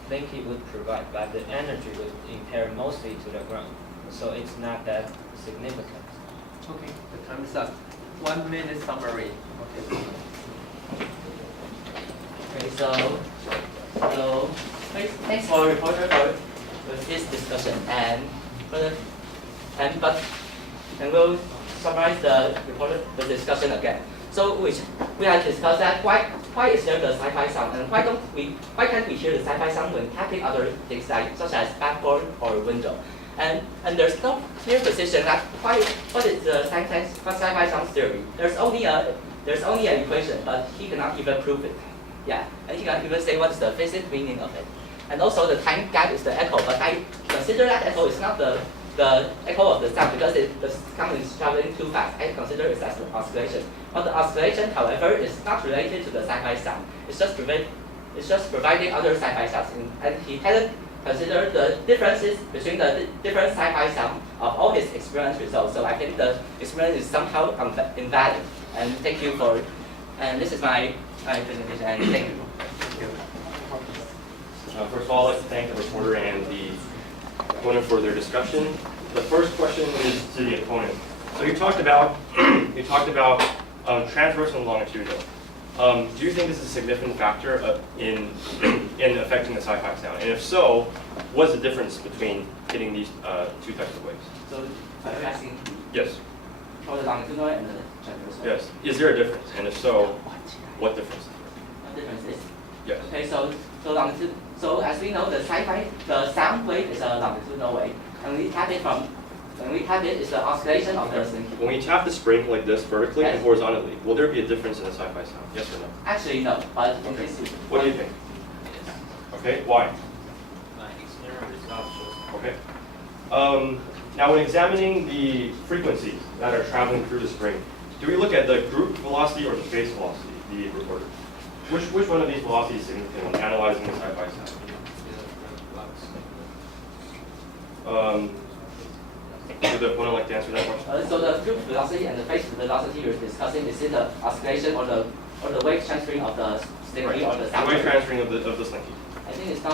slinky would provide, but the energy would impair mostly to the ground, so it's not that significant. Okay, the time is up. 1 minute summary. Okay. Okay, so thanks for reporter for this discussion and we'll summarize the discussion again. So we have discussed that why is there the Sci-Fi sound and why can't we hear the Sci-Fi sound when tapping other things such as backboard or window? And there's no clear position that what is the Sci-Fi sound theory? There's only an equation, but he cannot even prove it. Yeah, and he cannot even say what is the physics meaning of it. And also the time gap is the echo, but I consider that echo is not the echo of the sound because the sound is traveling too fast. I consider it as an oscillation. But the oscillation, however, is not related to the Sci-Fi sound. It's just providing other Sci-Fi sounds, and he hadn't considered the differences between the different Sci-Fi sound of all his experience results. So I think the experiment is somehow invalid. And thank you for, and this is my presentation. And thank you. First of all, I'd like to thank the reporter and the opponent for their discussion. The first question is to the opponent. So you talked about transversal and longitudinal. Do you think this is a significant factor in affecting the Sci-Fi sound? And if so, what's the difference between hitting these two types of waves? So are you asking? Yes. For the longitudinal and the chapter as well. Yes. Is there a difference? And if so, what difference? What difference is? Yes. Okay, so longitude. So as we know, the Sci-Fi, the sound wave is a longitudinal wave. When we tap it, it's the oscillation of the spring. When we tap the spring like this vertically Yes. and horizontally, will there be a difference in the Sci-Fi sound? Yes or no? Actually, no. But Okay. this is What do you think? Okay. Why? My external results shows Okay. Now, when examining the frequencies that are traveling through the spring, do we look at the group velocity or the phase velocity, the recorder? Which one of these velocities is significant when analyzing the Sci-Fi sound? Would the opponent like to answer that question? so the group velocity and the phase velocity you're discussing is it the oscillation or the wave transferring of the slinky or the sound The wave wave? transferring of the slinky. I think it's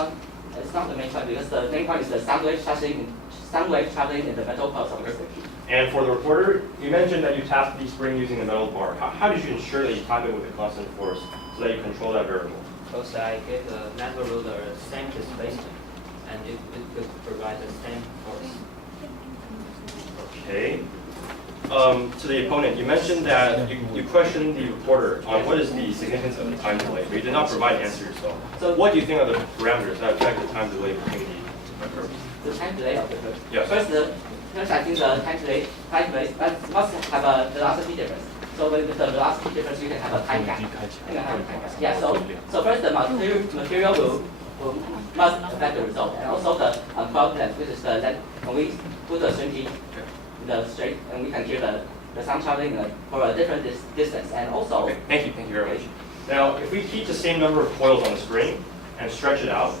not the main point because the main point is the sound wave traveling in the metal parts of the slinky. And for the recorder, you mentioned that you tapped the spring using the metal bar. How did you ensure that you tap it with a constant force so that you control that variable? because I gave the metal ruler the same displacement and it could provide the same force. Okay. To the opponent, you mentioned that you questioned the recorder on what is the significance of the time delay, but you did not provide an answer yourself. So what do you think are the parameters that affect the time delay between the curves? The time delay of the curve. Yes. First, I think the time delay must have a velocity difference. So with the velocity difference, you can have a time gap. Yeah. So first, the material must affect the result, and also the unfold length, which is the length when we put the string in the straight, and we can hear the sound traveling for a different distance, and also. Okay. Thank you very much. Now, if we keep the same number of coils on the string and stretch it out,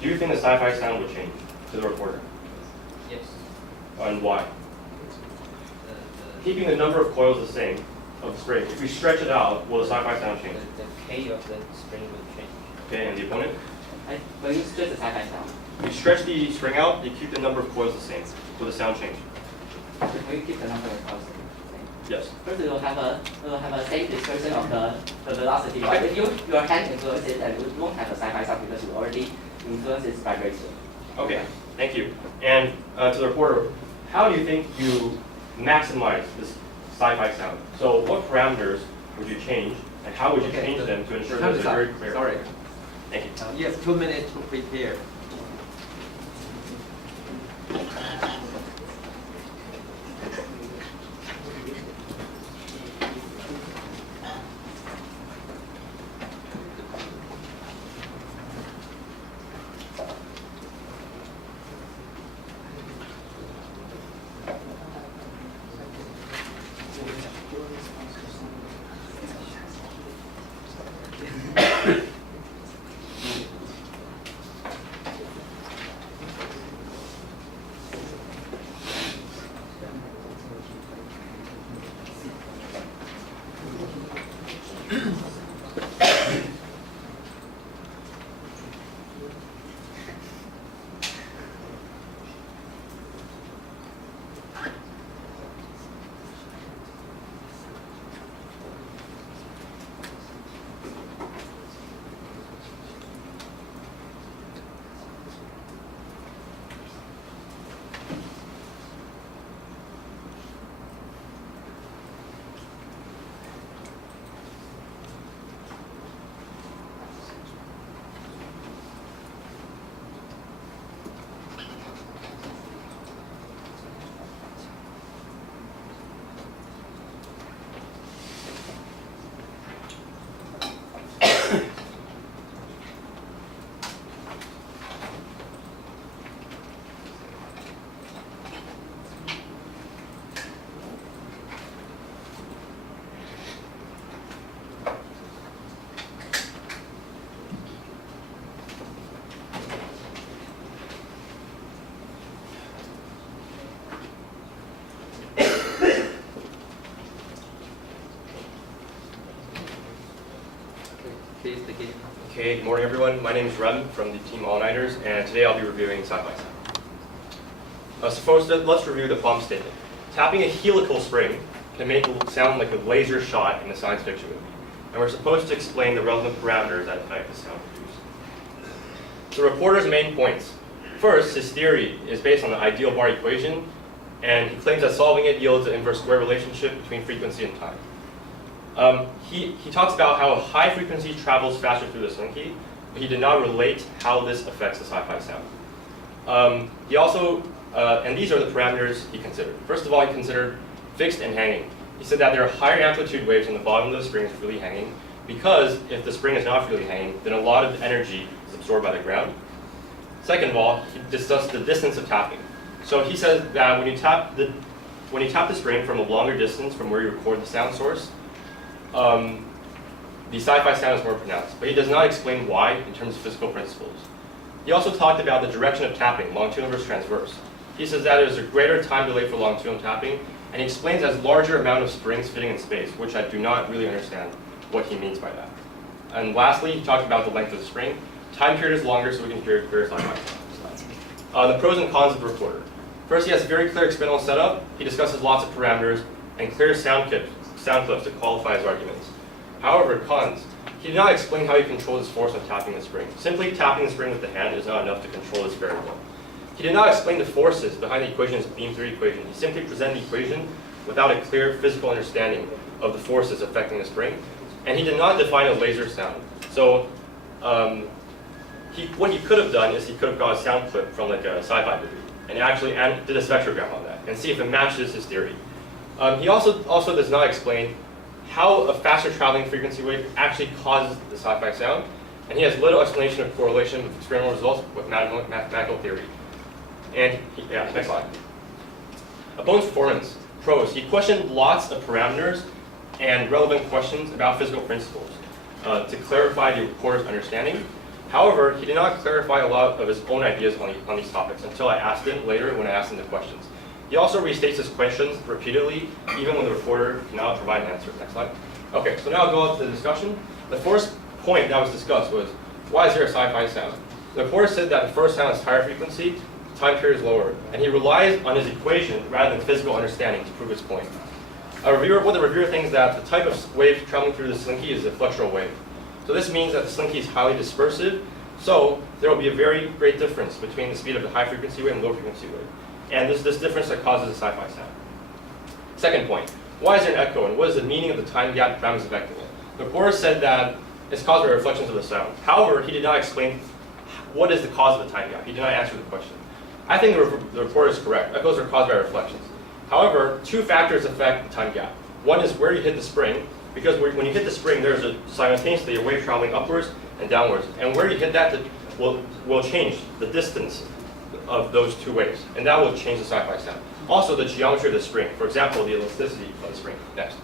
do you think the Sci-Fi sound would change to the recorder? Yes. And why? Keeping the number of coils the same of the spring, if we stretch it out, will the Sci-Fi sound change? The K of the spring will change. Okay, and the opponent? When you stretch the Sci-Fi sound. You stretch the string out, you keep the number of coils the same. Will the sound change? We keep the number of coils the same. Yes. First, we will have a same dispersion of the velocity. But if your hand influences it, then you won't have a Sci-Fi sound because you already influence its vibration. Okay, thank you. And to the reporter, how do you think you maximize this Sci-Fi sound? So what parameters would you change, and how would you change them to ensure that they're very clear? Sorry. Thank you. Yes, 2 minutes to prepare. Please begin. Okay, good morning everyone. My name is Rem from the team All-Nighters, and today I'll be reviewing Sci-Fi sound. So first, let's review the problem statement. Tapping a helical spring can make it sound like a laser shot in a science fiction movie, and we're supposed to explain the relevant parameters that affect the sound produced. The reporter's main points. First, his theory is based on the ideal bar equation, and he claims that solving it yields an inverse square relationship between frequency and time. He talks about how a high frequency travels faster through the slinky, but he did not relate how this affects the sci-fi sound. He also, and these are the parameters he considered. First of all, he considered fixed and hanging. He said that there are higher amplitude waves on the bottom of the spring freely hanging, because if the spring is not freely hanging, then a lot of energy is absorbed by the ground. Second of all, he discussed the distance of tapping. So he says that when you tap the spring from a longer distance from where you record the sound source, the sci-fi sound is more pronounced, but he does not explain why in terms of physical principles. He also talked about the direction of tapping, longitudinal versus transverse. He says that there's a greater time delay for longitudinal tapping, and he explains as larger amount of springs fitting in space, which I do not really understand what he means by that. And lastly, he talked about the length of the spring. Time period is longer, so we can hear clear sci-fi sound. The pros and cons of the recorder. First, he has a very clear experimental setup. He discusses lots of parameters and clear sound clips to qualify his arguments. However, cons. He did not explain how he controls his force when tapping the spring. Simply tapping the spring with the hand is not enough to control this variable. He did not explain the forces behind the equation's beam theory equation. He simply presented the equation without a clear physical understanding of the forces affecting the spring. And he did not define a laser sound. So what he could have done is he could have got a sound clip from like a Sci-Fi movie and actually did a spectrogram on that and see if it matches his theory. He also does not explain how a faster traveling frequency wave actually causes the sci-fi sound, and he has little explanation of correlation with experimental results with mathematical theory. And next slide. Opponent's performance. Pros. He questioned lots of parameters and relevant questions about physical principles to clarify the recorder's understanding. However, he did not clarify a lot of his own ideas on these topics until I asked him later when I asked him the questions. He also restates his questions repeatedly, even when the reporter cannot provide an answer. Next slide. Okay, so now I'll go up to the discussion. The first point that was discussed was, why is there a sci-fi sound? The reporter said that the first sound is higher frequency, the time period is lower, and he relies on his equation rather than physical understanding to prove his point. What the reviewer thinks that the type of wave traveling through the slinky is a flexural wave. So this means that the slinky is highly dispersive, so there will be a very great difference between the speed of the high frequency wave and low frequency wave. And this difference that causes a sci-fi sound. Second point, why is there an echo and what is the meaning of the time gap parameters affecting it? The reporter said that it's caused by reflections of the sound. However, he did not explain what is the cause of the time gap. He did not answer the question. I think the reporter is correct. Echoes are caused by reflections. However, two factors affect the time gap. One is where you hit the spring, because when you hit the spring, there's simultaneously a wave traveling upwards and downwards. And where you hit that will change the distance of those two waves, and that will change the sci-fi sound. Also, the geometry of the spring, for example, the elasticity of the spring. Next.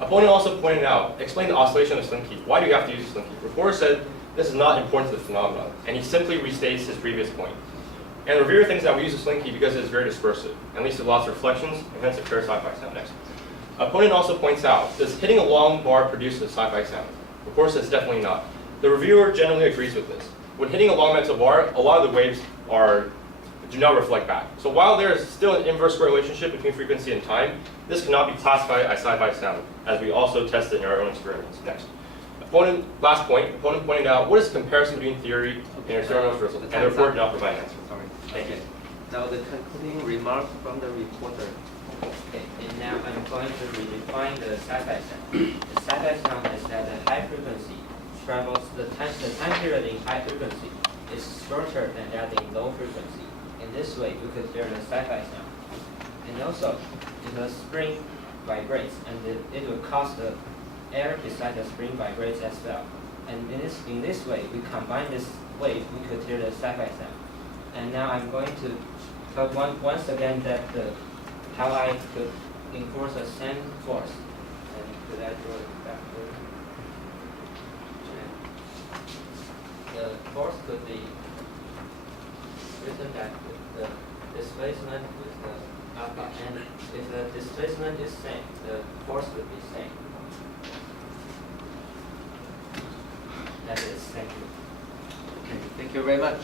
Opponent also pointed out, explain the oscillation of the slinky. Why do you have to use the slinky? Reporter said this is not important to the phenomenon, and he simply restates his previous point. And the reviewer thinks that we use the slinky because it is very dispersive, and leads to lots of reflections, and hence a clear sci-fi sound. Next. Opponent also points out, does hitting a long bar produce a sci-fi sound? Reporter says definitely not. The reviewer generally agrees with this. When hitting a long metal bar, a lot of the waves do not reflect back. So while there is still an inverse relationship between frequency and time, this cannot be classified as sci-fi sound, as we also tested in our own experiments. Next. Last point, opponent pointed out, what is the comparison between theory and experimental results? And the report did not provide an answer. Thank you. Now the concluding remarks from the reporter. Okay, and now I'm going to redefine the sci-fi sound. The sci-fi sound is that the high frequency travels, the time period in high frequency is shorter than that in low frequency. In this way, we could hear the sci-fi sound. And also, if the spring vibrates, and it will cause the air beside the spring vibrates as well. And in this way, we combine this wave, we could hear the sci-fi sound. And now I'm going to talk once again that how I could enforce the same force. And could I draw it backward? The force could be written back with the displacement with the alpha. And if the displacement is same, the force would be same. That is, thank you. Okay, thank you very much.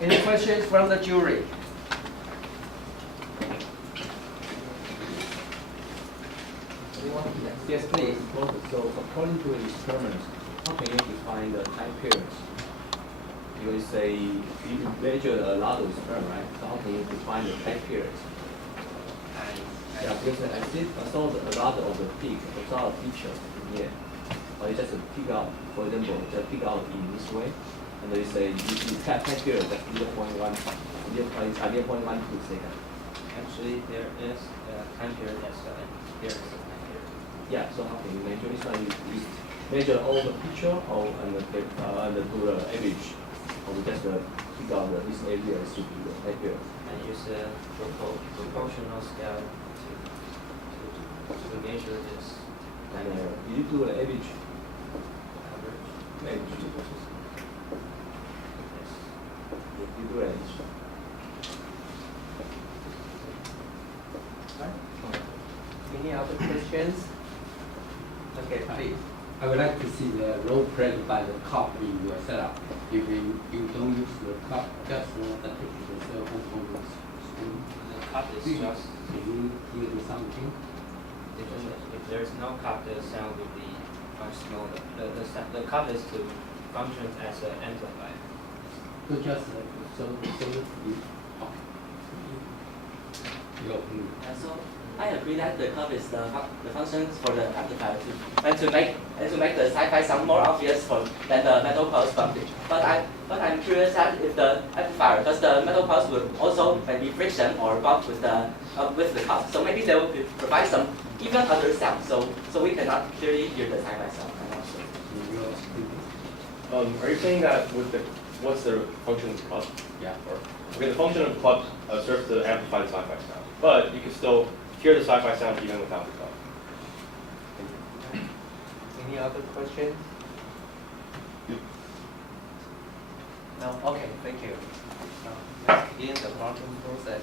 Any questions from the jury? Yes, please. So according to the experiments, how can you define the time periods? You say you measure a lot of experiments, right? So how can you define the time periods? I Yeah, because I saw a lot of the peak, I saw a picture in here. Or you just pick out, for example, just pick out in this way, and they say you tap here, that's 0.1, 0.12 seconds. Actually, there is a time period as well, and here is a time period. Yeah, so how can you measure this one? You measure all the picture or and do the average, or just pick out this area should be the time period. And use a proportional scale to measure this. And you do an average. Average. Average. Yes. You do average. Any other questions? Okay, please. I would like to see the role played by the cup in your setup. If you don't use the cup, just the cell phone on the screen. The cup is just. Can you hear something? If there is no cup, the sound will be much smaller. The cup is to function as an amplifier. So just so you your opinion. So I agree that the curve is the functions for the amplifier to make the sci-fi sound more obvious than the metal pulse function. But I'm curious that if the amplifier, does the metal pulse will also maybe friction or bump with the cup. So maybe they will provide some even other sound. So we cannot clearly hear the sci-fi sound. I'm not sure. Are you saying that with what's the function of the club? Yeah. Okay, the function of the club serves to amplify the sci-fi sound, but you can still hear the sci-fi sound even without the club. Any other questions? No? Okay, thank you. Now, let's begin the quantum process.